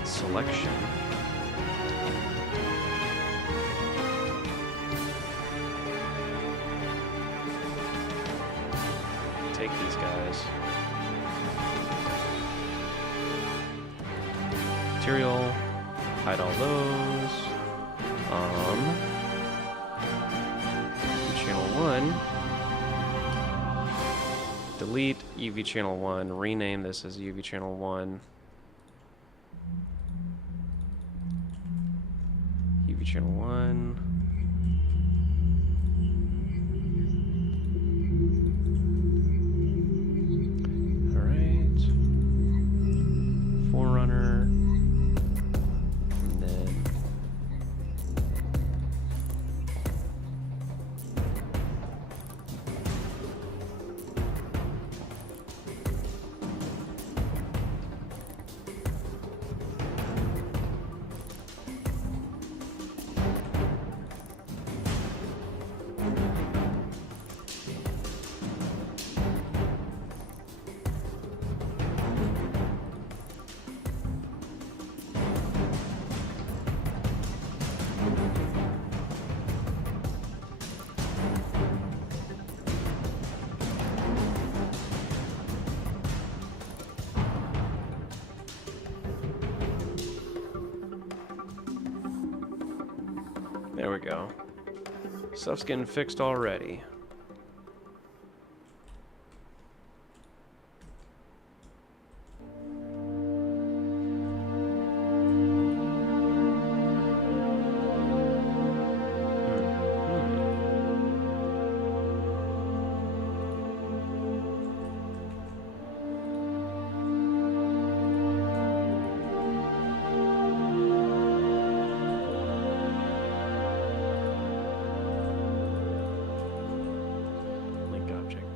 selection. Take these guys. Material, hide all those. Channel 1. Delete UV channel 1, rename this as UV channel 1. UV channel 1. Alright. Forerunner. And then There we go. Stuff's getting fixed already.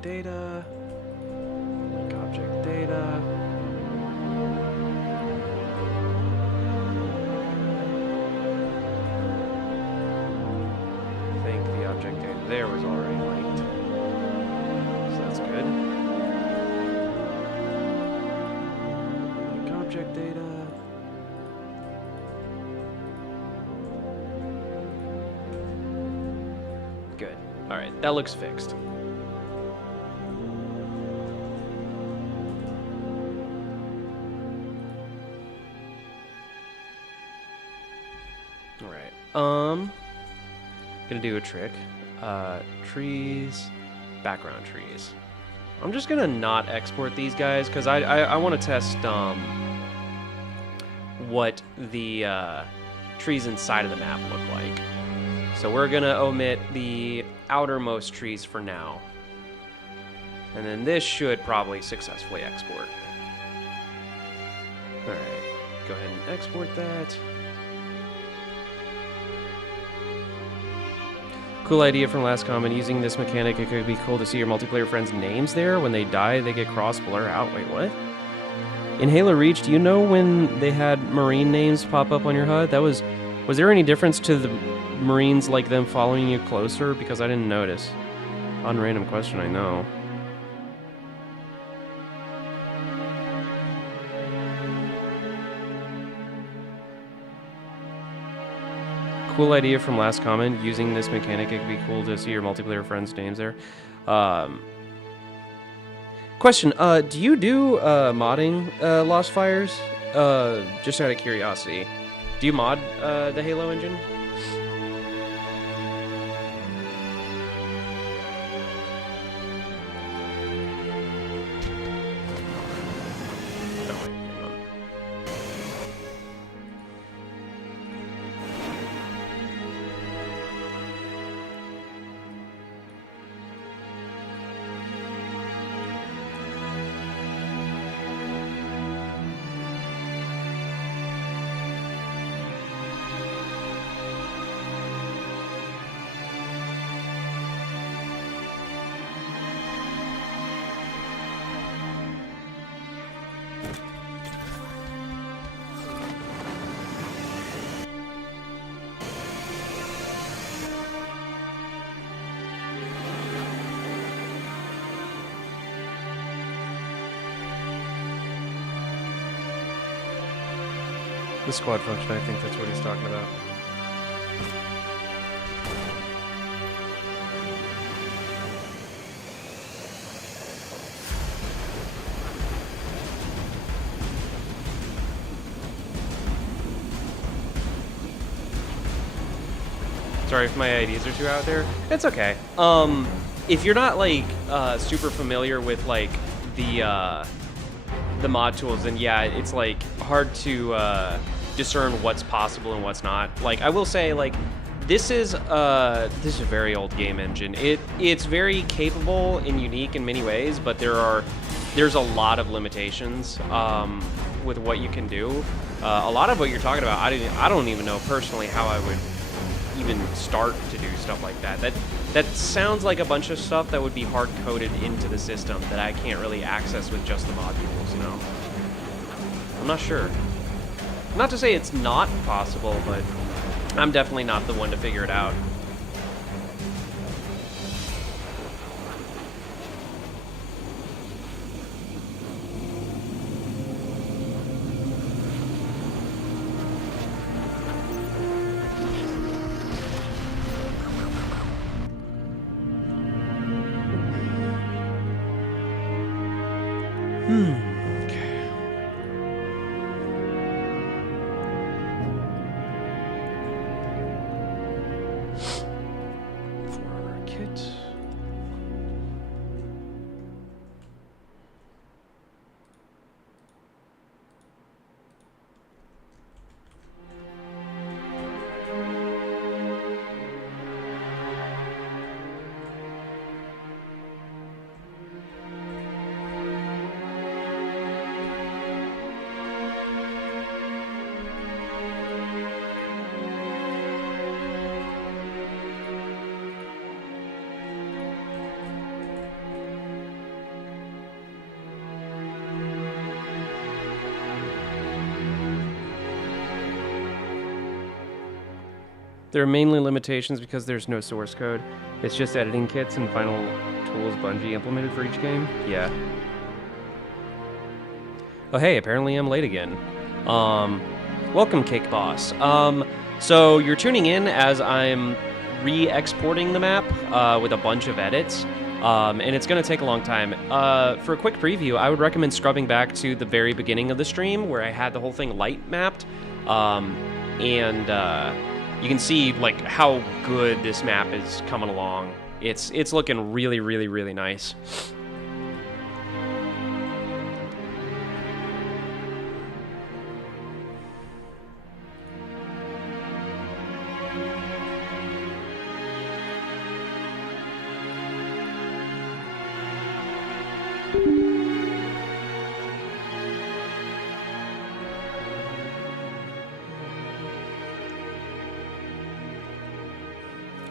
Data, link object data. I think the object data there was already linked, so that's good. Link object data. Good. All right, that looks fixed. Gonna do a trick. Trees, background trees. I'm just gonna not export these guys because I want to test what the trees inside of the map look like. So we're gonna omit the outermost trees for now, and then this should probably successfully export. All right, go ahead and export that. Cool idea from last comment. Using this mechanic, it could be cool to see your multiplayer friends' names there. When they die, they get cross blur out. Wait, what? In Halo Reach, do you know when they had Marine names pop up on your HUD? Was there any difference to the Marines, like them following you closer? Because I didn't notice. On random question, I know. Cool idea from last comment. Using this mechanic, it could be cool to see your multiplayer friends' names there. Question, do you do modding Lost Fires? Just out of curiosity. Do you mod the Halo engine? The squad function, I think that's what he's talking about. Sorry if my IDs are too out there. It's okay. If you're not like super familiar with like the mod tools, then yeah, it's like hard to discern what's possible and what's not. Like I will say, like this is a very old game engine. It's very capable and unique in many ways, but there's a lot of limitations with what you can do. A lot of what you're talking about, I don't even know personally how I would even start to do stuff like that. That sounds like a bunch of stuff that would be hard coded into the system that I can't really access with just the modules, you know. I'm not sure. Not to say it's not possible, but I'm definitely not the one to figure it out. Okay. There are mainly limitations because there's no source code. It's just editing kits and final tools Bungie implemented for each game. Yeah. Oh hey, apparently I'm late again. Welcome, Cake Boss. So you're tuning in as I'm re-exporting the map with a bunch of edits, and it's going to take a long time. For a quick preview, I would recommend scrubbing back to the very beginning of the stream where I had the whole thing light mapped, and you can see like how good this map is coming along. It's looking really, really, really nice.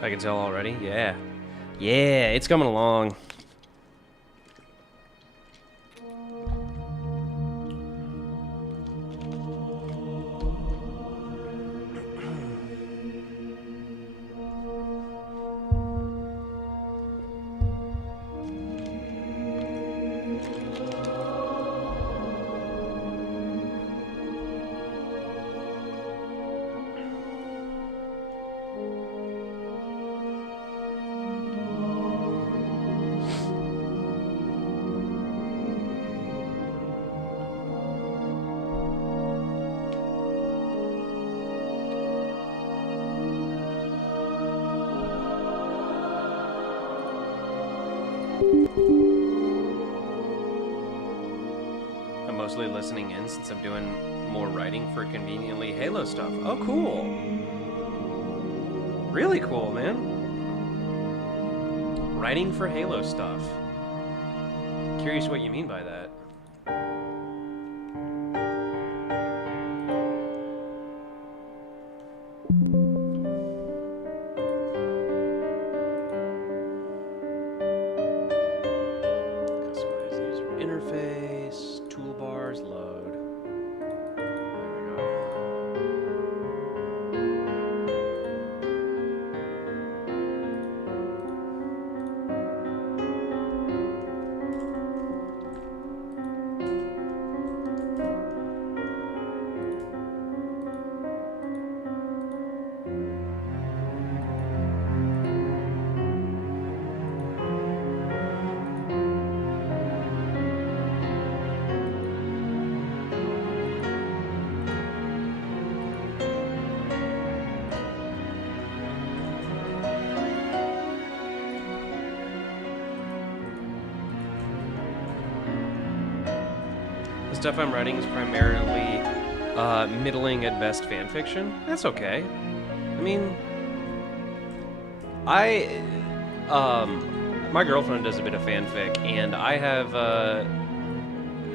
I can tell already. Yeah. Yeah, it's coming along. I'm mostly listening in since I'm doing more writing for conveniently Halo stuff. Oh, cool. Really cool, man. Writing for Halo stuff. Curious what you mean by that. Customize the user interface, toolbars, load. There we go. The stuff I'm writing is primarily middling at best fan fiction. That's okay. I mean, my girlfriend does a bit of fanfic, and I have, I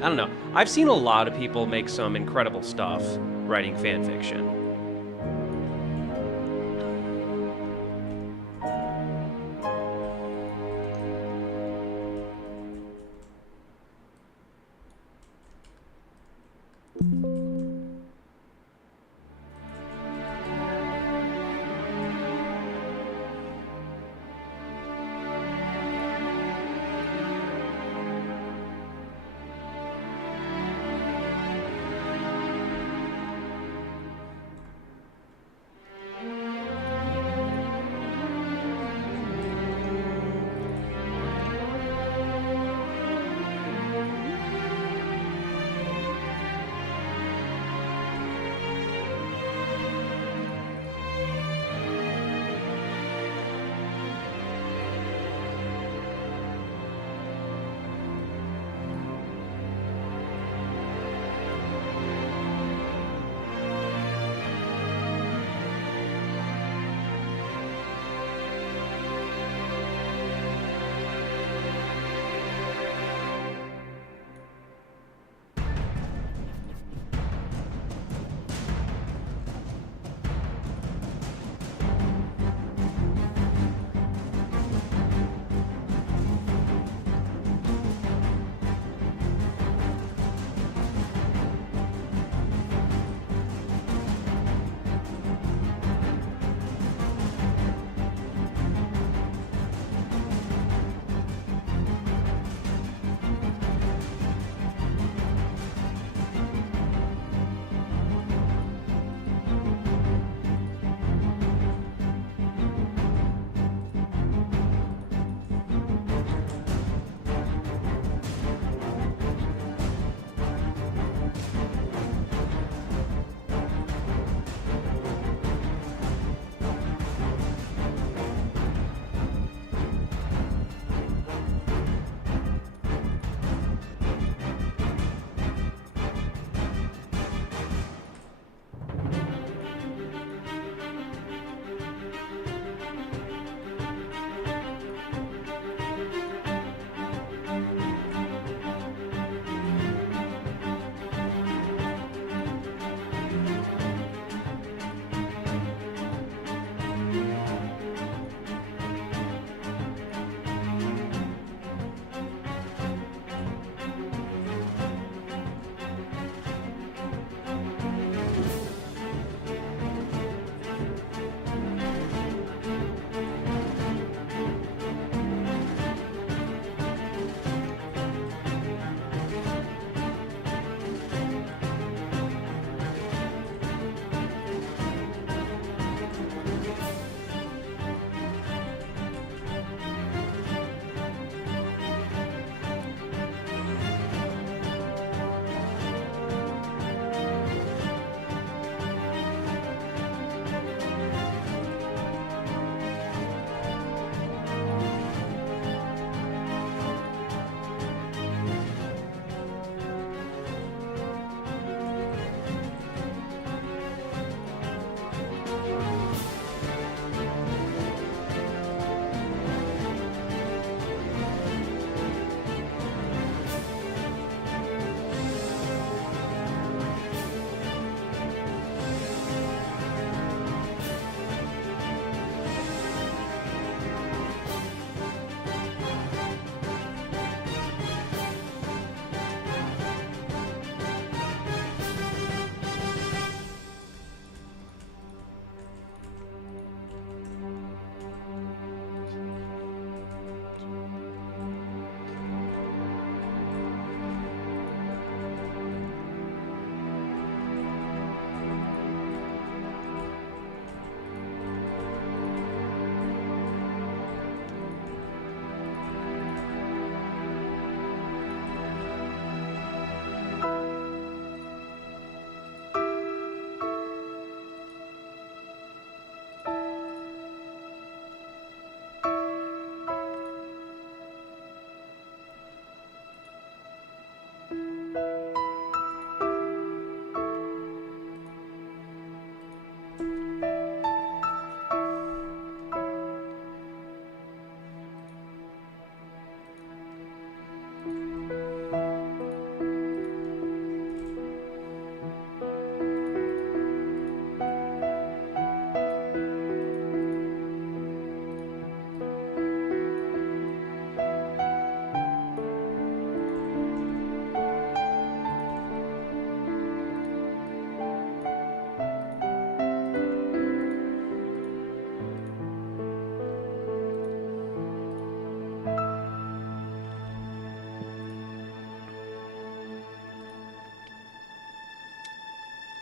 don't know. I've seen a lot of people make some incredible stuff writing fan fiction.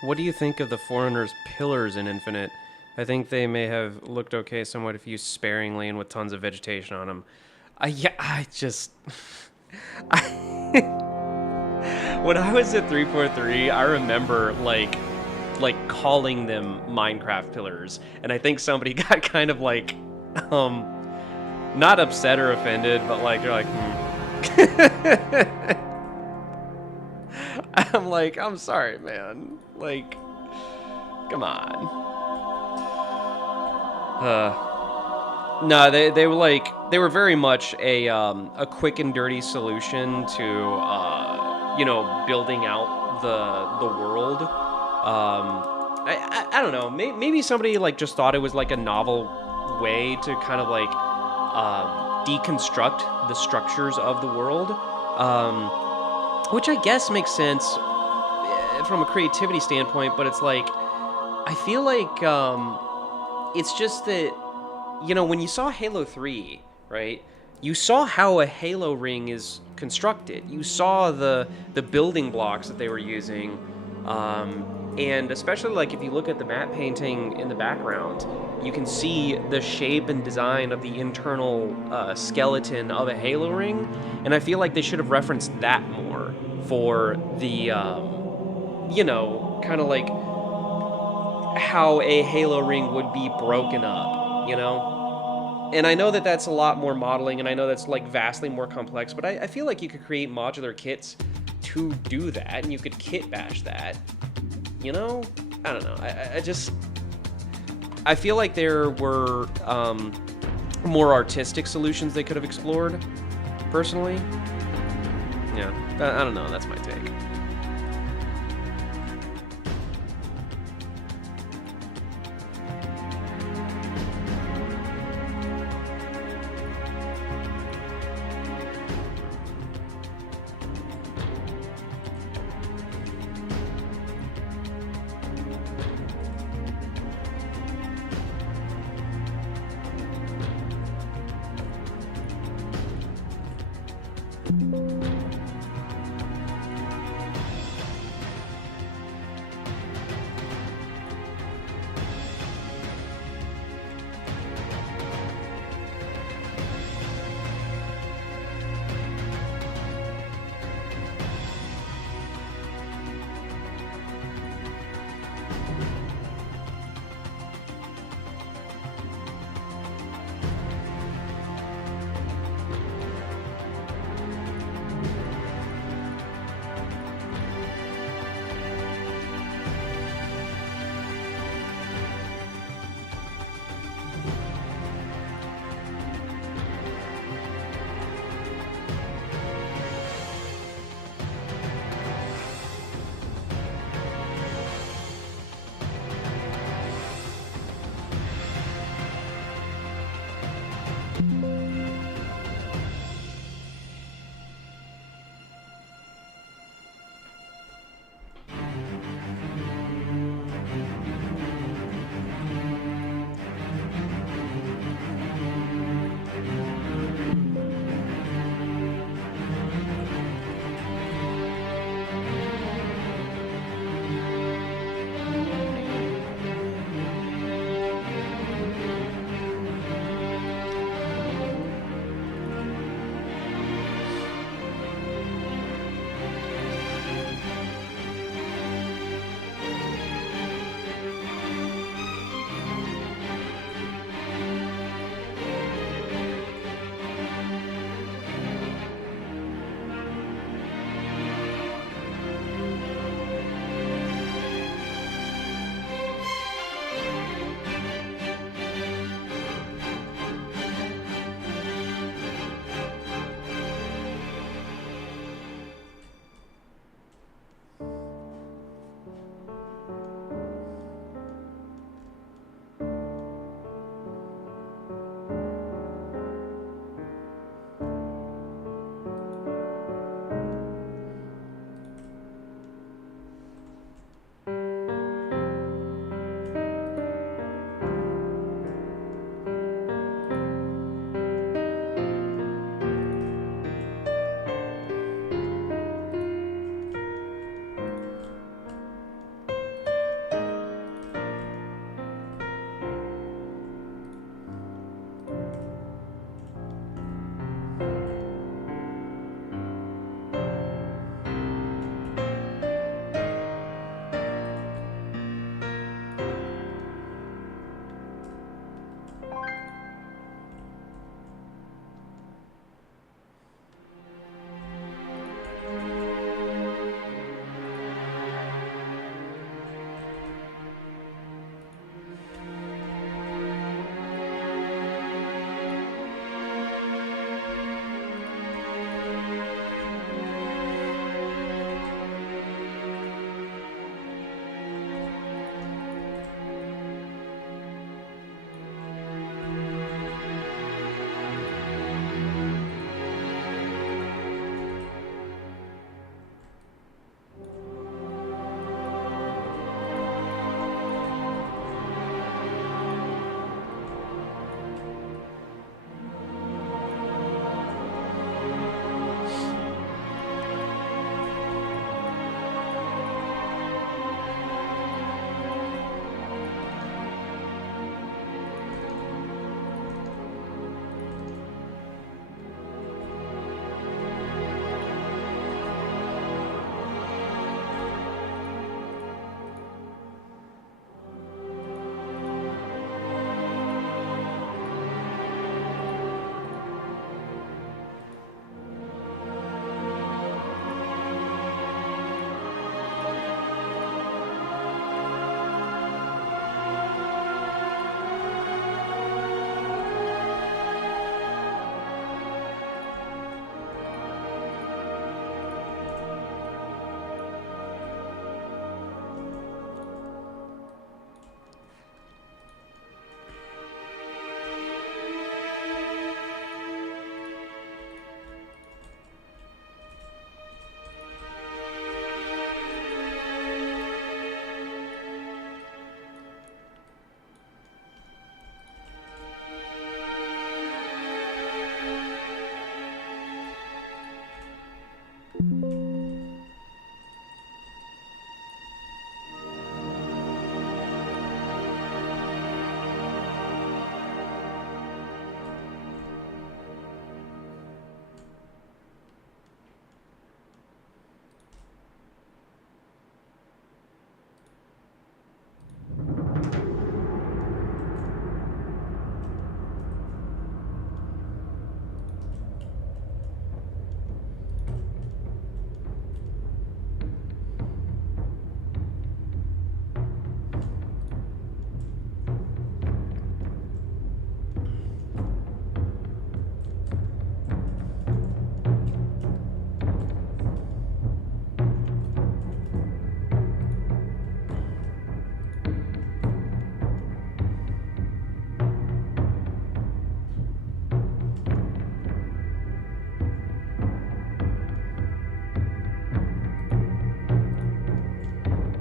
What do you think of the Foreigner's pillars in Infinite? I think they may have looked okay somewhat if used sparingly and with tons of vegetation on them. Yeah, I just... When I was at 343, I remember, like calling them Minecraft pillars. And I think somebody got kind of, like, not upset or offended, but, like, they're like, I'm like, I'm sorry, man. Like, come on. No, they were like, they were very much a quick and dirty solution to, you know, building out the world. I don't know. Maybe somebody like just thought it was like a novel way to kind of like deconstruct the structures of the world, which I guess makes sense from a creativity standpoint. But it's like, I feel like it's just that, you know, when you saw Halo 3, right? You saw how a Halo ring is constructed. You saw the building blocks that they were using. And especially like if you look at the map painting in the background, you can see the shape and design of the internal skeleton of a Halo ring. And I feel like they should have referenced that more for the, you know, kind of like how a Halo ring would be broken up, you know? And I know that that's a lot more modeling, and I know that's like vastly more complex, but I feel like you could create modular kits to do that, and you could kit bash that. You know? I don't know. I feel like there were more artistic solutions they could have explored, personally. Yeah, I don't know. That's my take.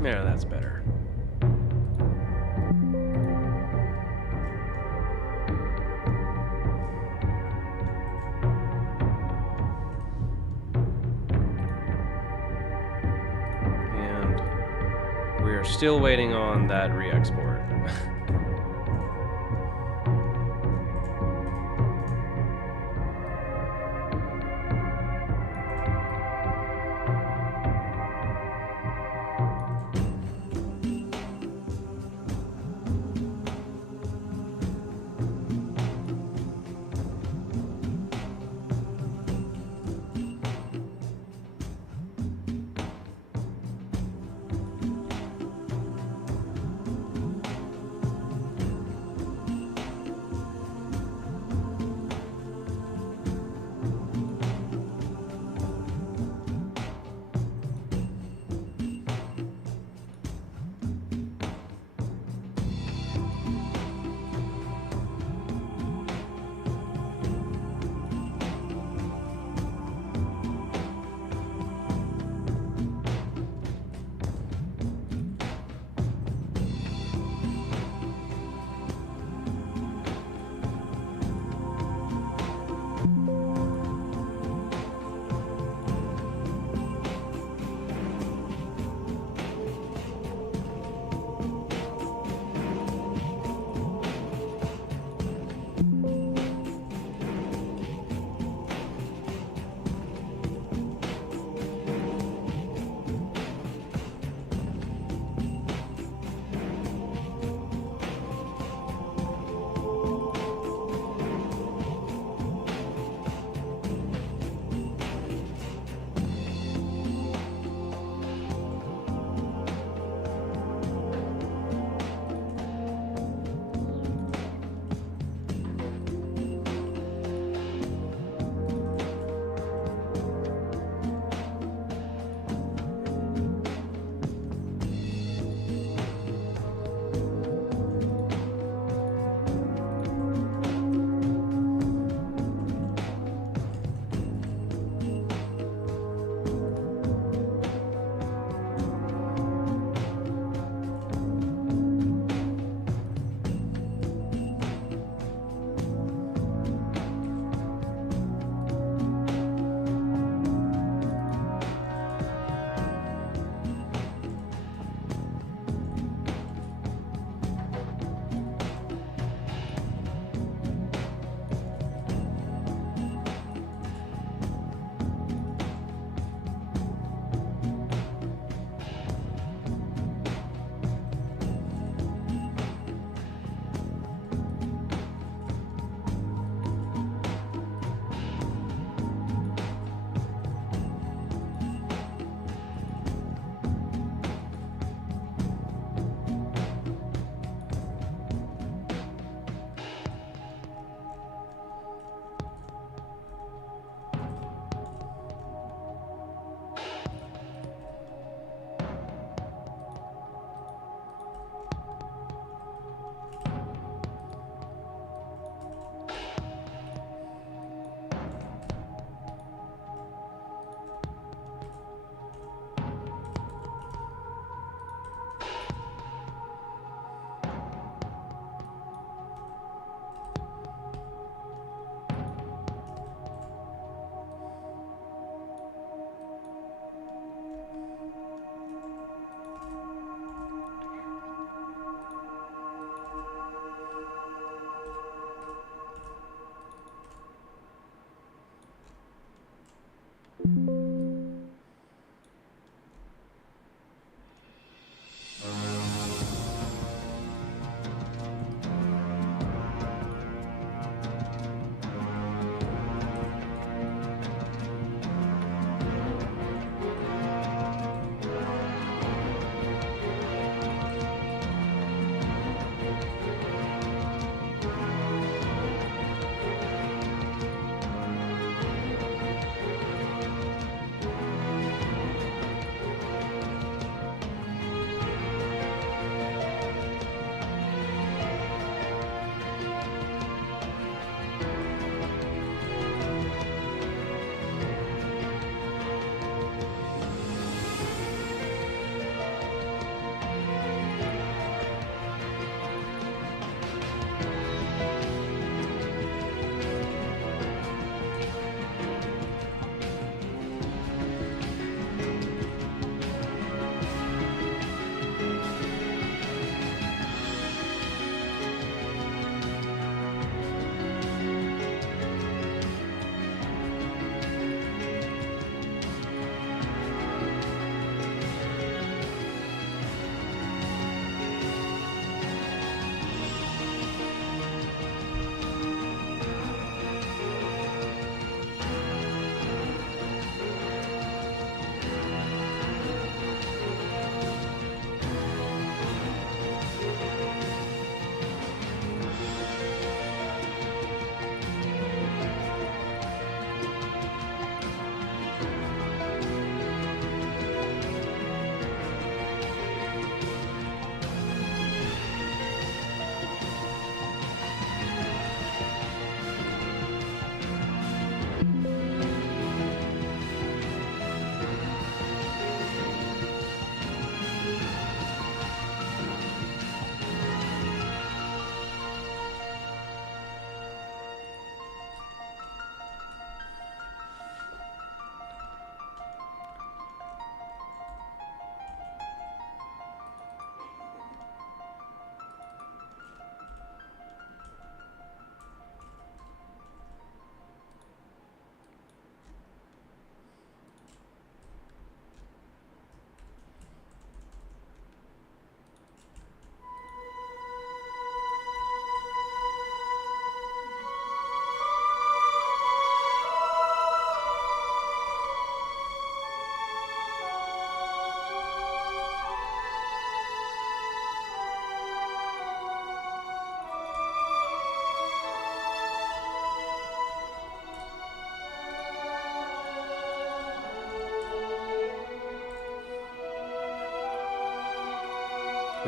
Yeah, that's better. And we are still waiting on that re-export.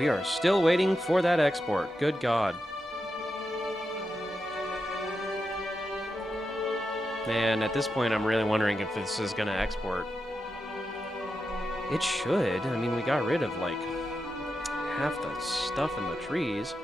We are still waiting for that export. Good God. Man, at this point, I'm really wondering if this is going to export. It should. I mean, we got rid of, like, half the stuff in the trees.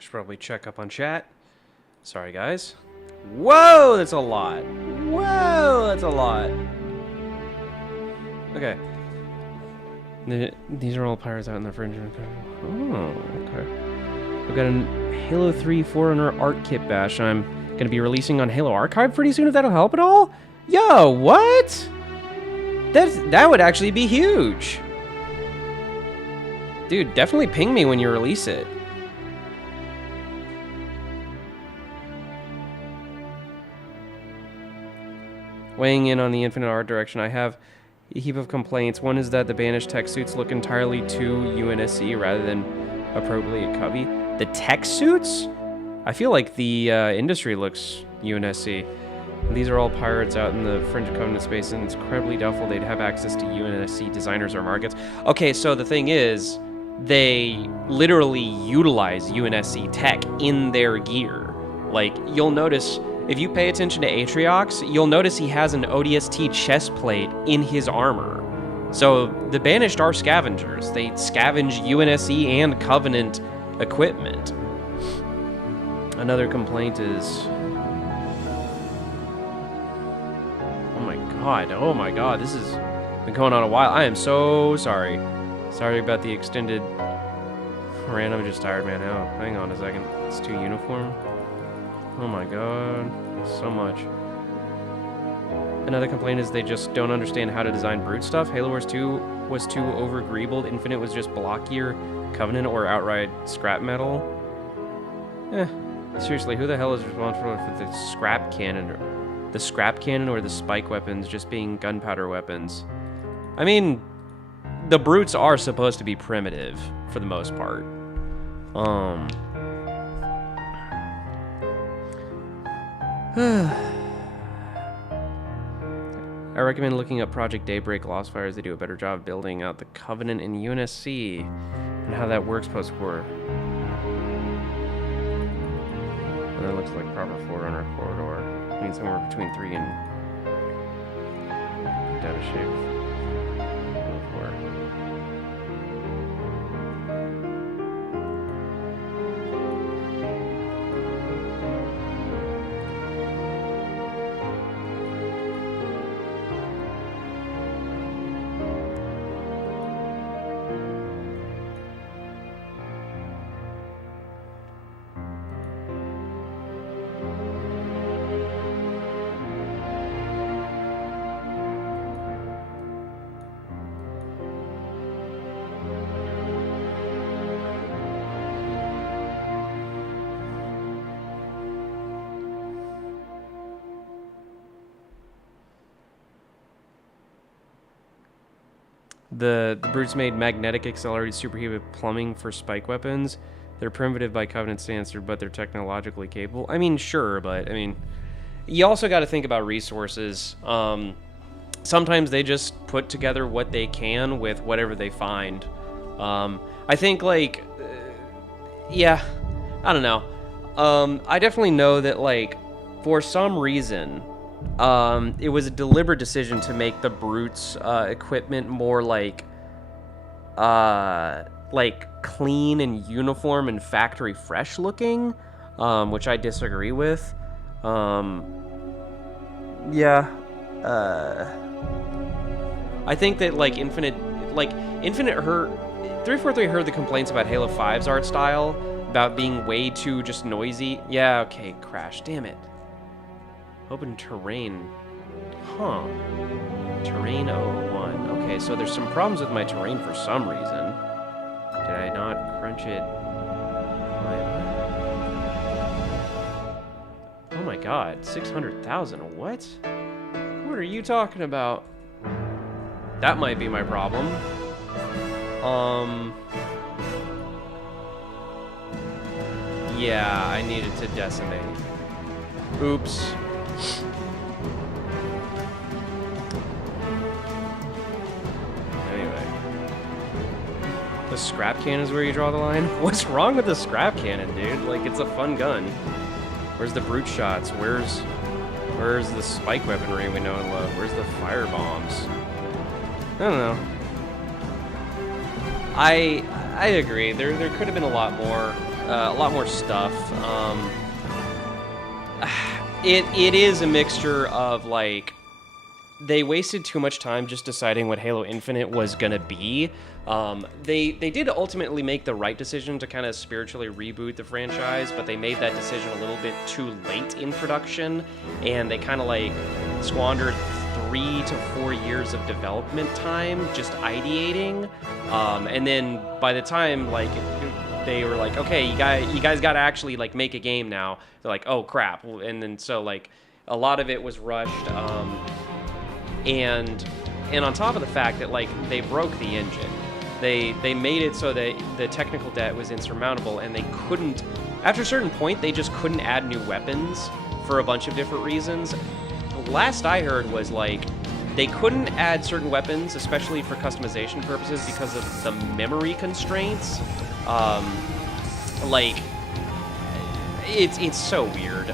Should probably check up on chat. Sorry, guys. Whoa, that's a lot. Whoa, that's a lot. Okay. These are all pirates out in the fringe. Oh, okay. We've got a Halo 3 Forerunner Art Kit Bash I'm going to be releasing on Halo Archive pretty soon, if that'll help at all. Yo, what? That would actually be huge. Dude, definitely ping me when you release it. Weighing in on the Infinite Art direction, I have a heap of complaints. One is that the banished tech suits look entirely too UNSC rather than appropriately a cubby. The tech suits? I feel like the industry looks UNSC. These are all pirates out in the fringe of Covenant space, and it's incredibly doubtful they'd have access to UNSC designers or markets. Okay, so the thing is, they literally utilize UNSC tech in their gear. Like, you'll notice, if you pay attention to Atriox, you'll notice he has an ODST chest plate in his armor. So the Banished are scavengers. They scavenge UNSC and Covenant equipment. Another complaint is... oh my god, this has been going on a while. I am so sorry. Sorry about the extended rant. I'm just tired, man. Oh, hang on a second. It's too uniform. Oh my god, so much. Another complaint is they just don't understand how to design brute stuff. Halo Wars 2 was too over-greebled. Infinite was just blockier. Covenant or outright scrap metal. Seriously, who the hell is responsible for the scrap cannon or the spike weapons just being gunpowder weapons? I mean, the brutes are supposed to be primitive for the most part. I recommend looking up Project Daybreak Lost Fires. They do a better job building out the Covenant in UNSC and how that works post-war. And that looks like proper Forerunner corridor. I mean, somewhere between 3 and data shape. 4. The brutes made magnetic accelerated superheated plumbing for spike weapons. They're primitive by Covenant standards, but they're technologically capable. I mean, sure, but I mean, you also got to think about resources. Sometimes they just put together what they can with whatever they find. I think, like, yeah, I don't know. I definitely know that, like, for some reason, it was a deliberate decision to make the brutes equipment more like clean and uniform and factory fresh looking, which I disagree with. Yeah, I think that Infinite heard 343 heard the complaints about Halo 5's art style about being way too just noisy. Yeah, okay, crash, damn it. Open terrain. Huh. Terrain 001. Okay, so there's some problems with my terrain for some reason. Did I not crunch it? Oh my god, 600,000. What? What are you talking about? That might be my problem. Yeah, I needed to decimate. Oops. Anyway. The scrap cannon is where you draw the line? What's wrong with the scrap cannon, dude? Like, it's a fun gun. Where's the brute shots? Where's the spike weaponry we know and love? Where's the fire bombs? I don't know. I agree. There could have been a lot more stuff. It is a mixture of, like, they wasted too much time just deciding what Halo Infinite was gonna be. They did ultimately make the right decision to kind of spiritually reboot the franchise, but they made that decision a little bit too late in production, and they kind of like squandered 3 to 4 years of development time just ideating. And then by the time they were like, okay, you guys got to actually like make a game now. They're like, oh crap, and then so like a lot of it was rushed, and on top of the fact that like they broke the engine, they made it so that the technical debt was insurmountable, and they couldn't. After a certain point, they just couldn't add new weapons for a bunch of different reasons. The last I heard was like they couldn't add certain weapons, especially for customization purposes, because of the memory constraints. Like, it's so weird.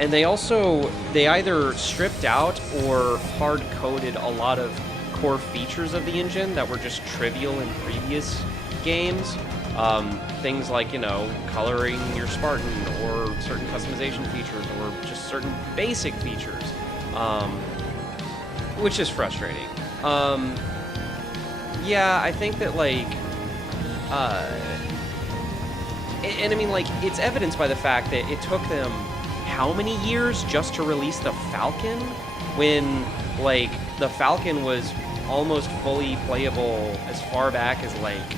And they either stripped out or hard-coded a lot of core features of the engine that were just trivial in previous games. Things like, coloring your Spartan, or certain customization features, or just certain basic features, which is frustrating. Yeah, I think that, like, and I mean, like, it's evidenced by the fact that it took them how many years just to release the Falcon, when, like, the Falcon was almost fully playable as far back as, like,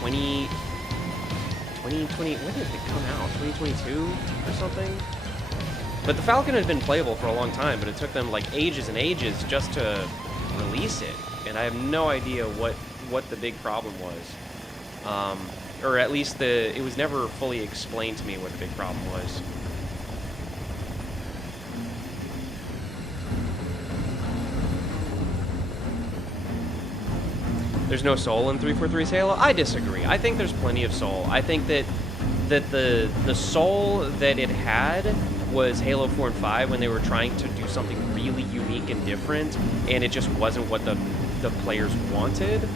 2020, when did it come out? 2022 or something? But the Falcon had been playable for a long time, but it took them, like, ages and ages just to release it, and I have no idea what the big problem was. Or at least it was never fully explained to me what the big problem was. There's no soul in 343's Halo? I disagree. I think there's plenty of soul. I think that the soul that it had was Halo 4 and 5 when they were trying to do something really unique and different, and it just wasn't what the players wanted.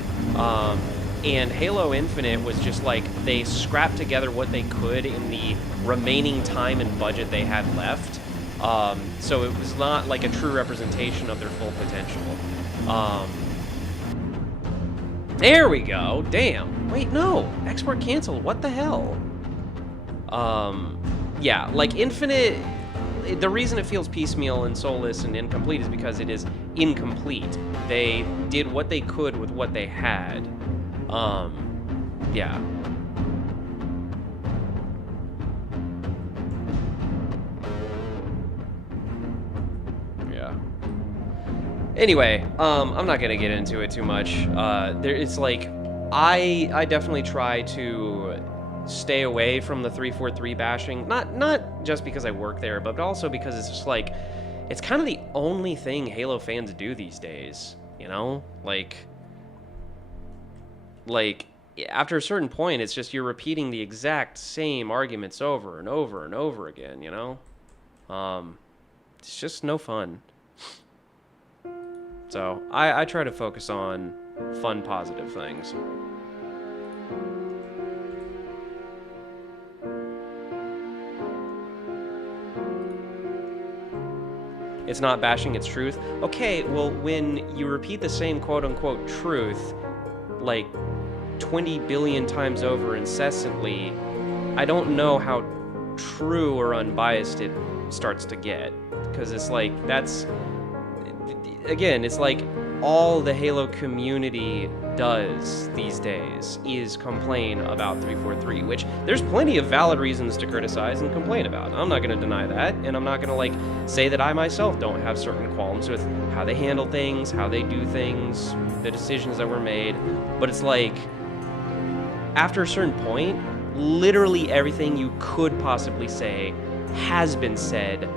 And Halo Infinite was just like they scrapped together what they could in the remaining time and budget they had left. So it was not like a true representation of their full potential. There we go. Damn. Wait, no. Export canceled. What the hell? Yeah, like Infinite, the reason it feels piecemeal and soulless and incomplete is because it is incomplete. They did what they could with what they had. Yeah. Yeah. Anyway, I'm not gonna get into it too much. It's like, I definitely try to stay away from the 343 bashing. Not just because I work there, but also because it's just like, it's kind of the only thing Halo fans do these days, you know? Like after a certain point, it's just you're repeating the exact same arguments over and over and over again, you know? It's just no fun. So I try to focus on fun, positive things. It's not bashing, it's truth. Okay, well, when you repeat the same quote-unquote truth, like 20 billion times over incessantly, I don't know how true or unbiased it starts to get. Because it's like, that's... Again, it's like all the Halo community does these days is complain about 343, which there's plenty of valid reasons to criticize and complain about. I'm not going to deny that, and I'm not going to like say that I myself don't have certain qualms with how they handle things, how they do things, the decisions that were made. But it's like, after a certain point, literally everything you could possibly say has been said.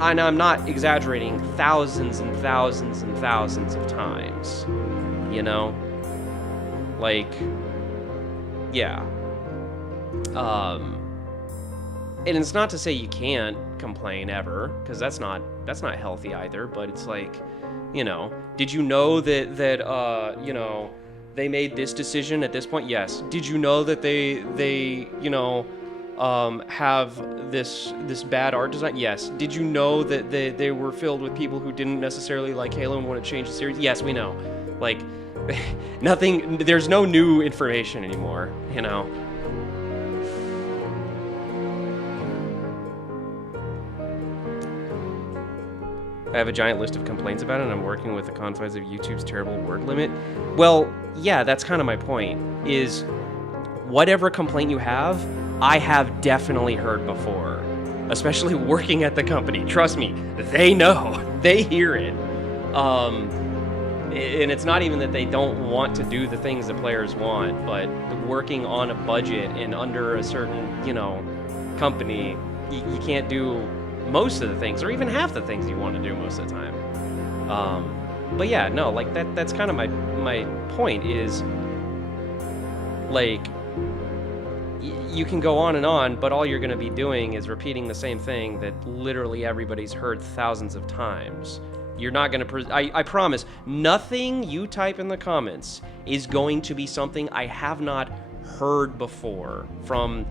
And I'm not exaggerating, thousands and thousands and thousands of times, you know? Like, yeah. And it's not to say you can't complain ever, because that's not healthy either, but it's like, you know, did you know that you know, they made this decision at this point? Yes. Did you know that they you know, have this bad art design? Yes. Did you know that they were filled with people who didn't necessarily like Halo and want to change the series? Yes, we know. Like, nothing, there's no new information anymore, you know? I have a giant list of complaints about it, and I'm working with the confines of YouTube's terrible word limit. Well, yeah, that's kind of my point, is whatever complaint you have, I have definitely heard before, especially working at the company. Trust me, they know. They hear it. And it's not even that they don't want to do the things the players want, but working on a budget and under a certain, you know, company, you can't do most of the things, or even half the things you want to do most of the time. But yeah, no, like that's kind of my point is, like, you can go on and on, but all you're going to be doing is repeating the same thing that literally everybody's heard thousands of times. You're not going to... I promise, nothing you type in the comments is going to be something I have not heard before from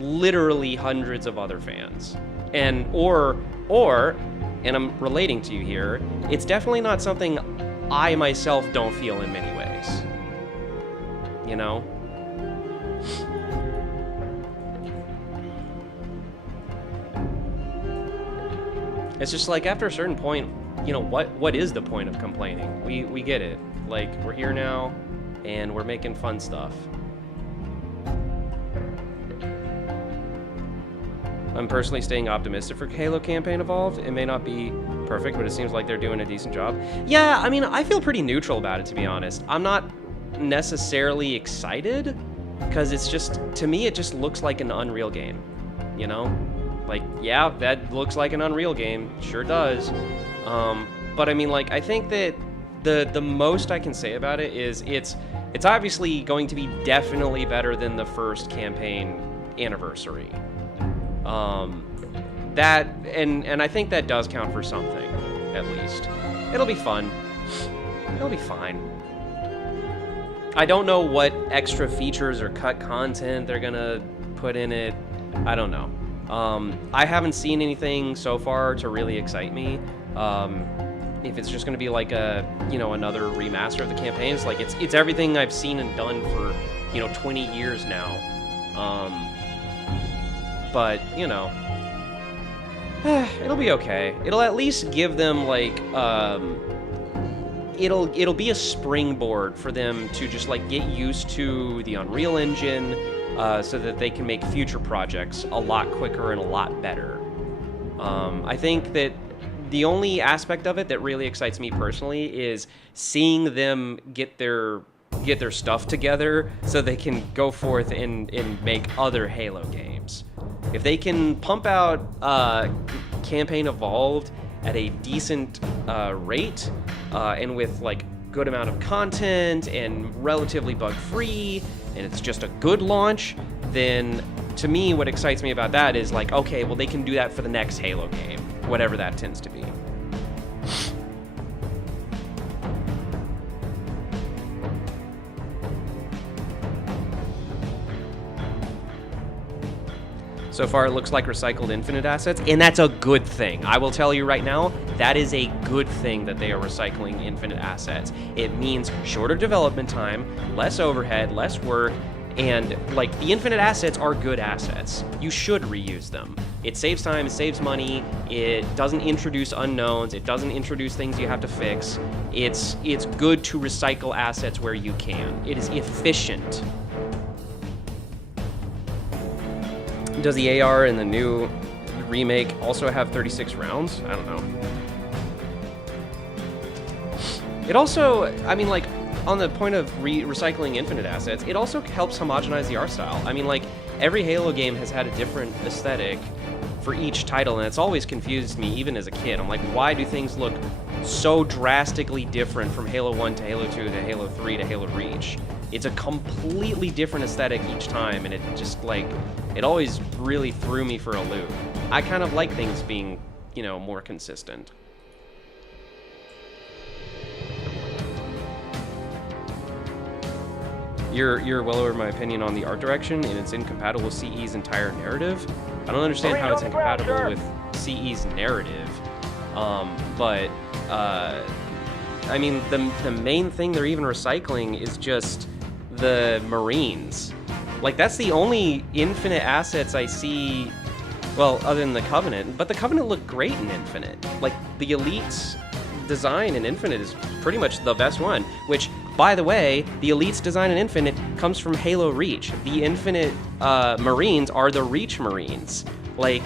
literally hundreds of other fans. And, or, and I'm relating to you here, it's definitely not something I myself don't feel in many ways. You know? It's just like, after a certain point, you know, what is the point of complaining? We get it. Like, we're here now, and we're making fun stuff. I'm personally staying optimistic for Halo Campaign Evolved. It may not be perfect, but it seems like they're doing a decent job. Yeah, I mean, I feel pretty neutral about it, to be honest. I'm not necessarily excited, because it's just, to me, it just looks like an Unreal game, you know? Like, yeah, that looks like an Unreal game, sure does. But I mean, like, I think that the most I can say about it is it's obviously going to be definitely better than the first campaign anniversary. That and I think that does count for something, at least. It'll be fun. It'll be fine. I don't know what extra features or cut content they're gonna put in it. I don't know. I haven't seen anything so far to really excite me. If it's just gonna be like a, you know, another remaster of the campaigns, like it's everything I've seen and done for, you know, 20 years now. But, you know, it'll be okay. It'll at least give them, like, it'll be a springboard for them to just, like, get used to the Unreal Engine, so that they can make future projects a lot quicker and a lot better. I think that the only aspect of it that really excites me personally is seeing them get their stuff together so they can go forth and make other Halo games. If they can pump out Campaign Evolved at a decent rate, and with like good amount of content and relatively bug-free, and it's just a good launch, then to me what excites me about that is like, okay, well they can do that for the next Halo game, whatever that tends to be. So far, it looks like recycled Infinite assets, and that's a good thing. I will tell you right now, that is a good thing that they are recycling Infinite assets. It means shorter development time, less overhead, less work, and, like, the Infinite assets are good assets. You should reuse them. It saves time, it saves money, it doesn't introduce unknowns, it doesn't introduce things you have to fix. It's good to recycle assets where you can. It is efficient. Does the AR in the new remake also have 36 rounds? I don't know. It also, I mean, like, on the point of recycling Infinite assets, it also helps homogenize the art style. I mean, like, every Halo game has had a different aesthetic for each title, and it's always confused me, even as a kid. I'm like, why do things look so drastically different from Halo 1 to Halo 2 to Halo 3 to Halo Reach? It's a completely different aesthetic each time, and it just, like, it always really threw me for a loop. I kind of like things being, you know, more consistent. You're well over my opinion on the art direction, and it's incompatible with CE's entire narrative. I don't understand how it's incompatible with CE's narrative, but I mean, the main thing they're even recycling is just the Marines. Like, that's the only Infinite assets I see, well, other than the Covenant, but the Covenant look great in Infinite. Like, the Elite's design in Infinite is pretty much the best one, which, by the way, the Elite's design in Infinite comes from Halo Reach. The Infinite Marines are the Reach Marines. Like,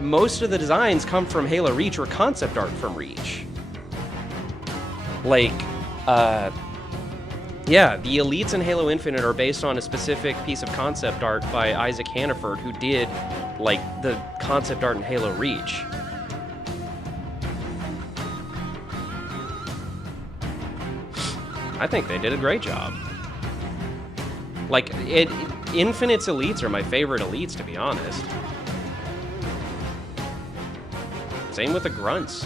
most of the designs come from Halo Reach or concept art from Reach. Like, yeah, the Elites in Halo Infinite are based on a specific piece of concept art by Isaac Hannaford, who did, like, the concept art in Halo Reach. I think they did a great job. Like, Infinite's Elites are my favorite Elites, to be honest. Same with the Grunts.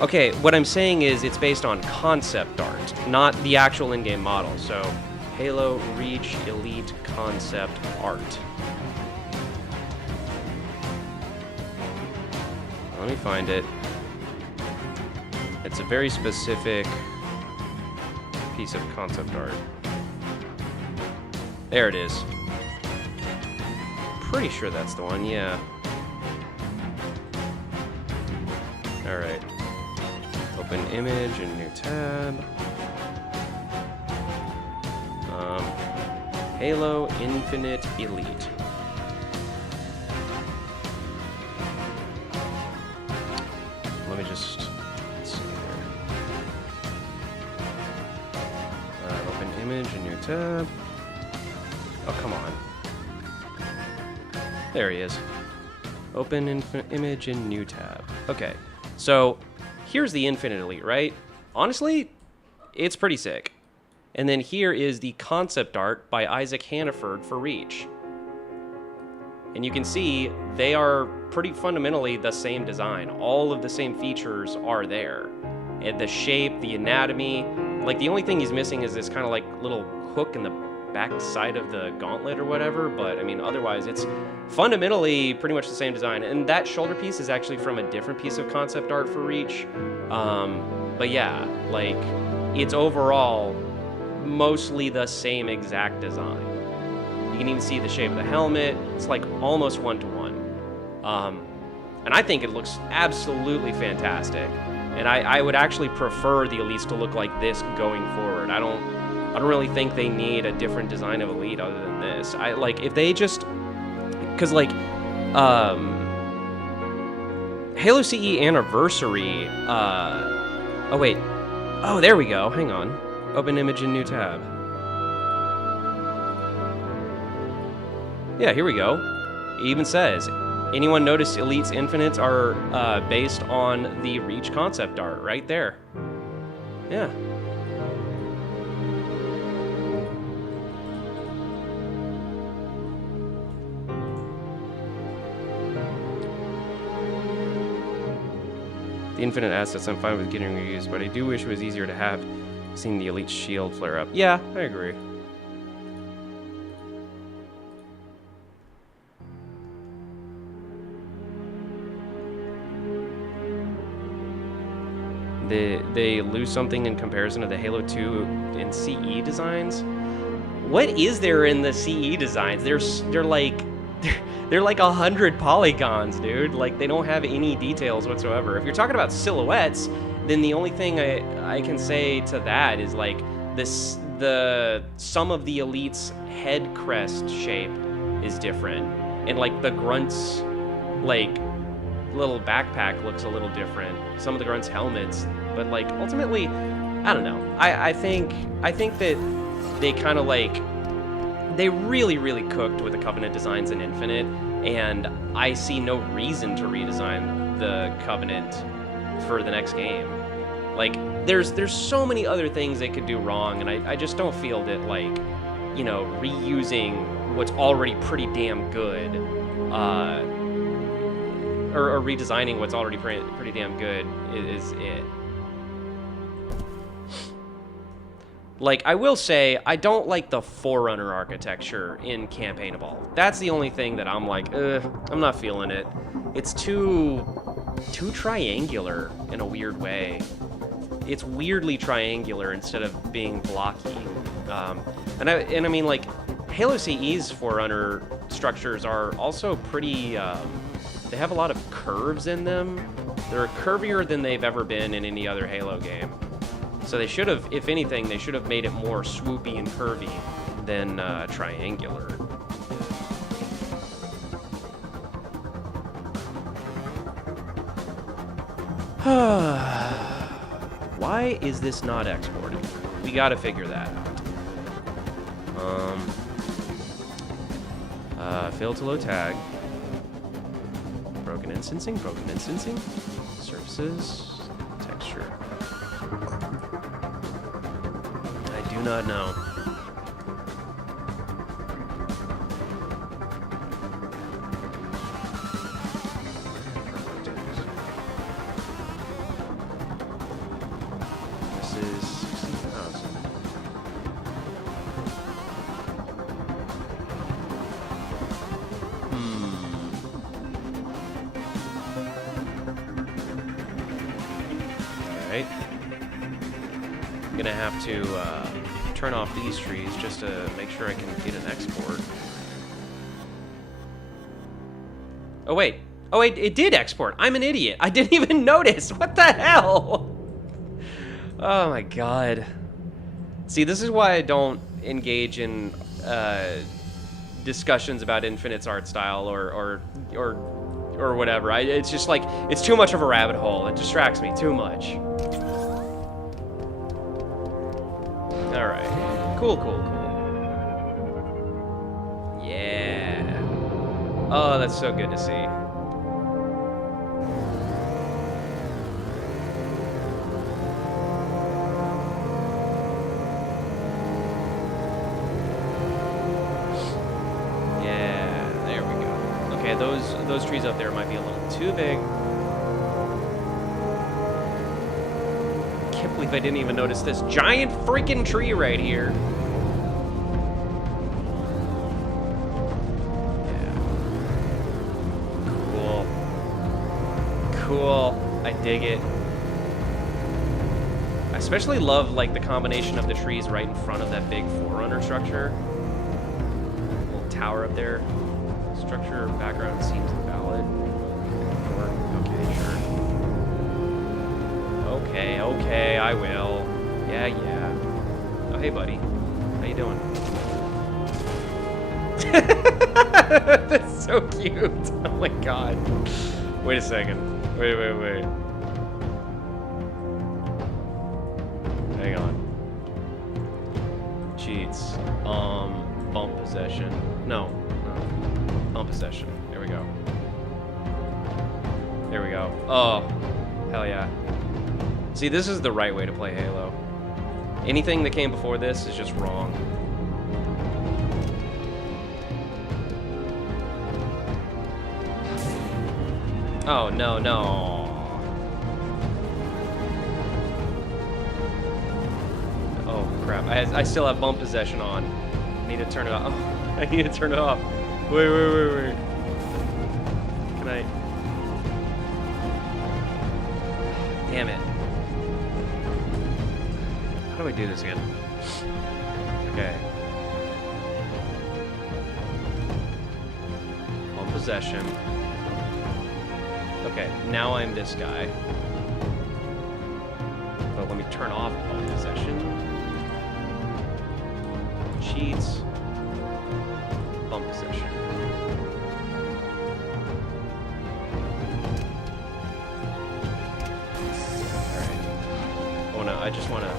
Okay, what I'm saying is it's based on concept art, not the actual in-game model. So, Halo Reach Elite concept art. Let me find it. It's a very specific piece of concept art. There it is. Pretty sure that's the one, yeah. Alright. Open image, a new tab. Halo Infinite Elite. just, let's see here. Open image, a new tab. Oh, come on. There he is. Open image in new tab. Okay, so here's the Infinite Elite, right? Honestly, it's pretty sick. And then here is the concept art by Isaac Hannaford for Reach. And you can see they are pretty fundamentally the same design. All of the same features are there. And the shape, the anatomy, like the only thing he's missing is this kind of like little hook in the back side of the gauntlet or whatever, but I mean otherwise it's fundamentally pretty much the same design. And that shoulder piece is actually from a different piece of concept art for Reach. But yeah, like it's overall mostly the same exact design. You can even see the shape of the helmet. It's like almost one-to-one. And I think it looks absolutely fantastic. And I would actually prefer the Elites to look like this going forward. I don't really think they need a different design of Elite other than this. I like if they just, cause like, Halo CE Anniversary. Oh wait, oh there we go. Hang on. Open image in new tab. Yeah, here we go. It even says, anyone notice Elite's Infinites are based on the Reach concept art right there. Yeah. The Infinite assets I'm fine with getting reused, but I do wish it was easier to have seen the Elite shield flare up. Yeah, I agree. They lose something in comparison to the Halo 2 in CE designs. What is there in the CE designs? They're like 100 polygons, dude. Like they don't have any details whatsoever. If you're talking about silhouettes, then the only thing I can say to that is like the some of the Elite's head crest shape is different, and like the Grunt's like little backpack looks a little different. Some of the Grunt's helmets, but like ultimately, I don't know. I think that they kind of like they really cooked with the Covenant designs in Infinite, and I see no reason to redesign the Covenant for the next game. Like there's so many other things they could do wrong, and I just don't feel that like, you know, reusing what's already pretty damn good or redesigning what's already pretty damn good is it. Like, I will say, I don't like the Forerunner architecture in Campaignable. That's the only thing that I'm like, I'm not feeling it. It's too triangular in a weird way. It's weirdly triangular instead of being blocky. And I mean, like, Halo CE's Forerunner structures are also pretty, they have a lot of curves in them. They're curvier than they've ever been in any other Halo game. So they should have, if anything, they should have made it more swoopy and curvy than triangular. Why is this not exporting? We gotta figure that out. Failed to load tag. Broken instancing, Surfaces, texture. I do not know. This is 60,000. Alright. I'm gonna have to turn off these trees just to make sure I can get an export. Oh wait, it did export. I'm an idiot. I didn't even notice. What the hell? Oh my god. See, this is why I don't engage in discussions about Infinite's art style or or whatever. It's just like, it's too much of a rabbit hole. It distracts me too much. All right, cool. Yeah. Oh, that's so good to see. Those trees up there might be a little too big. Can't believe I didn't even notice this giant freaking tree right here. Yeah. Cool. I dig it. I especially love like the combination of the trees right in front of that big Forerunner structure. Little tower up there. Structure background seems invalid. Okay, sure. Okay, I will. Yeah. Oh, hey, buddy. How you doing? That's so cute. Oh my god. Wait a second. Wait. Hang on. Cheats. Bump possession. No. Bump possession. There we go. Oh, hell yeah. See, this is the right way to play Halo. Anything that came before this is just wrong. Oh, no. Oh, crap. I still have bump possession on. I need to turn it off. Oh, I need to turn it off. Wait. Can I? Damn it. How do I do this again? Okay. On possession. Okay, now I'm this guy. But let me turn off on possession. Cheats. Bump possession. Alright. Oh no, I just wanna...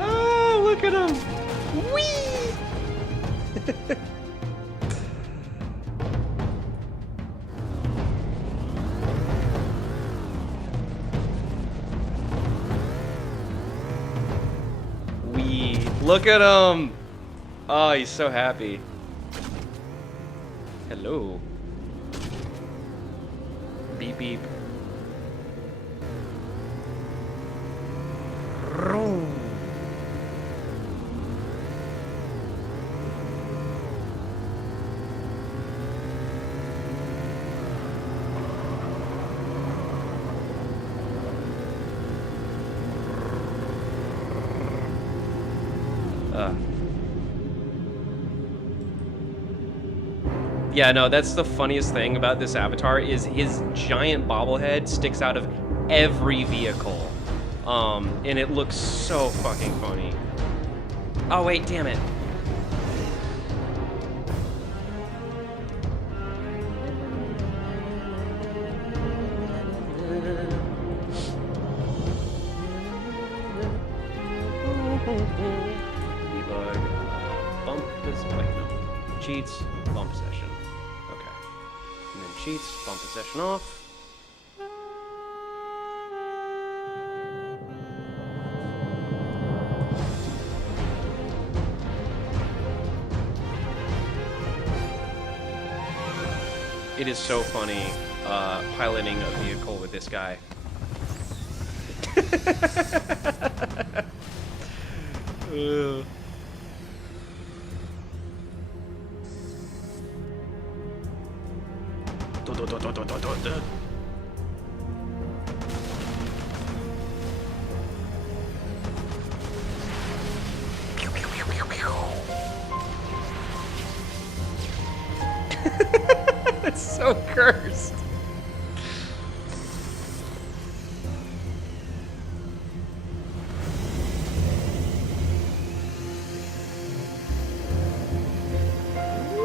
Oh, look at him! Whee! Look at him! Oh, he's so happy. Hello. Beep beep. Yeah, no, that's the funniest thing about this avatar is his giant bobblehead sticks out of every vehicle. And it looks so fucking funny. Oh, wait, damn it. Debug. Bump this. Wait, no. Cheats. Bump session. Okay. And then cheats. Bump the session off. It is so funny piloting a vehicle with this guy. It's so cursed.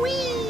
Whee!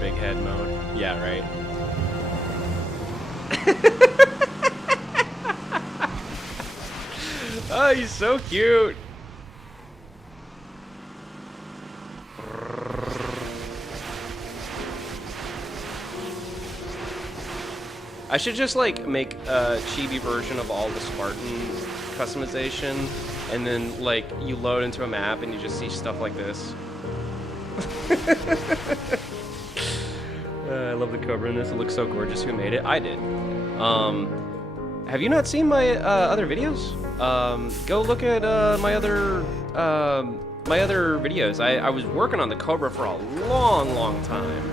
big head mode. Yeah, right. Oh, he's so cute. I should just like make a chibi version of all the Spartan customization, and then like you load into a map and you just see stuff like this. I love the Cobra in this. It looks so gorgeous. Who made it? I did. Have you not seen my other videos? Go look at my other videos. I was working on the Cobra for a long time.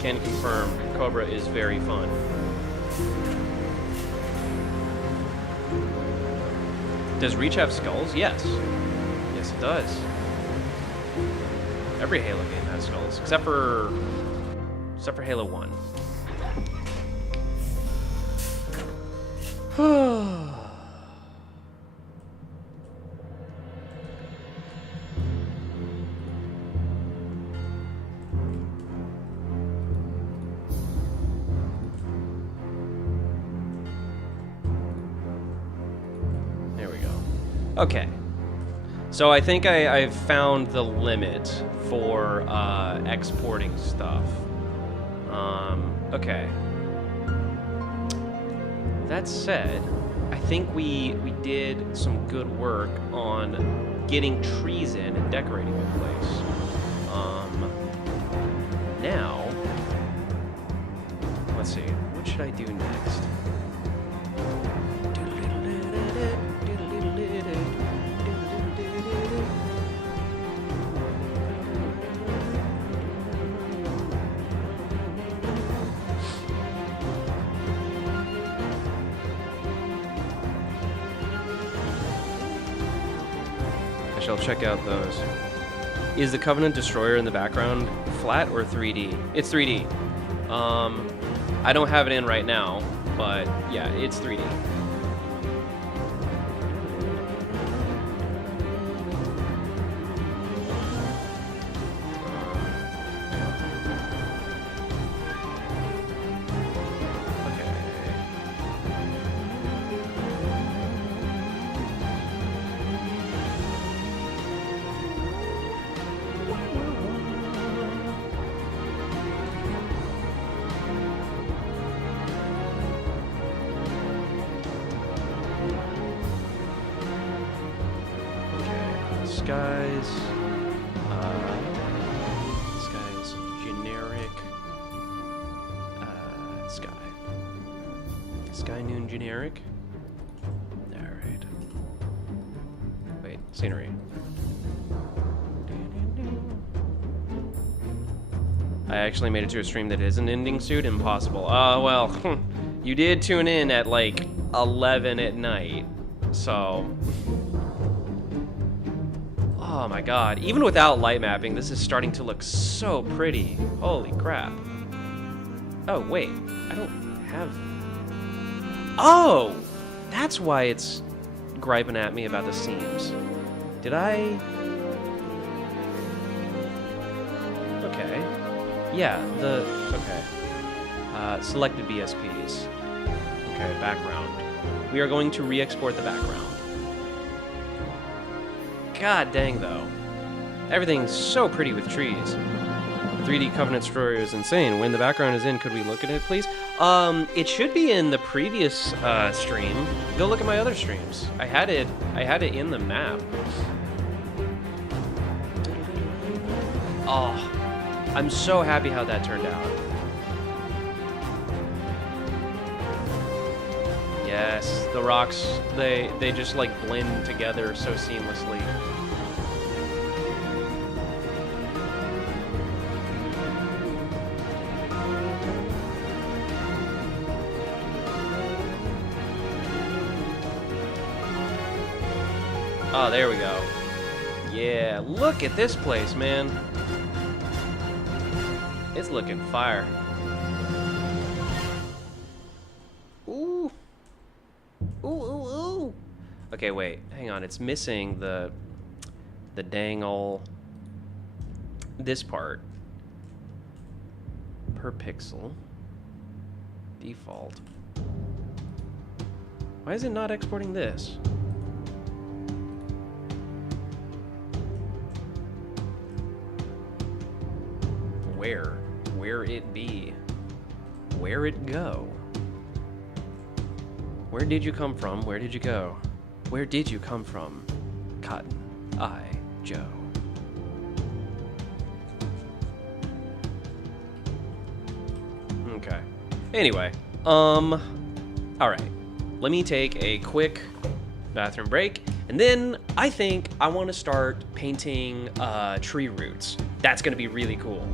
Can confirm, Cobra is very fun. Does Reach have skulls? Yes. Yes, it does. Every Halo game has skulls, except for Halo 1. Okay, so I think I've found the limit for exporting stuff. Okay. That said, I think we did some good work on getting trees in and decorating the place. Now, let's see, what should I do next? I'll check out those. Is the Covenant Destroyer in the background flat or 3D? It's 3D. I don't have it in right now, but yeah, it's 3D. This guy's generic. Sky Noon generic. All right. Wait, scenery. I actually made it to a stream that is an ending suit. Impossible. Well, you did tune in at like 11 at night, so. Oh my god, even without light mapping, this is starting to look so pretty. Holy crap. Oh, wait, I don't have... Oh! That's why it's griping at me about the seams. Did I... Okay. Yeah, okay. Selected BSPs. Okay, background. We are going to re-export the background. God dang, though. Everything's so pretty with trees. 3D Covenant Destroyer is insane. When the background is in, could we look at it, please? It should be in the previous stream. Go look at my other streams. I had it in the map. Oh, I'm so happy how that turned out. Yes, the rocks, they just like blend together so seamlessly. Oh, there we go. Yeah, look at this place, man. It's looking fire. Ooh. Ooh, ooh, ooh. Okay, wait. Hang on. It's missing the dang ol' this part. Per pixel. Default. Why is it not exporting this? Where it be? Where it go? Where did you come from? Where did you go? Where did you come from? Cotton Eye Joe. Okay. Anyway, all right. Let me take a quick bathroom break, and then I think I want to start painting tree roots. That's going to be really cool.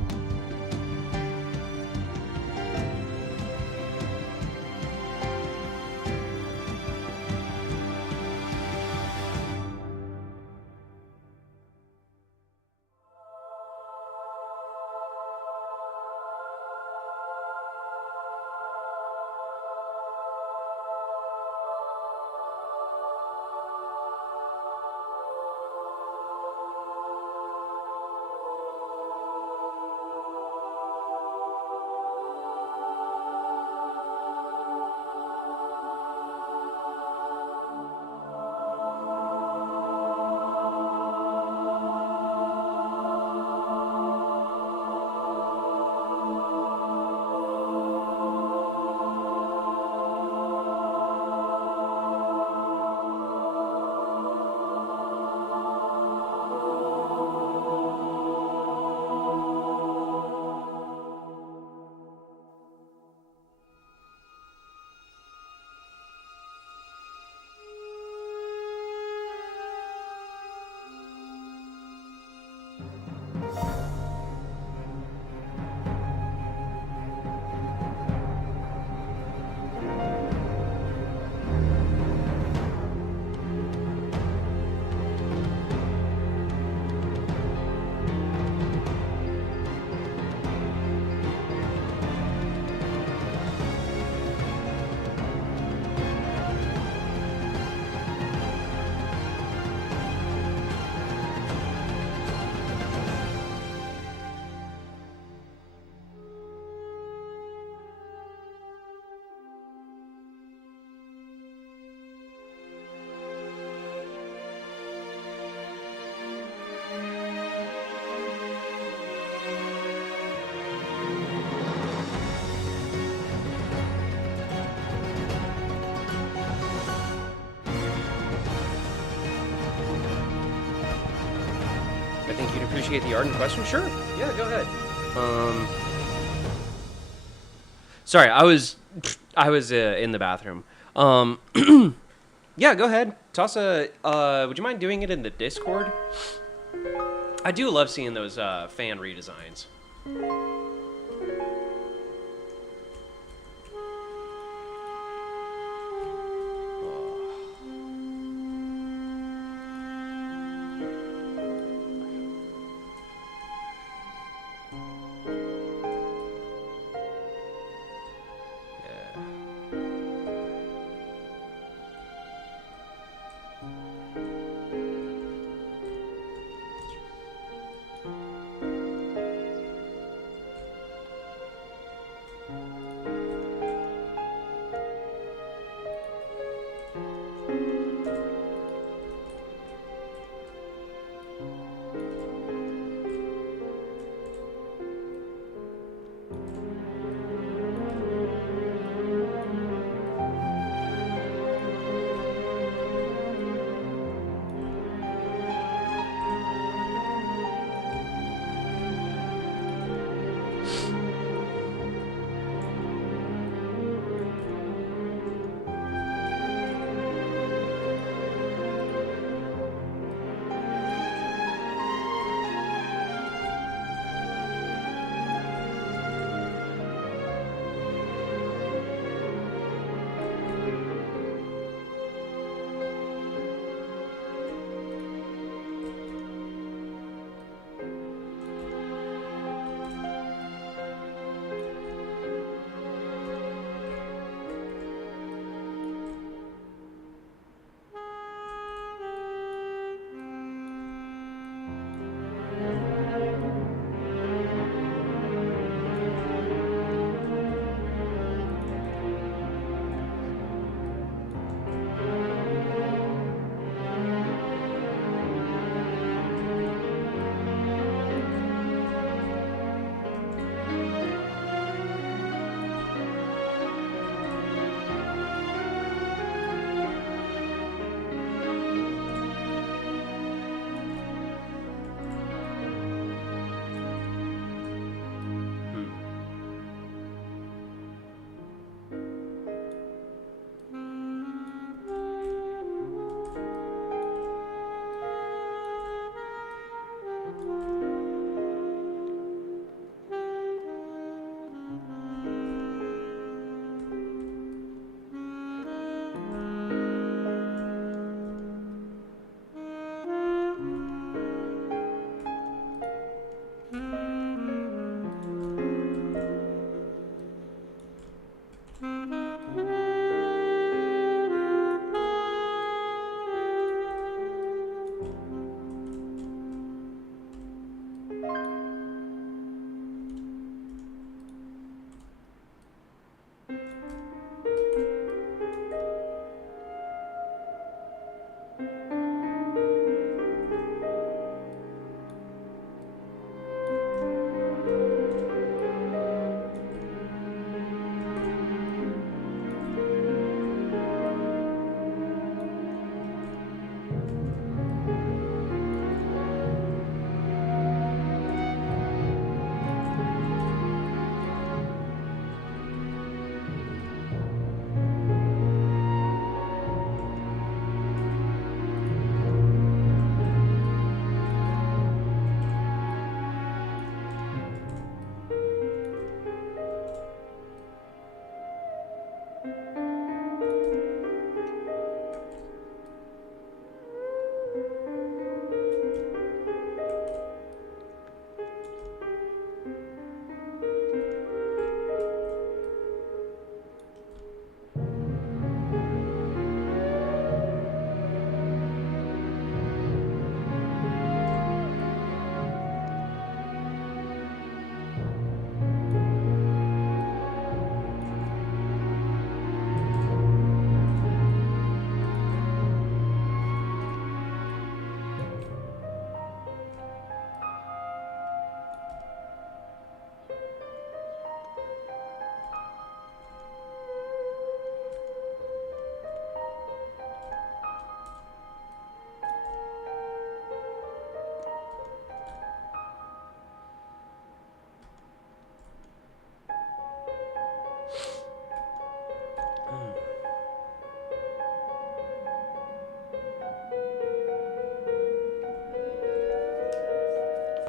I think you'd appreciate the art in question. Sure. Yeah, go ahead. Sorry, I was in the bathroom. Yeah, go ahead. Toss a. Would you mind doing it in the Discord? I do love seeing those fan redesigns.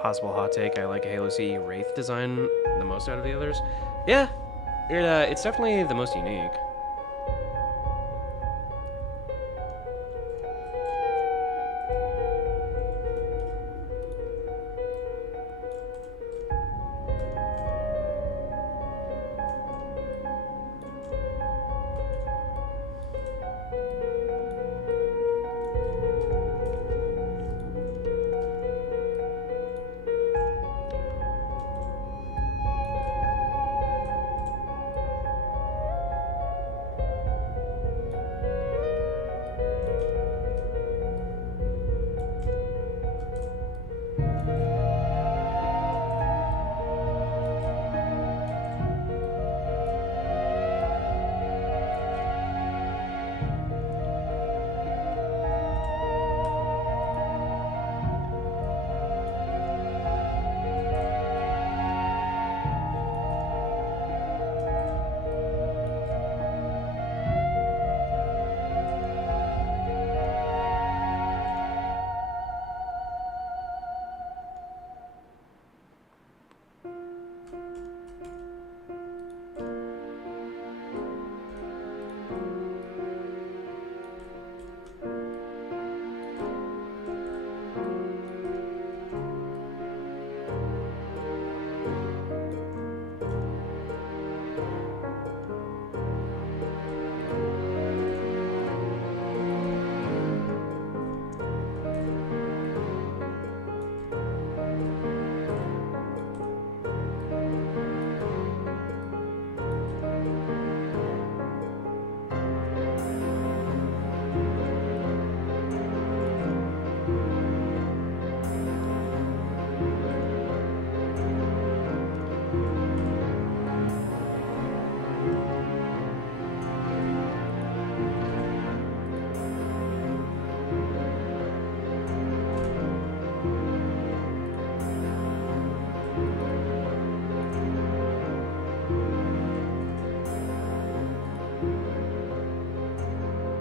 possible hot take. I like Halo C Wraith design the most out of the others. Yeah, it's definitely the most unique.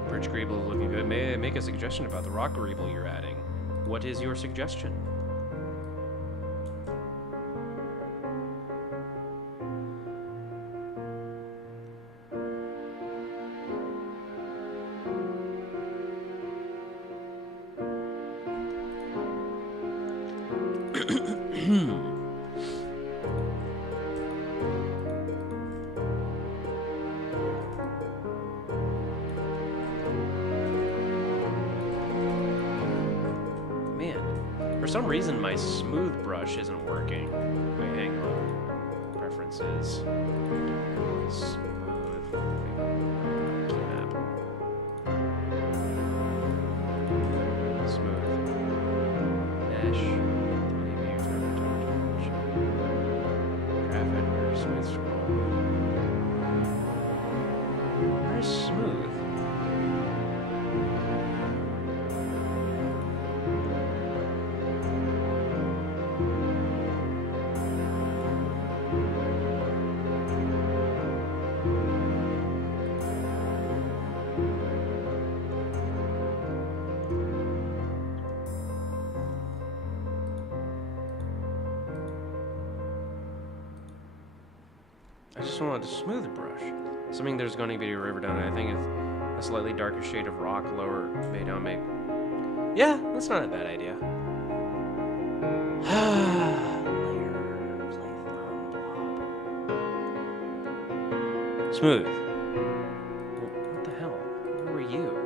Bridge Greeble is looking good. May I make a suggestion about the rock Greeble you're adding? What is your suggestion? For some reason, my smooth brush isn't working. Wait, hang on. Preferences. Smooth. Key map. Smooth. Mesh. 3D view. Graph editor. Smooth scroll. Where's smooth? I just want a smooth brush. Assuming there's going to be a river down there, I think it's a slightly darker shade of rock, lower bay down bay. Yeah, that's not a bad idea. Smooth. What the hell? Where were you?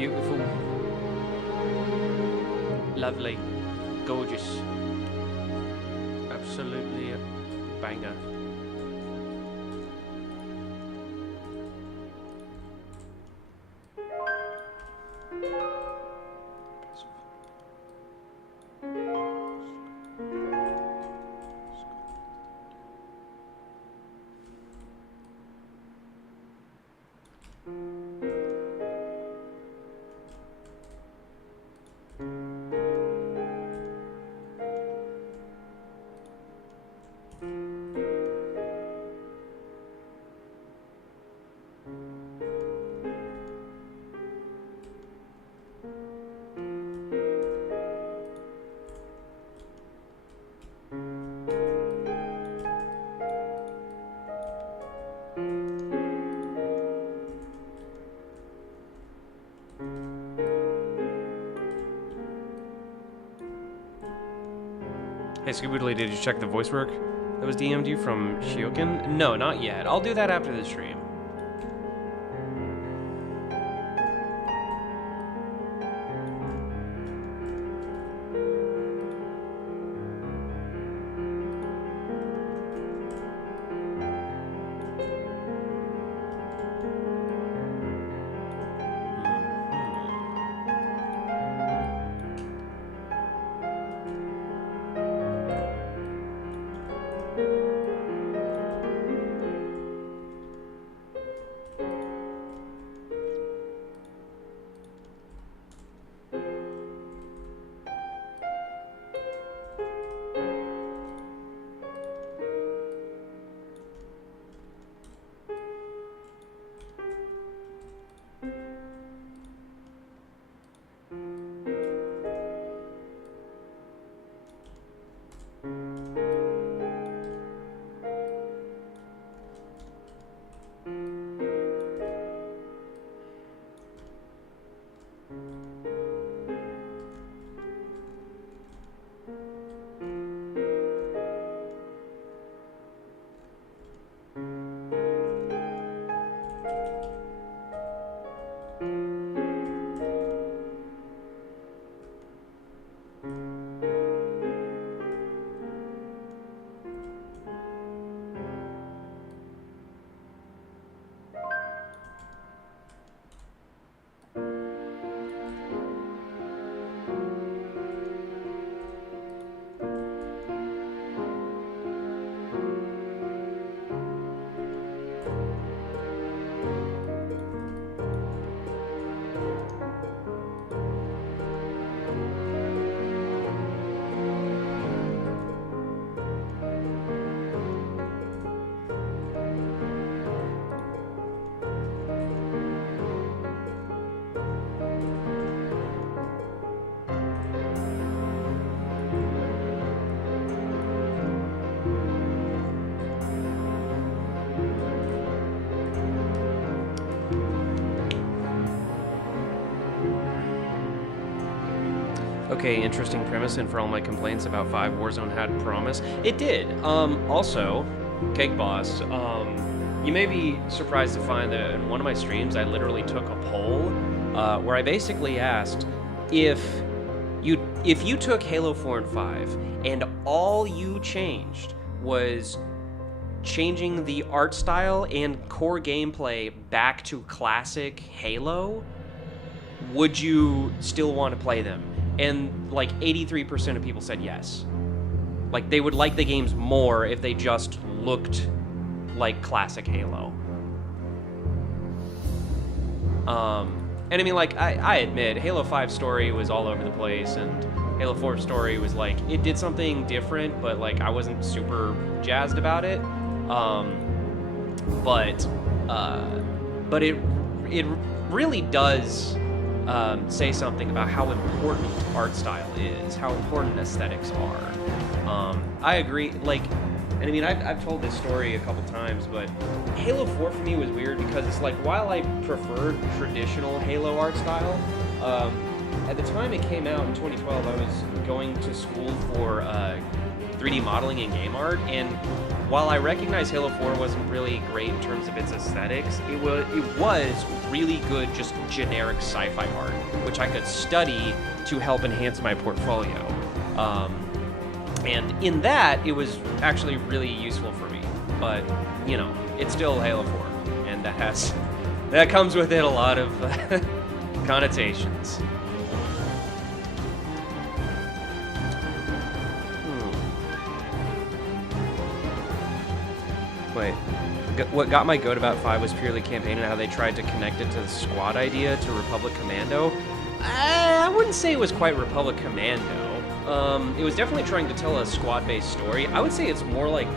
Beautiful. Lovely. Gorgeous. Absolutely a banger. Hey, Scooboodly, did you check the voice work that was DM'd you from Shiokin? No, not yet. I'll do that after the stream. Okay, interesting premise, and for all my complaints about 5, Warzone had promise. It did. Also, Cake Boss, you may be surprised to find that in one of my streams, I literally took a poll where I basically asked if you took Halo 4 and 5 and all you changed was changing the art style and core gameplay back to classic Halo, would you still want to play them? And like 83% of people said yes. Like they would like the games more if they just looked like classic Halo. And I mean, like, I admit, Halo 5 story was all over the place, and Halo 4 story was like, it did something different, but like, I wasn't super jazzed about it. But it really does say something about how important art style is, how important aesthetics are. I agree, like, and I mean, I've told this story a couple times, but Halo 4 for me was weird because it's like, while I preferred traditional Halo art style, at the time it came out in 2012, I was going to school for 3D modeling and game art. And while I recognize Halo 4 wasn't really great in terms of its aesthetics, it was really good just generic sci-fi art, which I could study to help enhance my portfolio. And in that, it was actually really useful for me. But, you know, it's still Halo 4, and that comes with it a lot of connotations. Wait, what got my goat about 5 was purely campaign and how they tried to connect it to the squad idea to Republic Commando. I wouldn't say it was quite Republic Commando. It was definitely trying to tell a squad-based story. I would say it's more like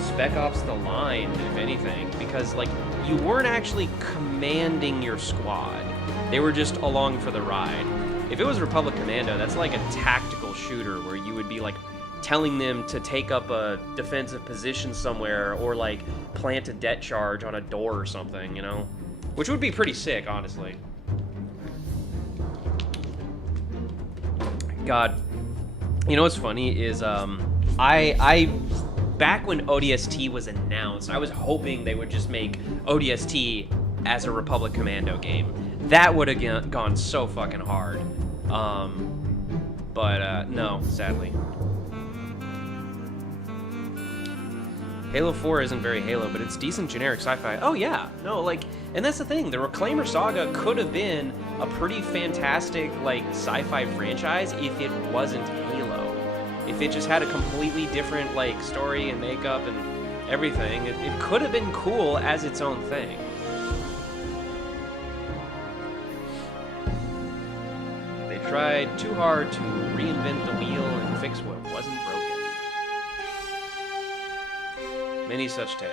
Spec Ops The Line, if anything, because like you weren't actually commanding your squad. They were just along for the ride. If it was Republic Commando, that's like a tactical shooter where you would be like telling them to take up a defensive position somewhere or like plant a det charge on a door or something, you know? Which would be pretty sick, honestly. God. You know what's funny is I back when ODST was announced, I was hoping they would just make ODST as a Republic Commando game. That would have gone so fucking hard. But no, sadly. Halo 4 isn't very Halo, but it's decent generic sci-fi. Oh yeah, no, like, and that's the thing, the Reclaimer Saga could have been a pretty fantastic, like, sci-fi franchise if it wasn't Halo. If it just had a completely different, like, story and makeup and everything, it could have been cool as its own thing. They tried too hard to reinvent the wheel and fix what wasn't broken. Many such tales.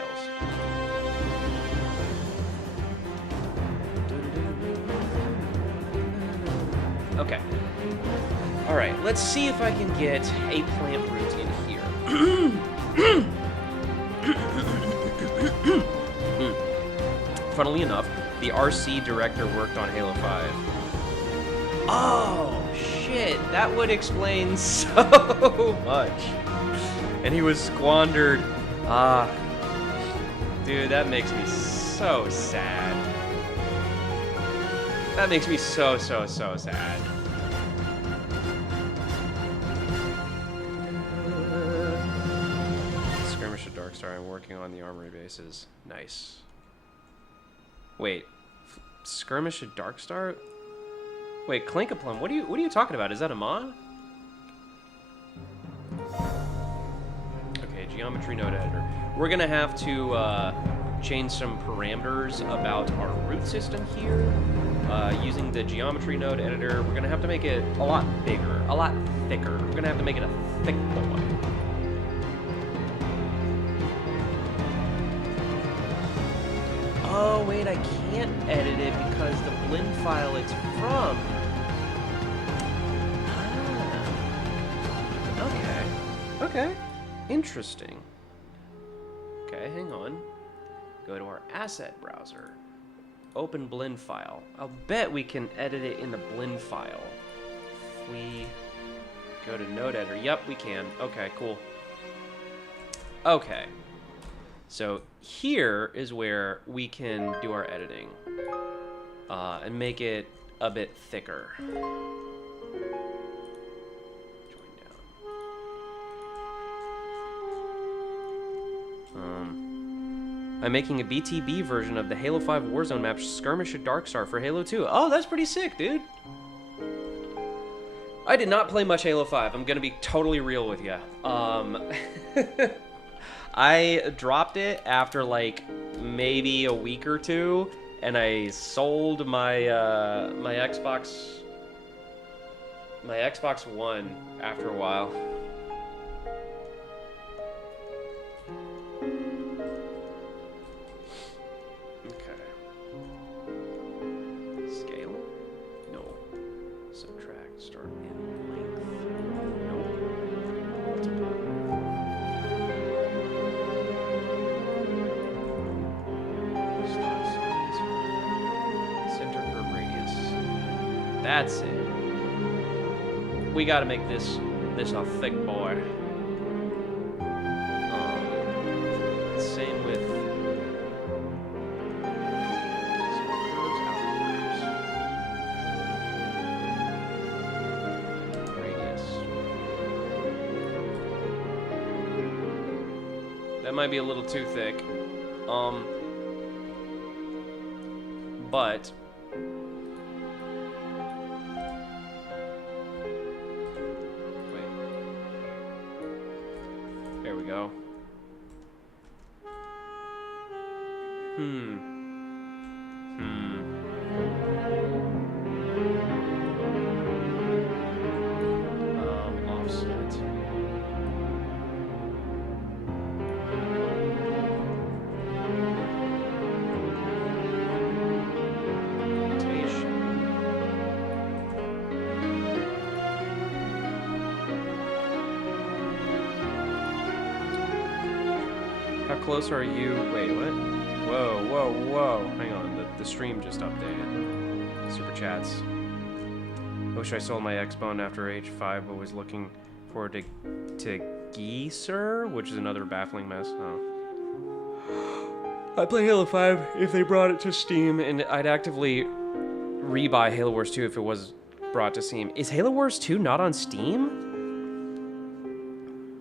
Okay. Alright, let's see if I can get a plant root in here. Funnily enough, the RC director worked on Halo 5. Oh, shit. That would explain so much. And he was squandered. Dude, that makes me so sad. That makes me so sad. Skirmish at Darkstar, I'm working on the armory bases. Nice. Wait, Skirmish at Darkstar? Wait, Clinkaplum, what are you talking about? Is that a mod? Geometry node editor. We're gonna have to change some parameters about our root system here using the geometry node editor. We're gonna have to make it a lot bigger, a lot thicker. We're gonna have to make it a thick boy. Oh wait, I can't edit it because the blend file it's from. Okay. Interesting. Okay, hang on. Go to our asset browser. Open blend file. I'll bet we can edit it in the blend file. If we go to node editor. Yep, we can. Okay, cool. Okay. So here is where we can do our editing. And make it a bit thicker. I'm making a BTB version of the Halo 5 Warzone map Skirmish at Darkstar for Halo 2. Oh, that's pretty sick, dude. I did not play much Halo 5. I'm gonna be totally real with you. I dropped it after like maybe a week or two, and I sold my my Xbox One after a while. That's it. We gotta make this a thick boy. That might be a little too thick. But wait. There we go. Offset. How close are you? Wait, what? Whoa, whoa, whoa. Hang on, the stream just updated. Super chats. I wish I sold my Xbone after age 5, but was looking forward to Geezer, which is another baffling mess. Oh. I'd play Halo 5 if they brought it to Steam, and I'd actively rebuy Halo Wars 2 if it was brought to Steam. Is Halo Wars 2 not on Steam?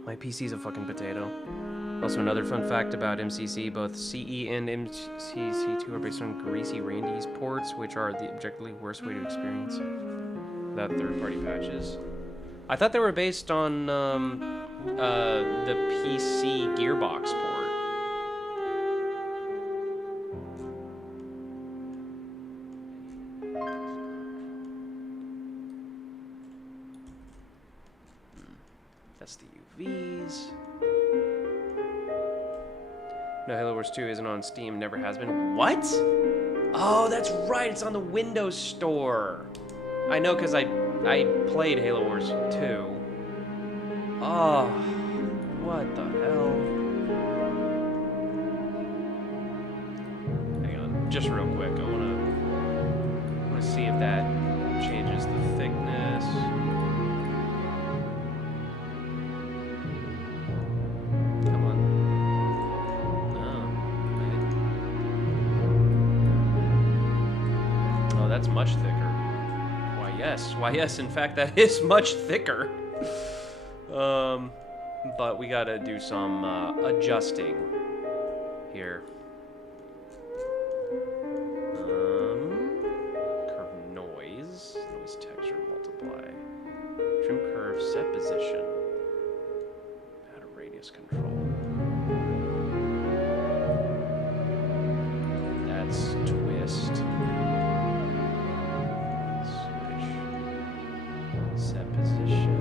My PC's a fucking potato. Also, another fun fact about MCC, both CE and MCC2 are based on Greasy Randy's ports, which are the objectively worst way to experience without third-party patches. I thought they were based on the PC Gearbox port. That's the UVs. No, Halo Wars 2 isn't on Steam, never has been. What? Oh, that's right, it's on the Windows Store. I know, because I played Halo Wars 2. Oh, what the hell? Hang on, just real quick, I wanna see if that changes the thickness. That's much thicker. Why yes, in fact that is much thicker. But we gotta do some adjusting here. Curve noise texture multiply. Trim curve set position. Add a radius control. That's twist. Set position,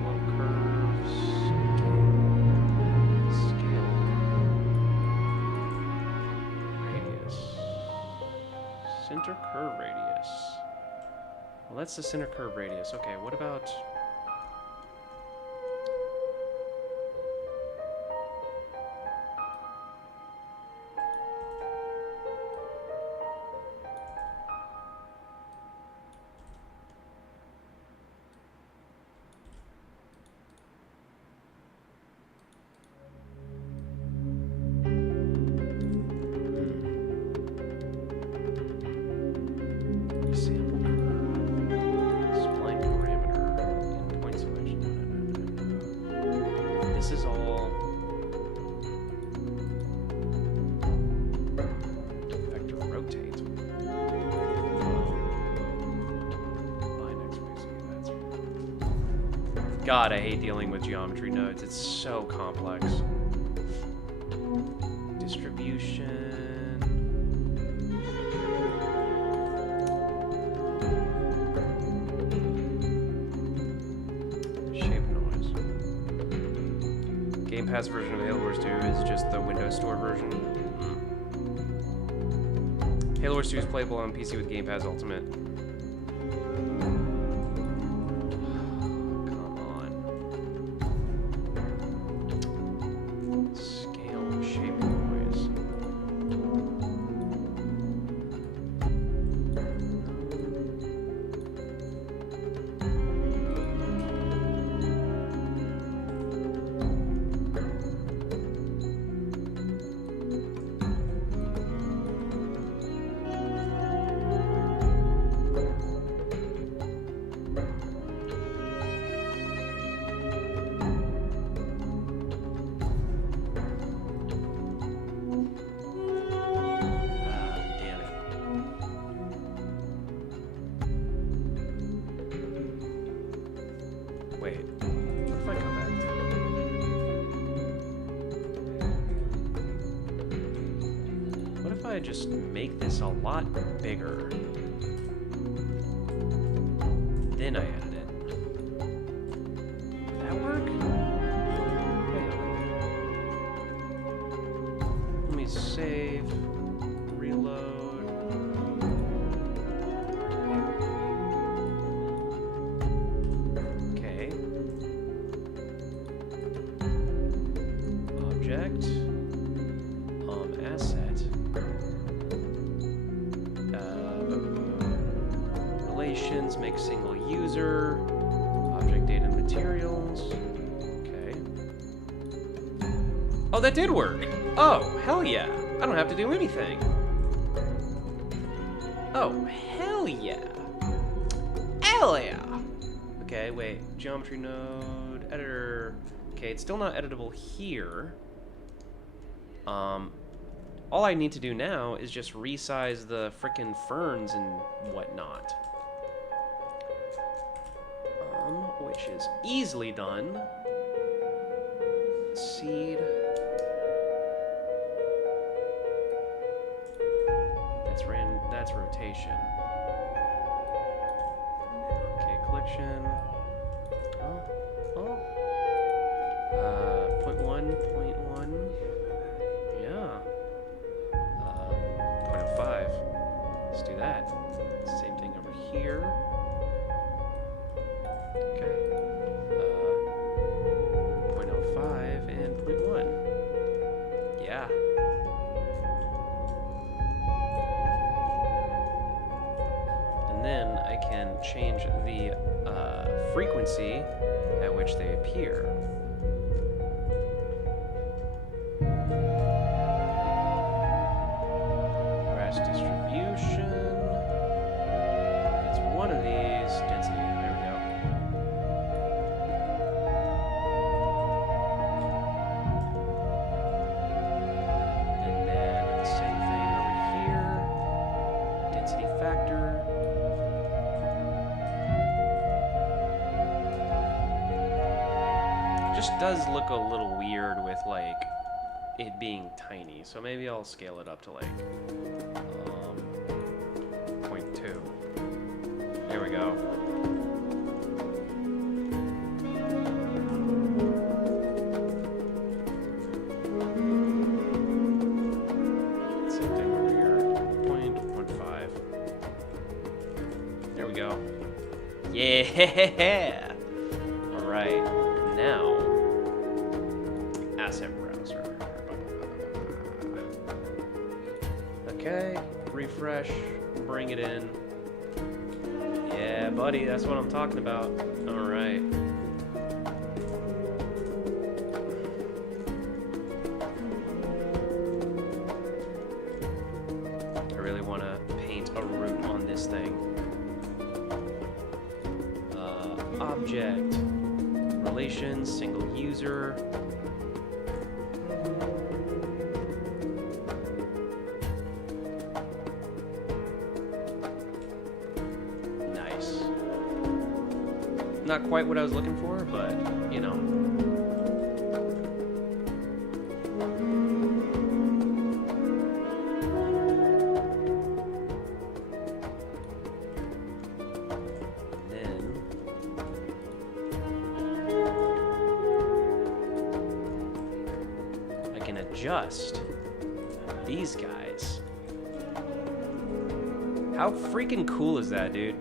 flow curves, scale, radius, center curve radius. Well, that's the center curve radius. Okay, what about... God, I hate dealing with geometry nodes. It's so complex. Distribution. Shape noise. Game Pass version of Halo Wars 2 is just the Windows Store version. Halo Wars 2 is playable on PC with Game Pass Ultimate. I just make this a lot bigger? Then I edit it. Would that work? Hang on. Let me save, reload. Okay. Object. Asset. Relations, make single user. Object data materials. Okay. Oh, that did work. Oh, hell yeah. I don't have to do anything. Oh, hell yeah. Hell yeah. Okay, wait. Geometry node, editor. Okay, it's still not editable here. All I need to do now is just resize the frickin' ferns and whatnot. Which is easily done. Seed. That's rotation. Okay, collection. Oh. 0.1, 0.1. Yeah. 0.05. Let's do that. Same thing over here. Okay. 0.05 and 0.1. Yeah. And then I can change the frequency at which they appear. Distribution. It's one of these. Density. There we go. And then same thing over here. Density factor. Just does look a little weird with like it being tiny, so maybe I'll scale it up to like 0.2. There we go. Same thing over here. 0.15. There we go. Yeah! Alright, now asset browser. Okay, refresh, bring it in. Yeah, buddy, that's what I'm talking about. All right. I really want to paint a root on this thing. Object, relations, single user. Not quite what I was looking for, but, you know. Then I can adjust these guys. How freaking cool is that, dude?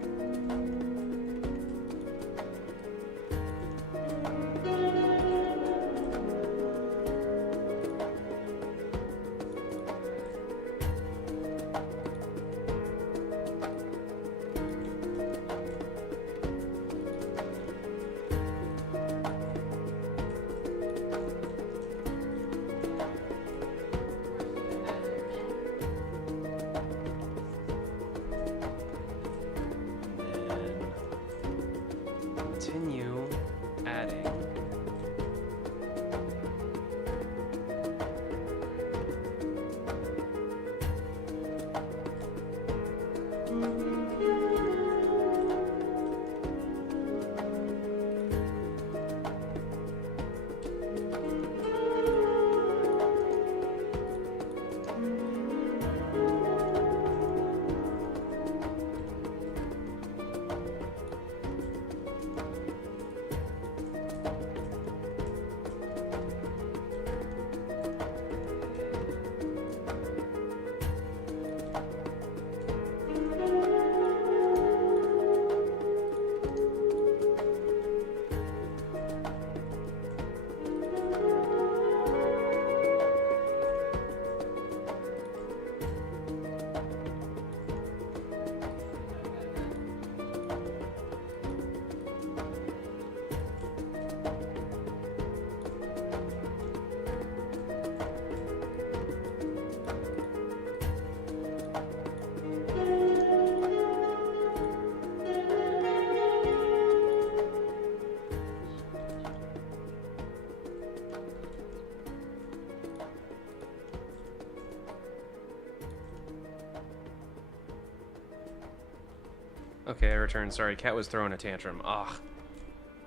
Okay, I returned. Sorry, cat was throwing a tantrum. Ugh.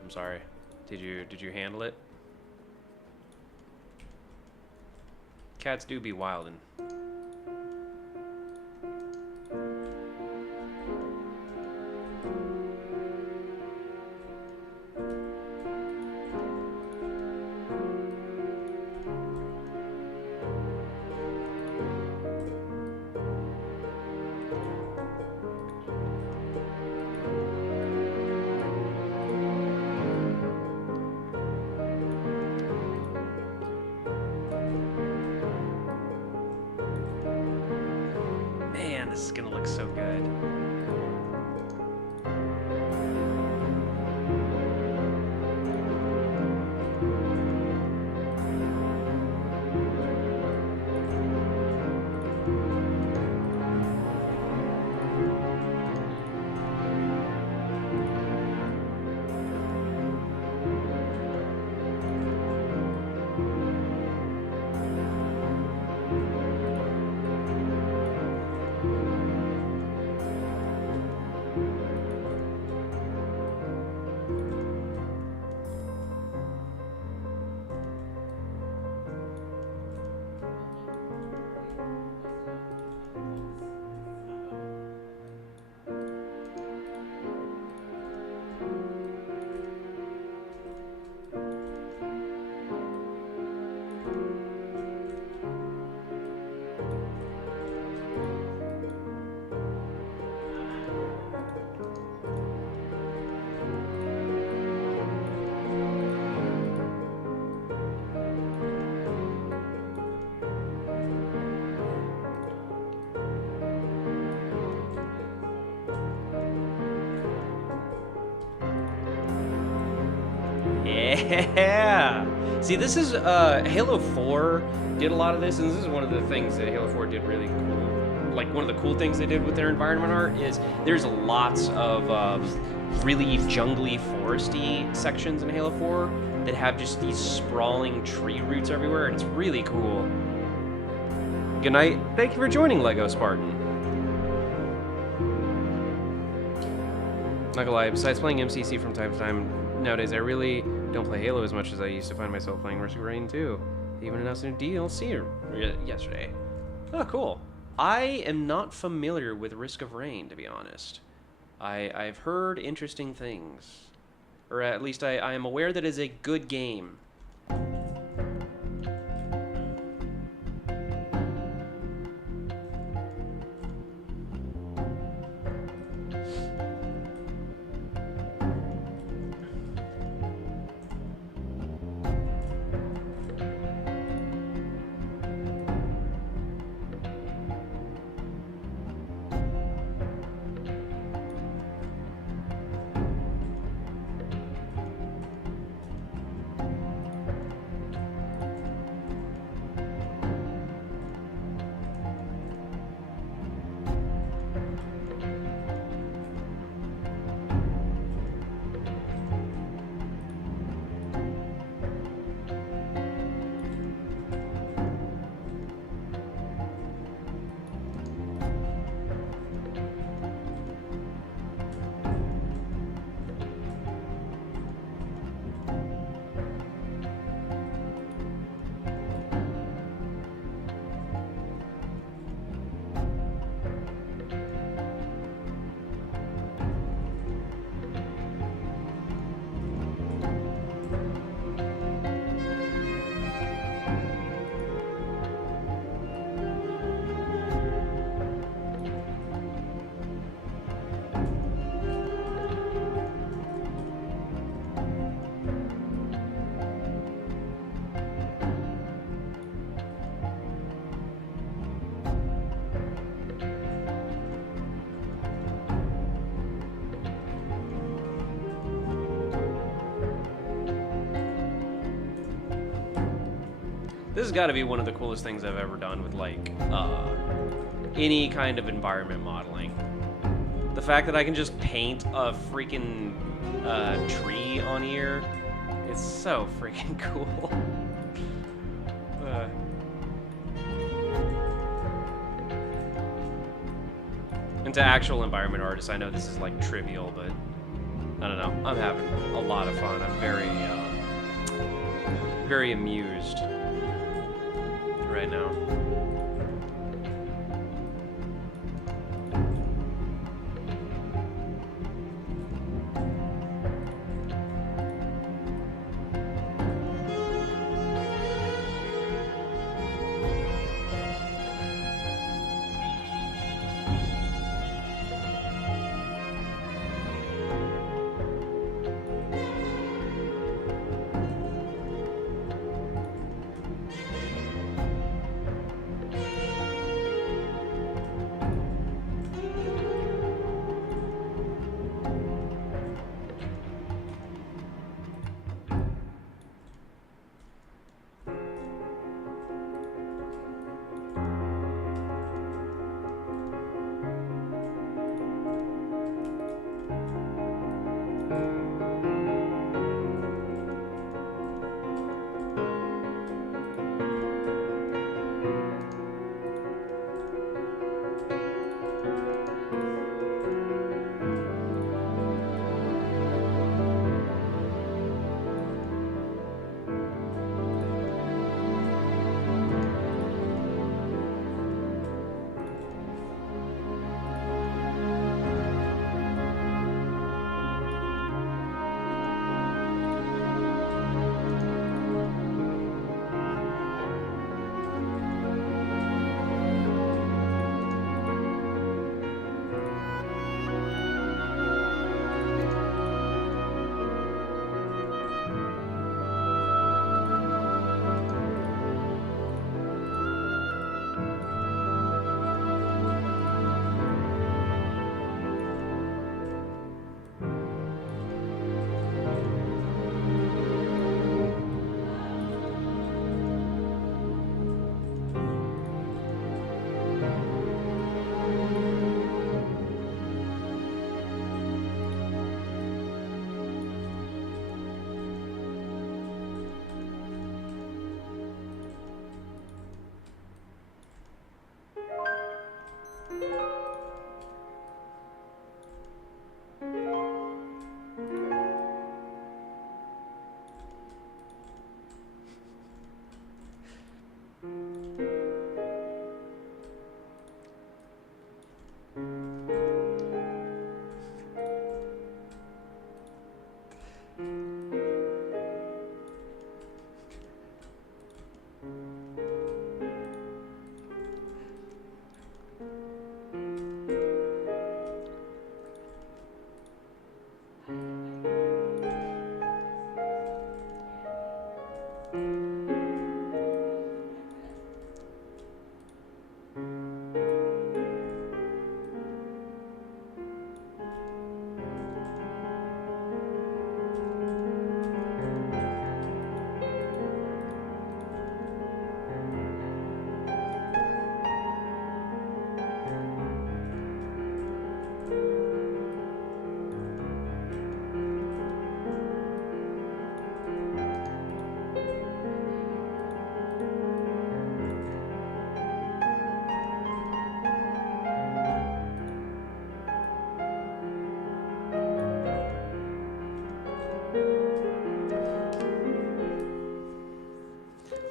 I'm sorry. Did you handle it? Cats do be wildin'. Man, this is gonna look so good. Yeah. See, this is Halo 4 did a lot of this, and this is one of the things that Halo 4 did really cool. Like one of the cool things they did with their environment art is there's lots of really jungly, foresty sections in Halo 4 that have just these sprawling tree roots everywhere, and it's really cool. Good night. Thank you for joining, Lego Spartan. Not gonna lie, besides playing MCC from time to time, nowadays I really don't play Halo as much as I used to find myself playing Risk of Rain 2. They even announced a new DLC yesterday. Oh, cool. I am not familiar with Risk of Rain, to be honest. I've heard interesting things. Or at least I am aware that it is a good game. This has got to be one of the coolest things I've ever done with, like, any kind of environment modeling. The fact that I can just paint a freaking tree on here, it's so freaking cool. And And to actual environment artists, I know this is like trivial, but I don't know. I'm having a lot of fun. I'm very amused right now.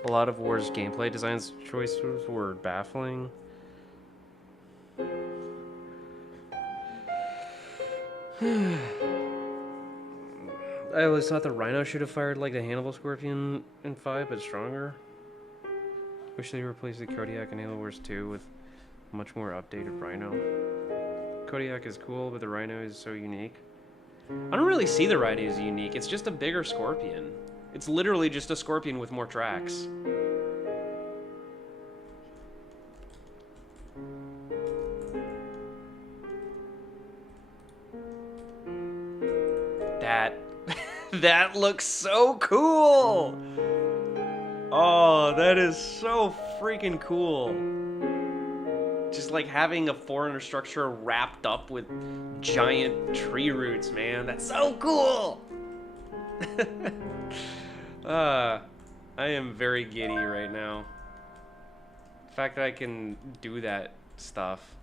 A lot of War's gameplay designs choices were baffling. I always thought the Rhino should have fired like the Hannibal Scorpion in 5, but stronger. Wish they replaced the Kodiak in Halo Wars 2 with a much more updated Rhino. Kodiak is cool, but the Rhino is so unique. I don't really see the Rhino as unique. It's just a bigger Scorpion. It's literally just a Scorpion with more tracks. That looks so cool! Oh, that is so freaking cool. Just like having a Forerunner structure wrapped up with giant tree roots, man. That's so cool! I am very giddy right now. The fact that I can do that stuff.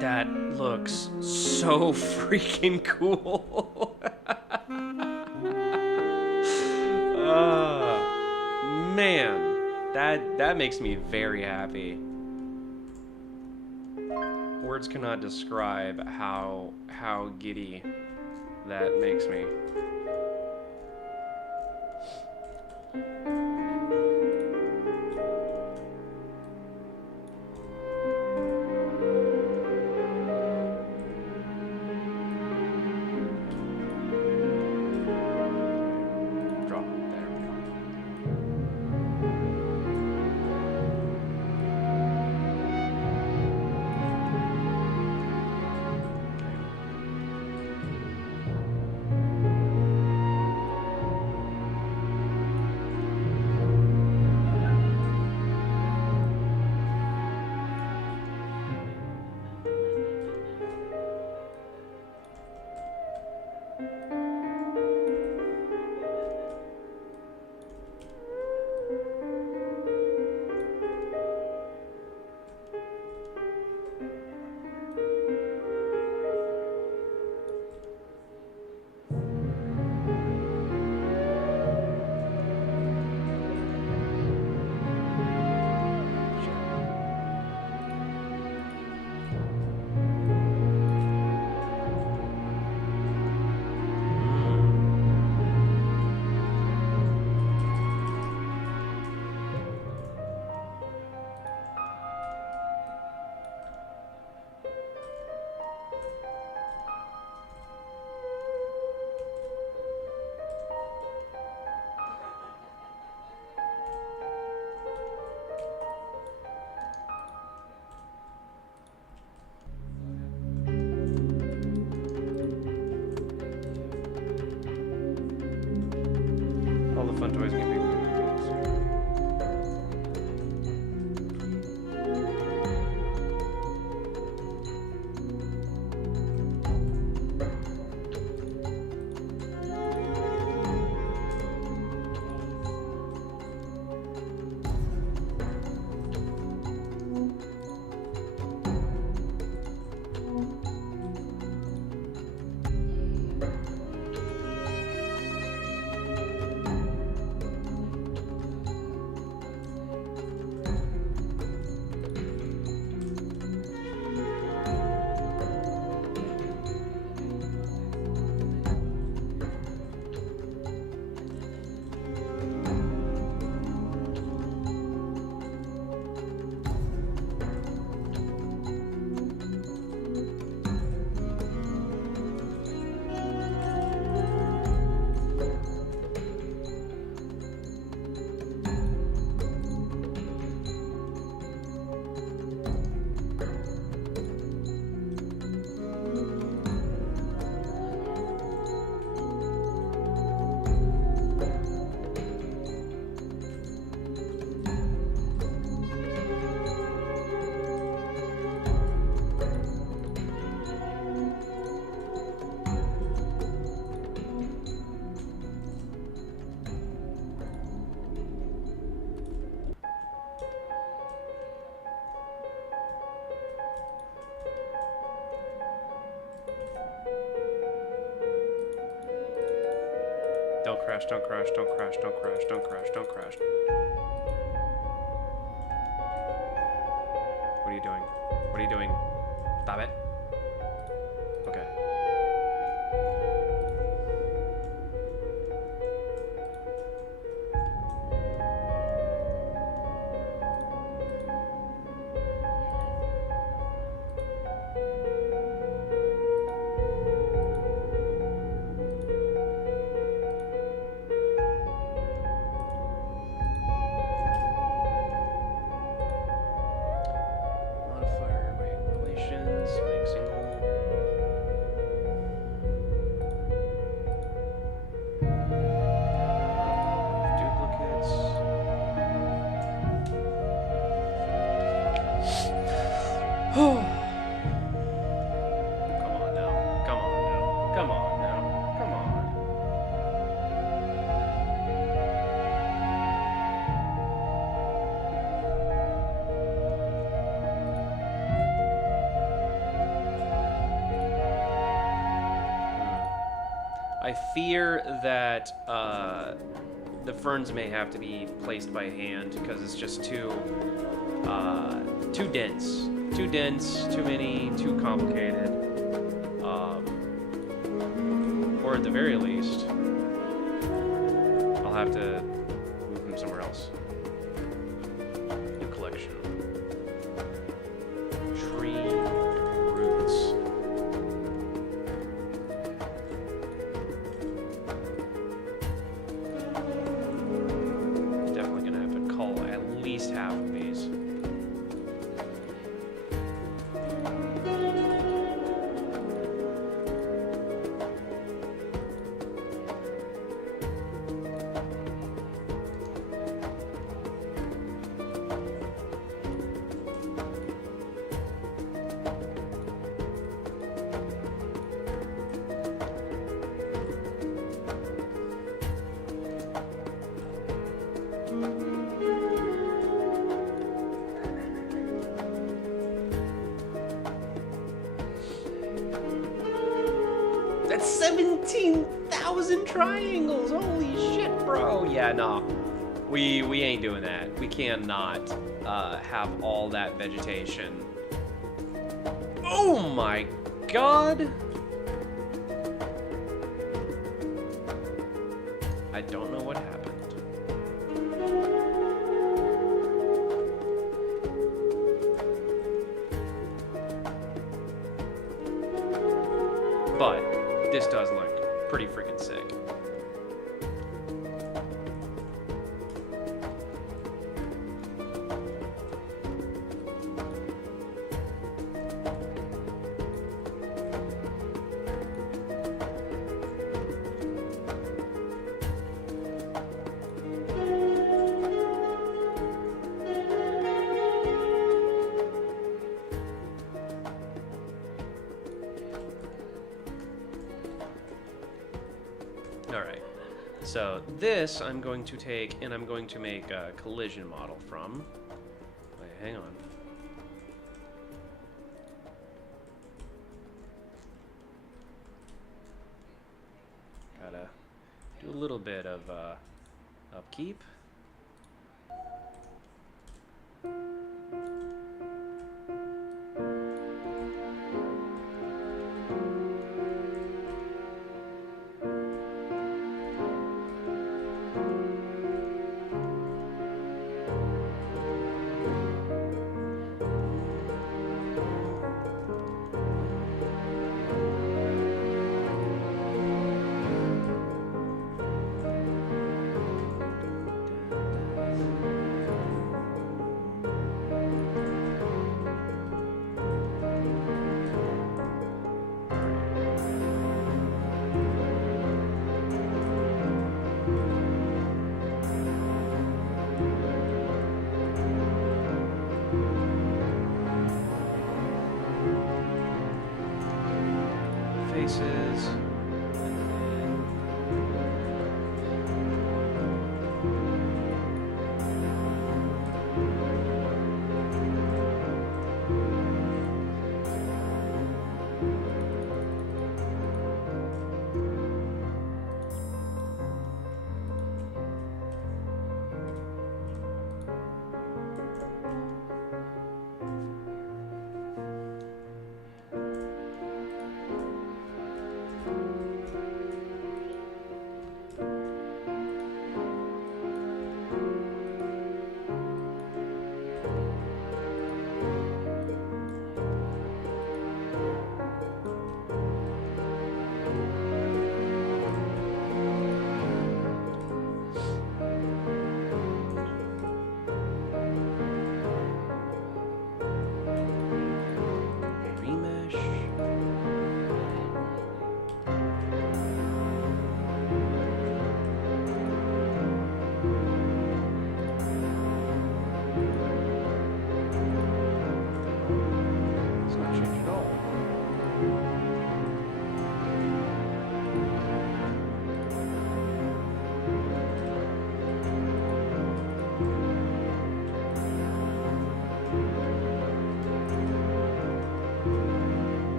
That looks so freaking cool. Man, that makes me very happy. Words cannot describe how giddy that makes me. crash, don't crash, don't crash, don't crash, don't crash, don't crash. What are you doing? What are you doing? Stop it. Okay. Modifier, wait, relations, make single. Duplicates. Come on now. Come on now. Come on now. Come on. I fear that the ferns may have to be placed by hand because it's just too dense. Too dense, too many, too complicated. Or at the very least, I'll have to move them somewhere else. New collection. Tree roots. Definitely gonna have to cull at least half of these. That's 17,000 triangles. Holy shit, bro. Yeah, nah. We ain't doing that. We cannot have all that vegetation. Oh my god. I don't know what happened. But this does look pretty freaking sick. Alright, so this I'm going to take and I'm going to make a collision model from. Wait, hang on. Gotta do a little bit of upkeep. Faces.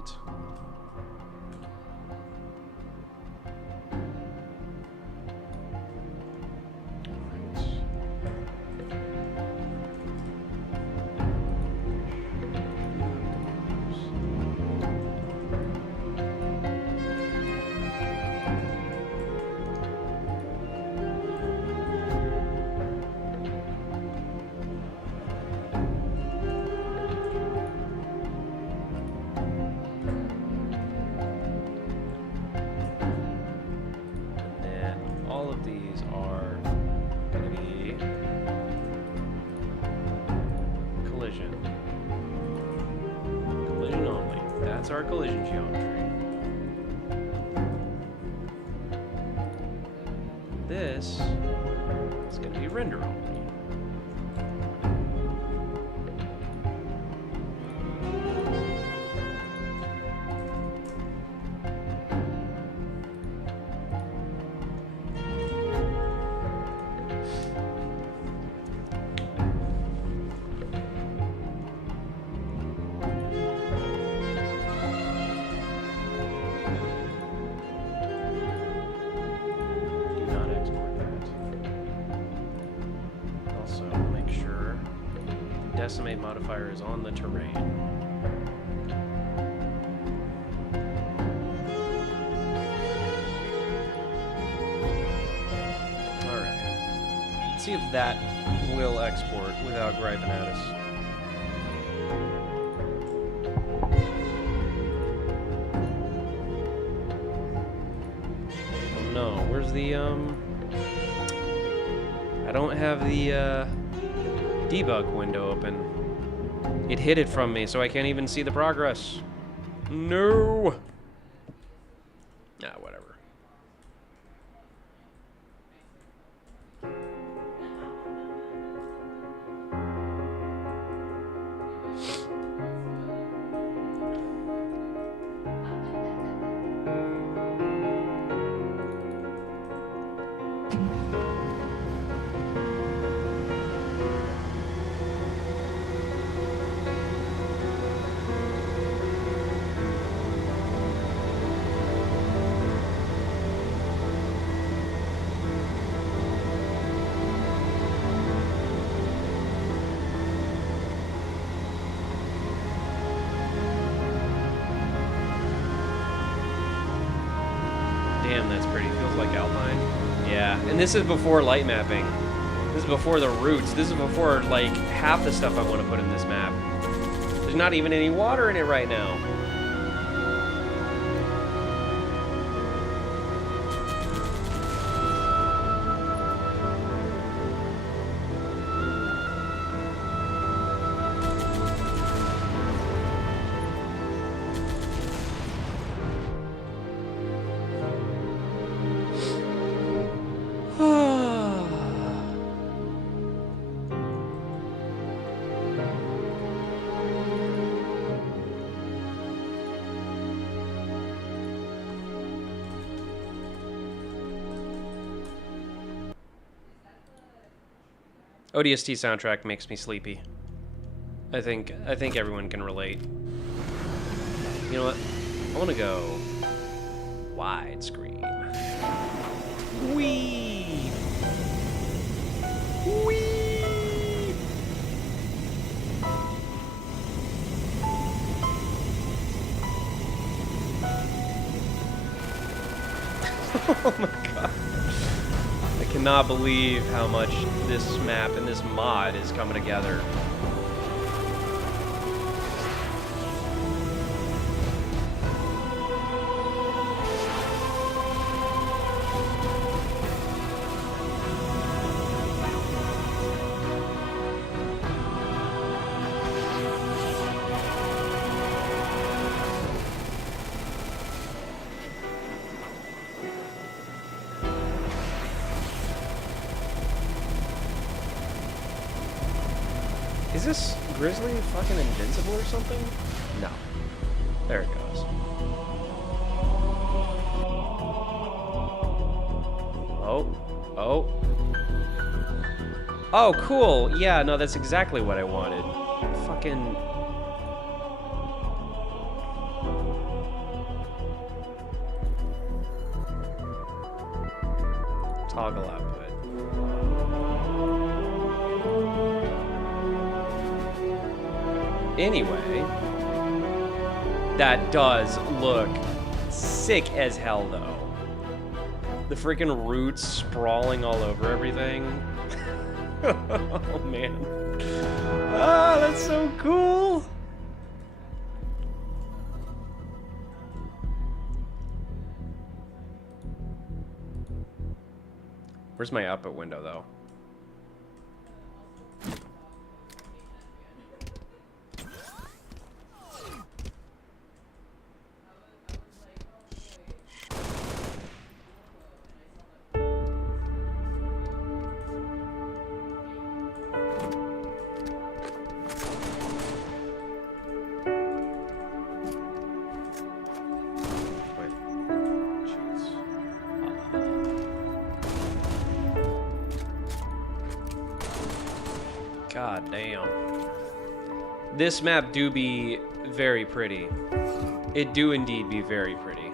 Sweet. That's our collision geometry. This is going to be render only. Decimate modifier is on the terrain. Alright. Let's see if that will export without griping at us. Oh no, where's the I don't have the debug window open. It hid it from me, so I can't even see the progress. No! Ah, whatever. Damn, that's pretty. Feels like Alpine. Yeah, and this is before light mapping. This is before the roots. This is before, like, half the stuff I want to put in this map. There's not even any water in it right now. ODST soundtrack makes me sleepy. I think everyone can relate. You know what? I want to go widescreen. Wee. Wee. Oh my god. I cannot believe how much this map and this mod is coming together. Is this Grizzly fucking invincible or something? No. There it goes. Oh. Oh. Oh, cool. Yeah, no, that's exactly what I wanted. Fucking... Toggle output. Anyway, that does look sick as hell, though. The freaking roots sprawling all over everything. Oh, man. Ah, that's so cool. Where's my output window, though? God damn. This map do be very pretty. It do indeed be very pretty.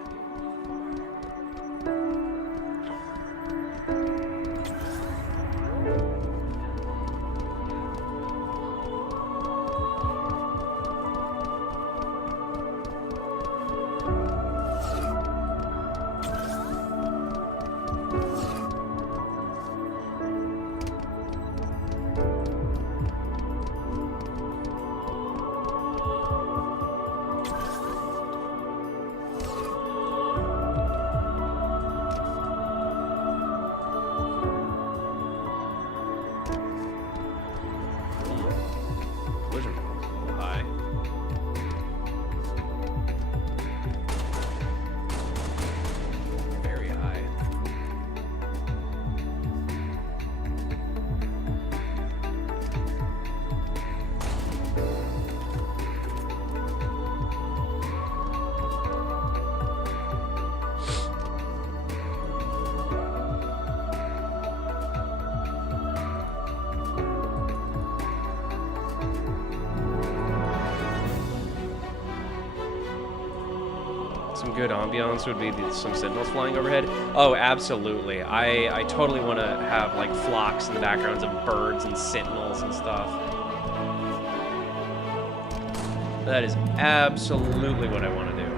Some good ambiance would be some sentinels flying overhead. Oh, absolutely. I totally want to have like flocks in the backgrounds of birds and sentinels and stuff. That is absolutely what I want to do.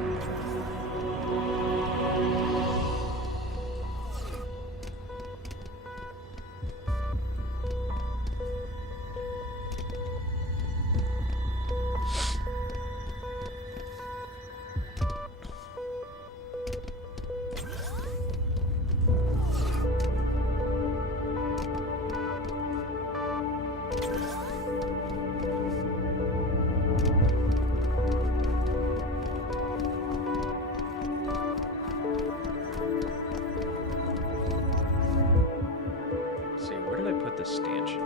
The stanchion.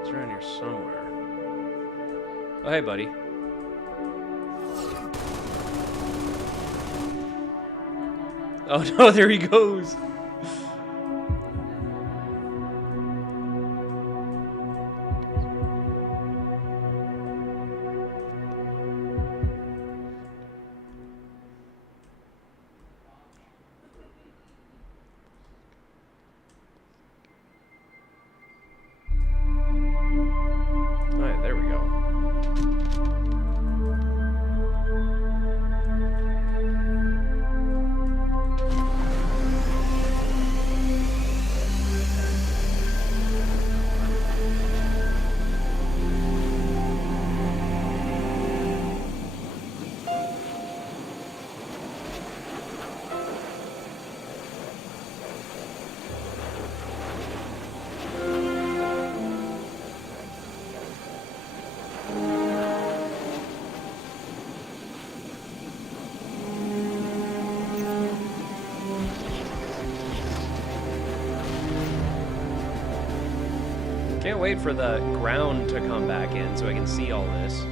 It's around here somewhere. Oh, hey, buddy. Oh no, there he goes. Can't wait for the ground to come back in so I can see all this.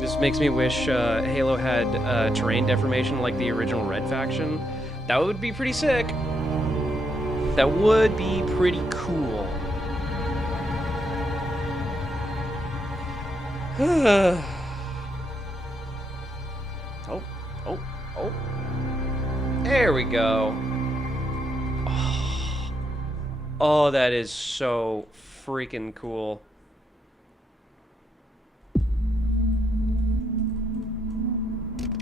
This makes me wish Halo had terrain deformation like the original Red Faction. That would be pretty sick. That would be pretty cool. Oh, oh. There we go. Oh, that is so freaking cool.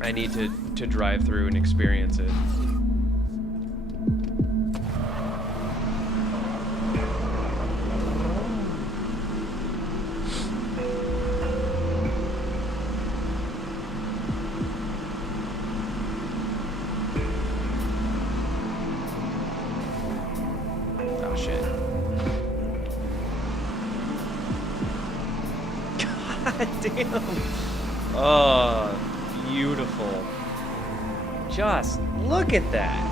I need to drive through and experience it. Oh, shit. God damn. Oh, beautiful. Just look at that.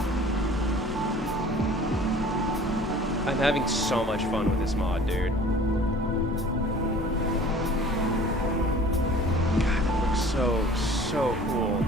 I'm having so much fun with this mod, dude. God, that looks so cool.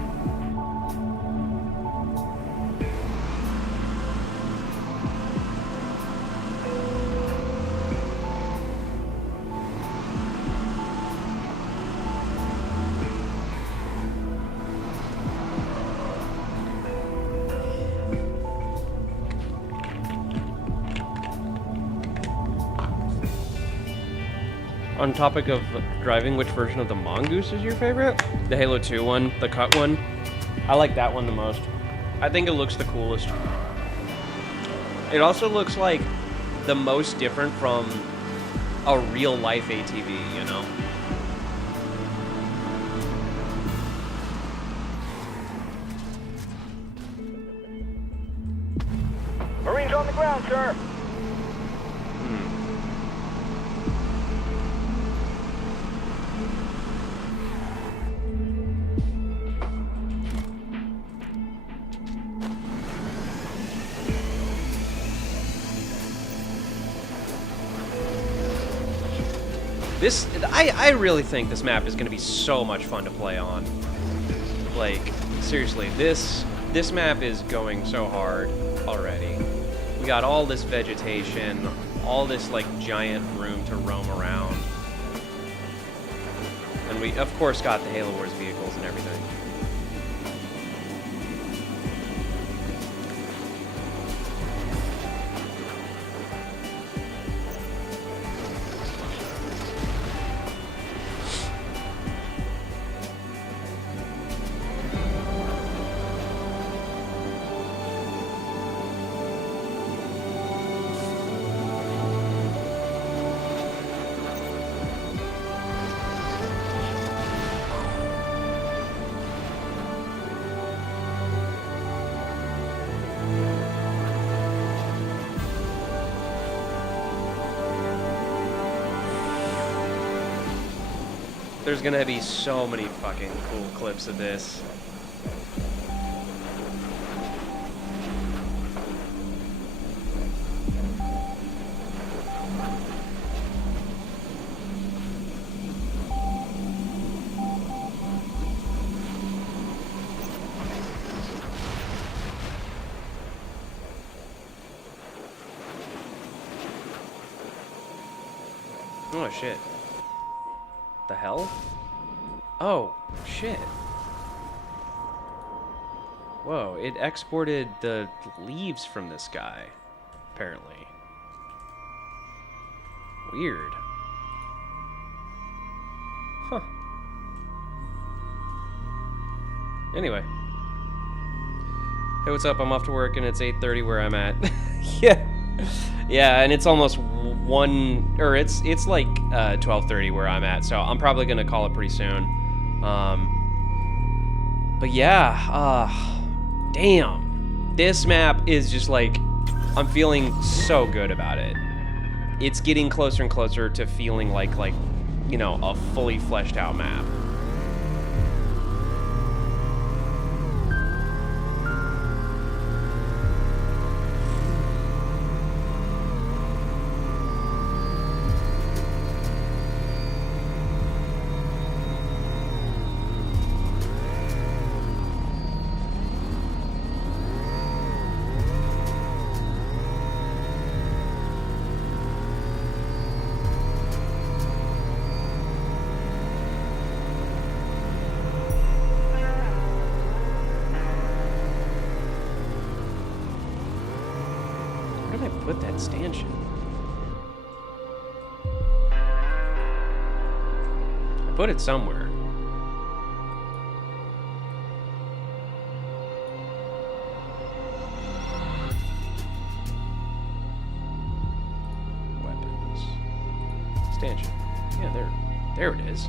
On topic of driving, which version of the Mongoose is your favorite? The Halo 2 one, the cut one. I like that one the most. I think it looks the coolest. It also looks like the most different from a real life ATV, you know? Marines on the ground, sir. I really think this map is going to be so much fun to play on. Like, seriously, this map is going so hard already. We got all this vegetation, all this, like, giant room to roam around. And we, of course, got the Halo Wars vehicles and everything. There's gonna be so many fucking cool clips of this. Oh shit. The hell? Oh, shit. Whoa, it exported the leaves from this guy, apparently. Weird. Huh. Anyway. Hey, what's up? I'm off to work and it's 8:30 where I'm at. Yeah. Yeah, and it's almost 1, or it's like 12:30 where I'm at, so I'm probably gonna call it pretty soon. But yeah, damn, this map is just like, I'm feeling so good about it. It's getting closer and closer to feeling like you know, a fully fleshed out map. put that stanchion? I put it somewhere. Weapons. Stanchion. Yeah, there it is.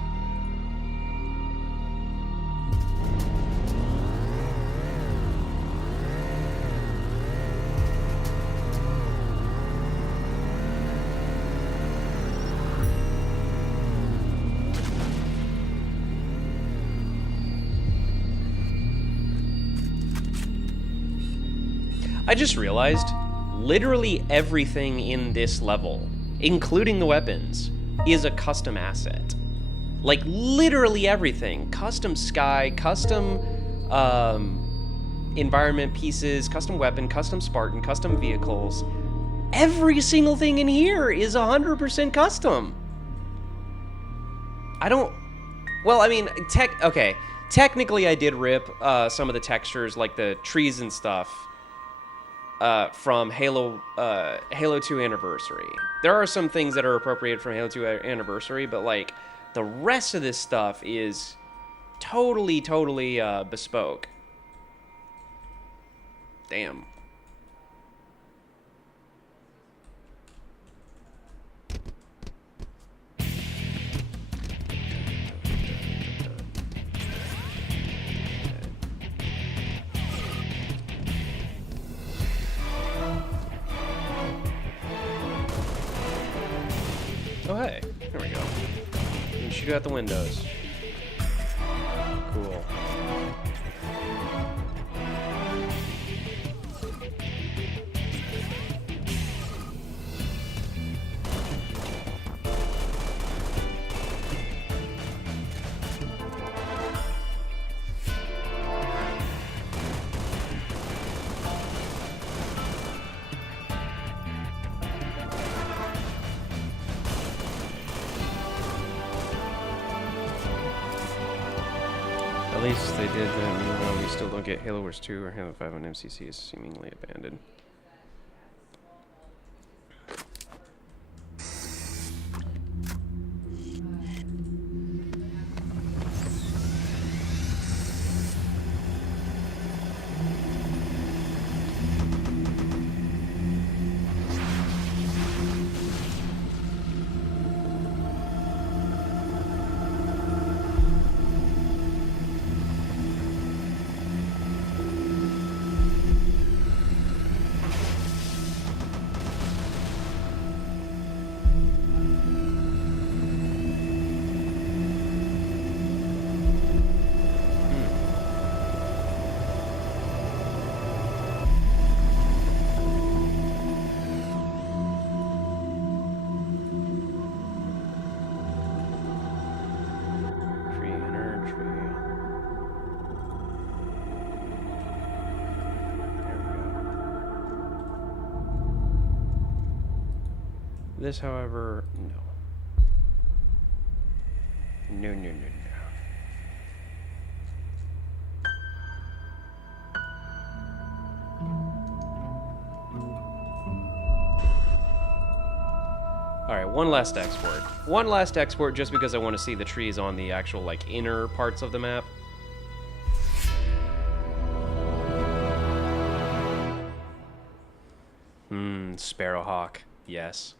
I just realized literally everything in this level, including the weapons, is a custom asset. Like, literally everything. Custom sky, custom environment pieces, custom weapon, custom Spartan, custom vehicles. Every single thing in here is 100% custom. I don't... Well, I mean, okay. Technically, I did rip some of the textures, like the trees and stuff, from Halo 2 Anniversary. There are some things that are appropriated from Halo 2 Anniversary, but like the rest of this stuff is totally bespoke. Damn. Oh, hey. There we go. You can shoot out the windows. Cool. At least they did that. Meanwhile, we still don't get Halo Wars 2 or Halo 5 on MCC is seemingly abandoned. This, however, no. No. Alright, one last export. One last export just because I want to see the trees on the actual, like, inner parts of the map. Sparrowhawk. Yes.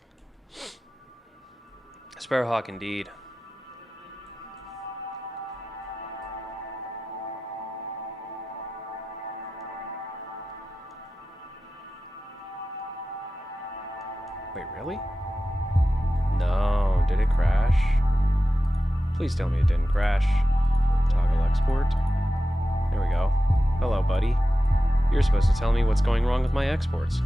Sparrowhawk indeed. Wait, really? No, did it crash? Please tell me it didn't crash. Toggle export. There we go. Hello, buddy. You're supposed to tell me what's going wrong with my exports.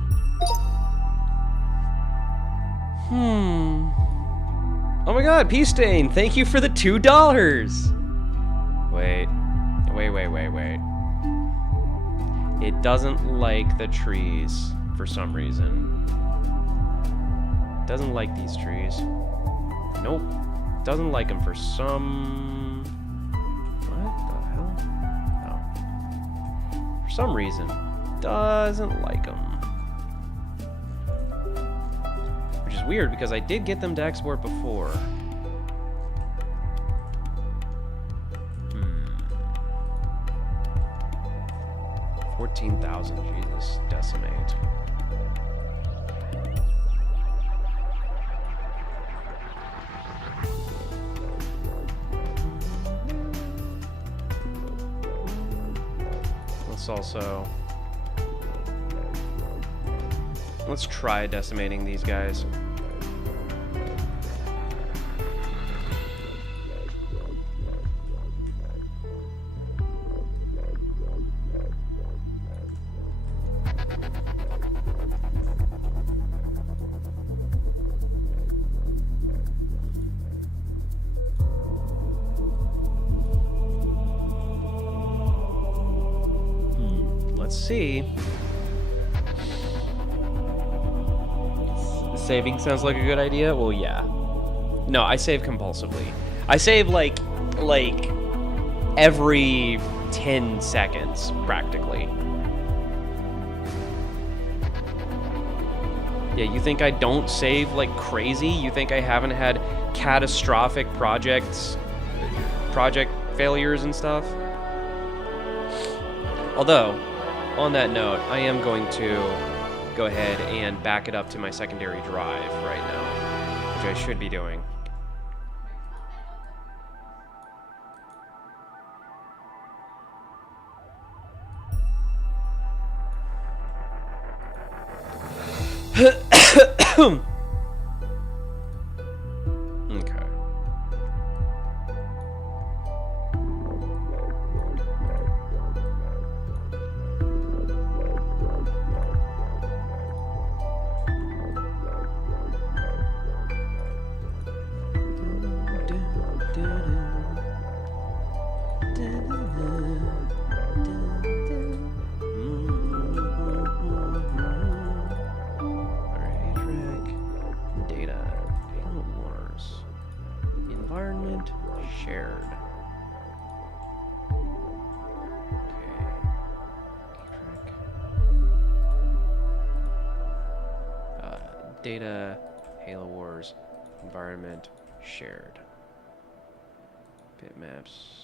Oh my god, Peace Stain, thank you for the $2! Wait. It doesn't like the trees for some reason. It doesn't like these trees. Nope. Doesn't like them for some... What the hell? Oh. For some reason, doesn't like them. is weird because I did get them to export before. 14,000, Jesus, decimate. Let's try decimating these guys. Let's see. Saving sounds like a good idea? Well, yeah. No, I save compulsively. I save like every 10 seconds, practically. Yeah, you think I don't save like crazy? You think I haven't had catastrophic project failures and stuff? Although, on that note, I am going to go ahead and back it up to my secondary drive right now, which I should be doing. Okay. Data, Halo Wars, environment, shared. Bitmaps.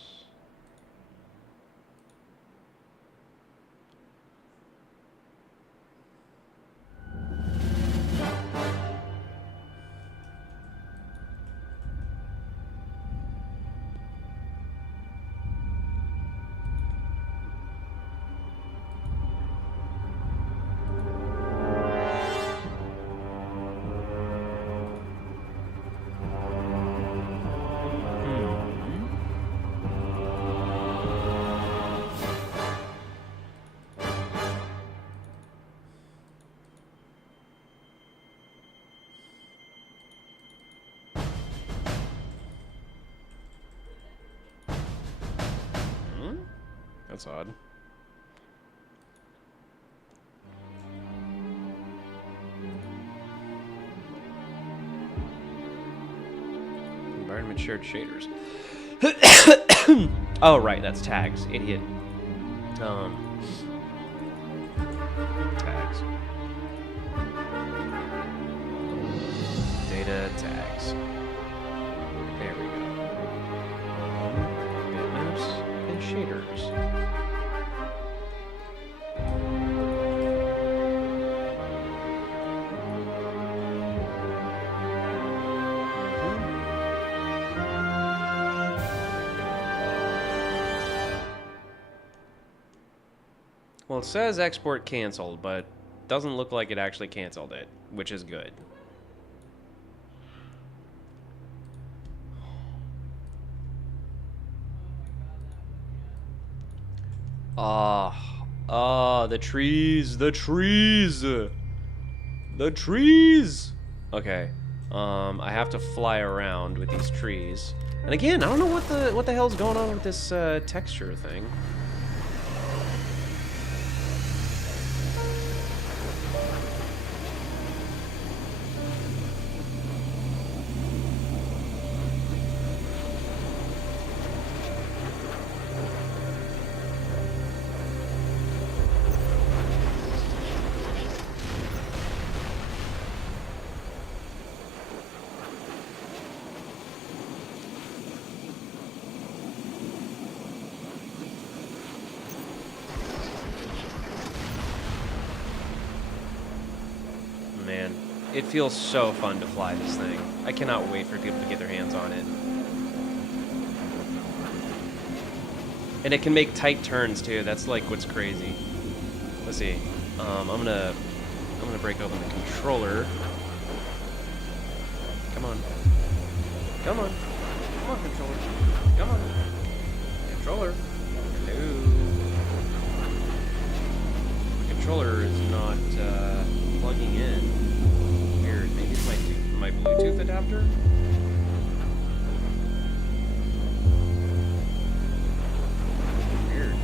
That's odd. Environment shared shaders. Oh, right, that's tags. Idiot. Tags. Data tags. There we go. Bitmaps and shaders. Well, it says export canceled, but doesn't look like it actually canceled it, which is good. The trees, the trees, the trees. Okay, I have to fly around with these trees, and again, I don't know what the hell's going on with this texture thing. It feels so fun to fly this thing. I cannot wait for people to get their hands on it. And it can make tight turns too. That's like what's crazy. Let's see. I'm gonna break open the controller. Come on. Come on. Come on, controller. Come on. Controller. No. The controller is not plugging in. Weird. Maybe it's my Bluetooth adapter? Weird.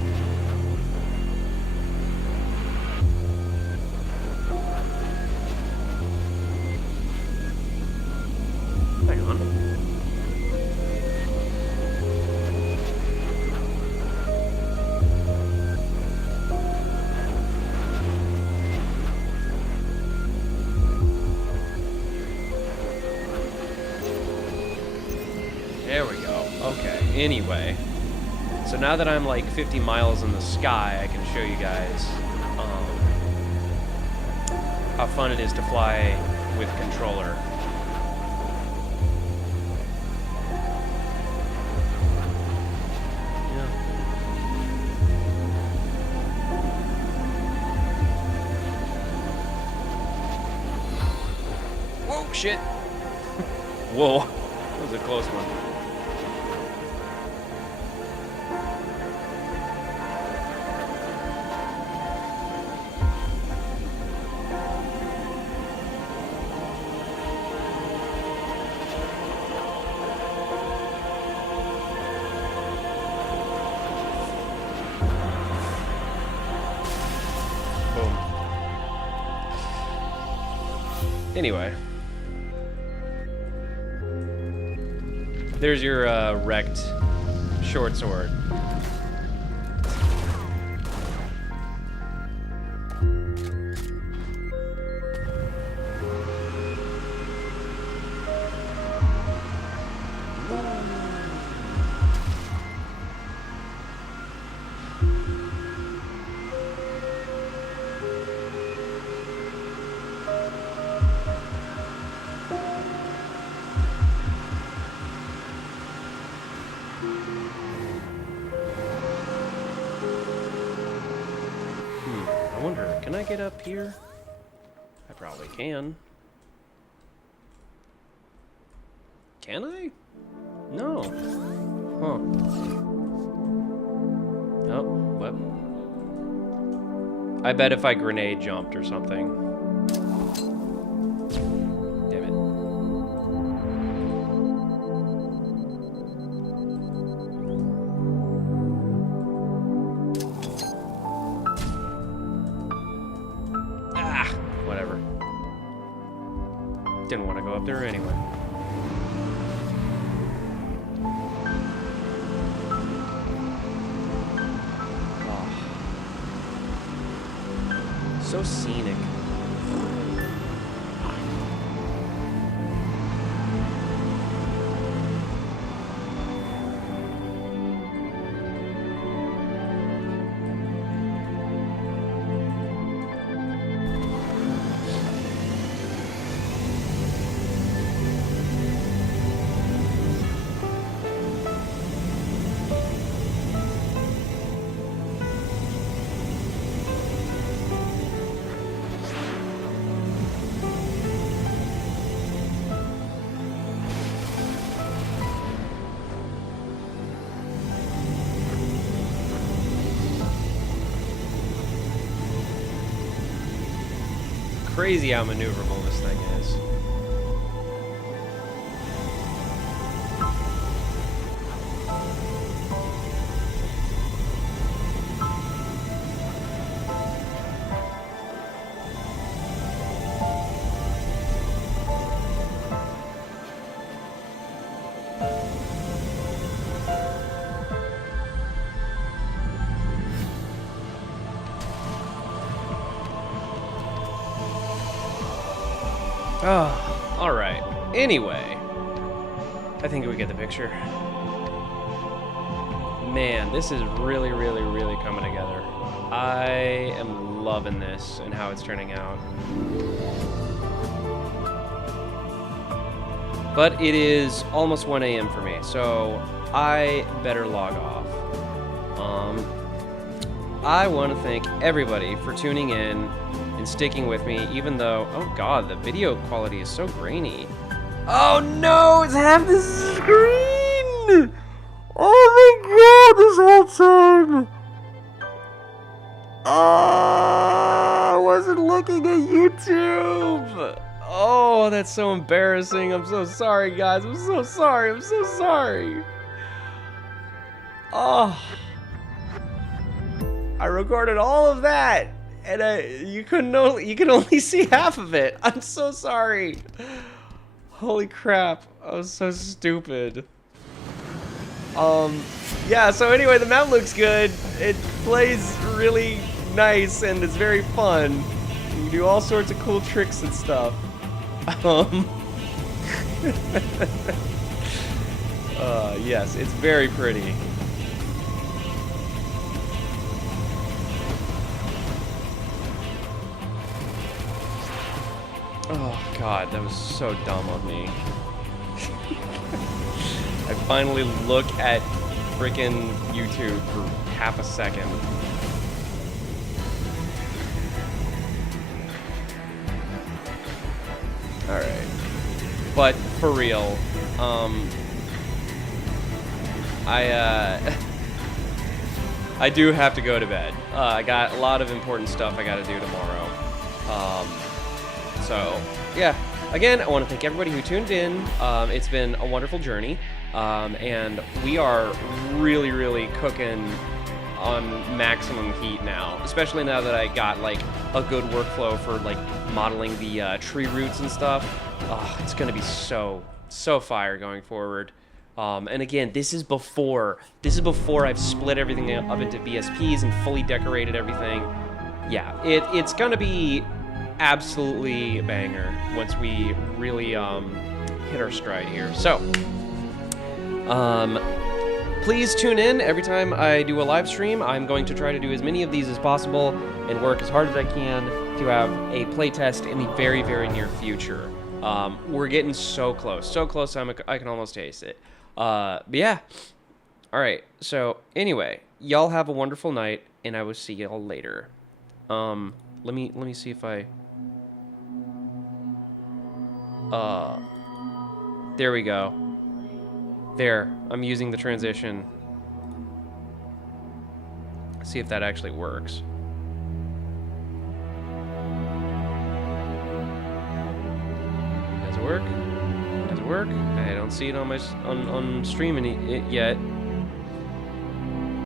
Hang on. There we go. Okay, anyway. So now that I'm like 50 miles in the sky, I can show you guys how fun it is to fly with controller. Yeah. Whoa, shit. Whoa, that was a close one. Boom. Anyway. There's your wrecked short sword. I wonder, can I get up here? I probably can. Can I? No. Huh. Oh, what? I bet if I grenade jumped or something. Damn it. Whatever. Didn't want to go up there anyway. Oh. So scenic. Crazy how maneuverable this thing is. Oh, all right. Anyway, I think we get the picture. Man, this is really, really, really coming together. I am loving this and how it's turning out. But it is almost 1 a.m. for me, so I better log off. I want to thank everybody for tuning in and sticking with me, even though, oh god, the video quality is so grainy. Oh no, it's half the screen! Oh my god, this whole time! Oh, I wasn't looking at YouTube! Oh, that's so embarrassing. I'm so sorry, guys. I'm so sorry. I'm so sorry. Oh. I recorded all of that, and you could only see half of it. I'm so sorry. Holy crap. I was so stupid. Yeah, so anyway, the map looks good. It plays really nice, and it's very fun. You do all sorts of cool tricks and stuff. Yes, it's very pretty. Oh god, that was so dumb of me. I finally look at frickin' YouTube for half a second. Alright. But for real, I do have to go to bed. I got a lot of important stuff I gotta do tomorrow. So, yeah. Again, I want to thank everybody who tuned in. It's been a wonderful journey. And we are really, really cooking on maximum heat now. Especially now that I got, like, a good workflow for, like, modeling the tree roots and stuff. Oh, it's going to be so fire going forward. And again, this is before I've split everything up into BSPs and fully decorated everything. Yeah, it's going to be absolutely a banger once we really hit our stride here. So, please tune in every time I do a live stream. I'm going to try to do as many of these as possible and work as hard as I can to have a playtest in the very, very near future. We're getting so close I can almost taste it. But yeah. All right. So anyway, y'all have a wonderful night, and I will see y'all later. Let me see if I. There we go. There, I'm using the transition. See if that actually works. Does it work? Does it work? I don't see it on my on streaming it yet.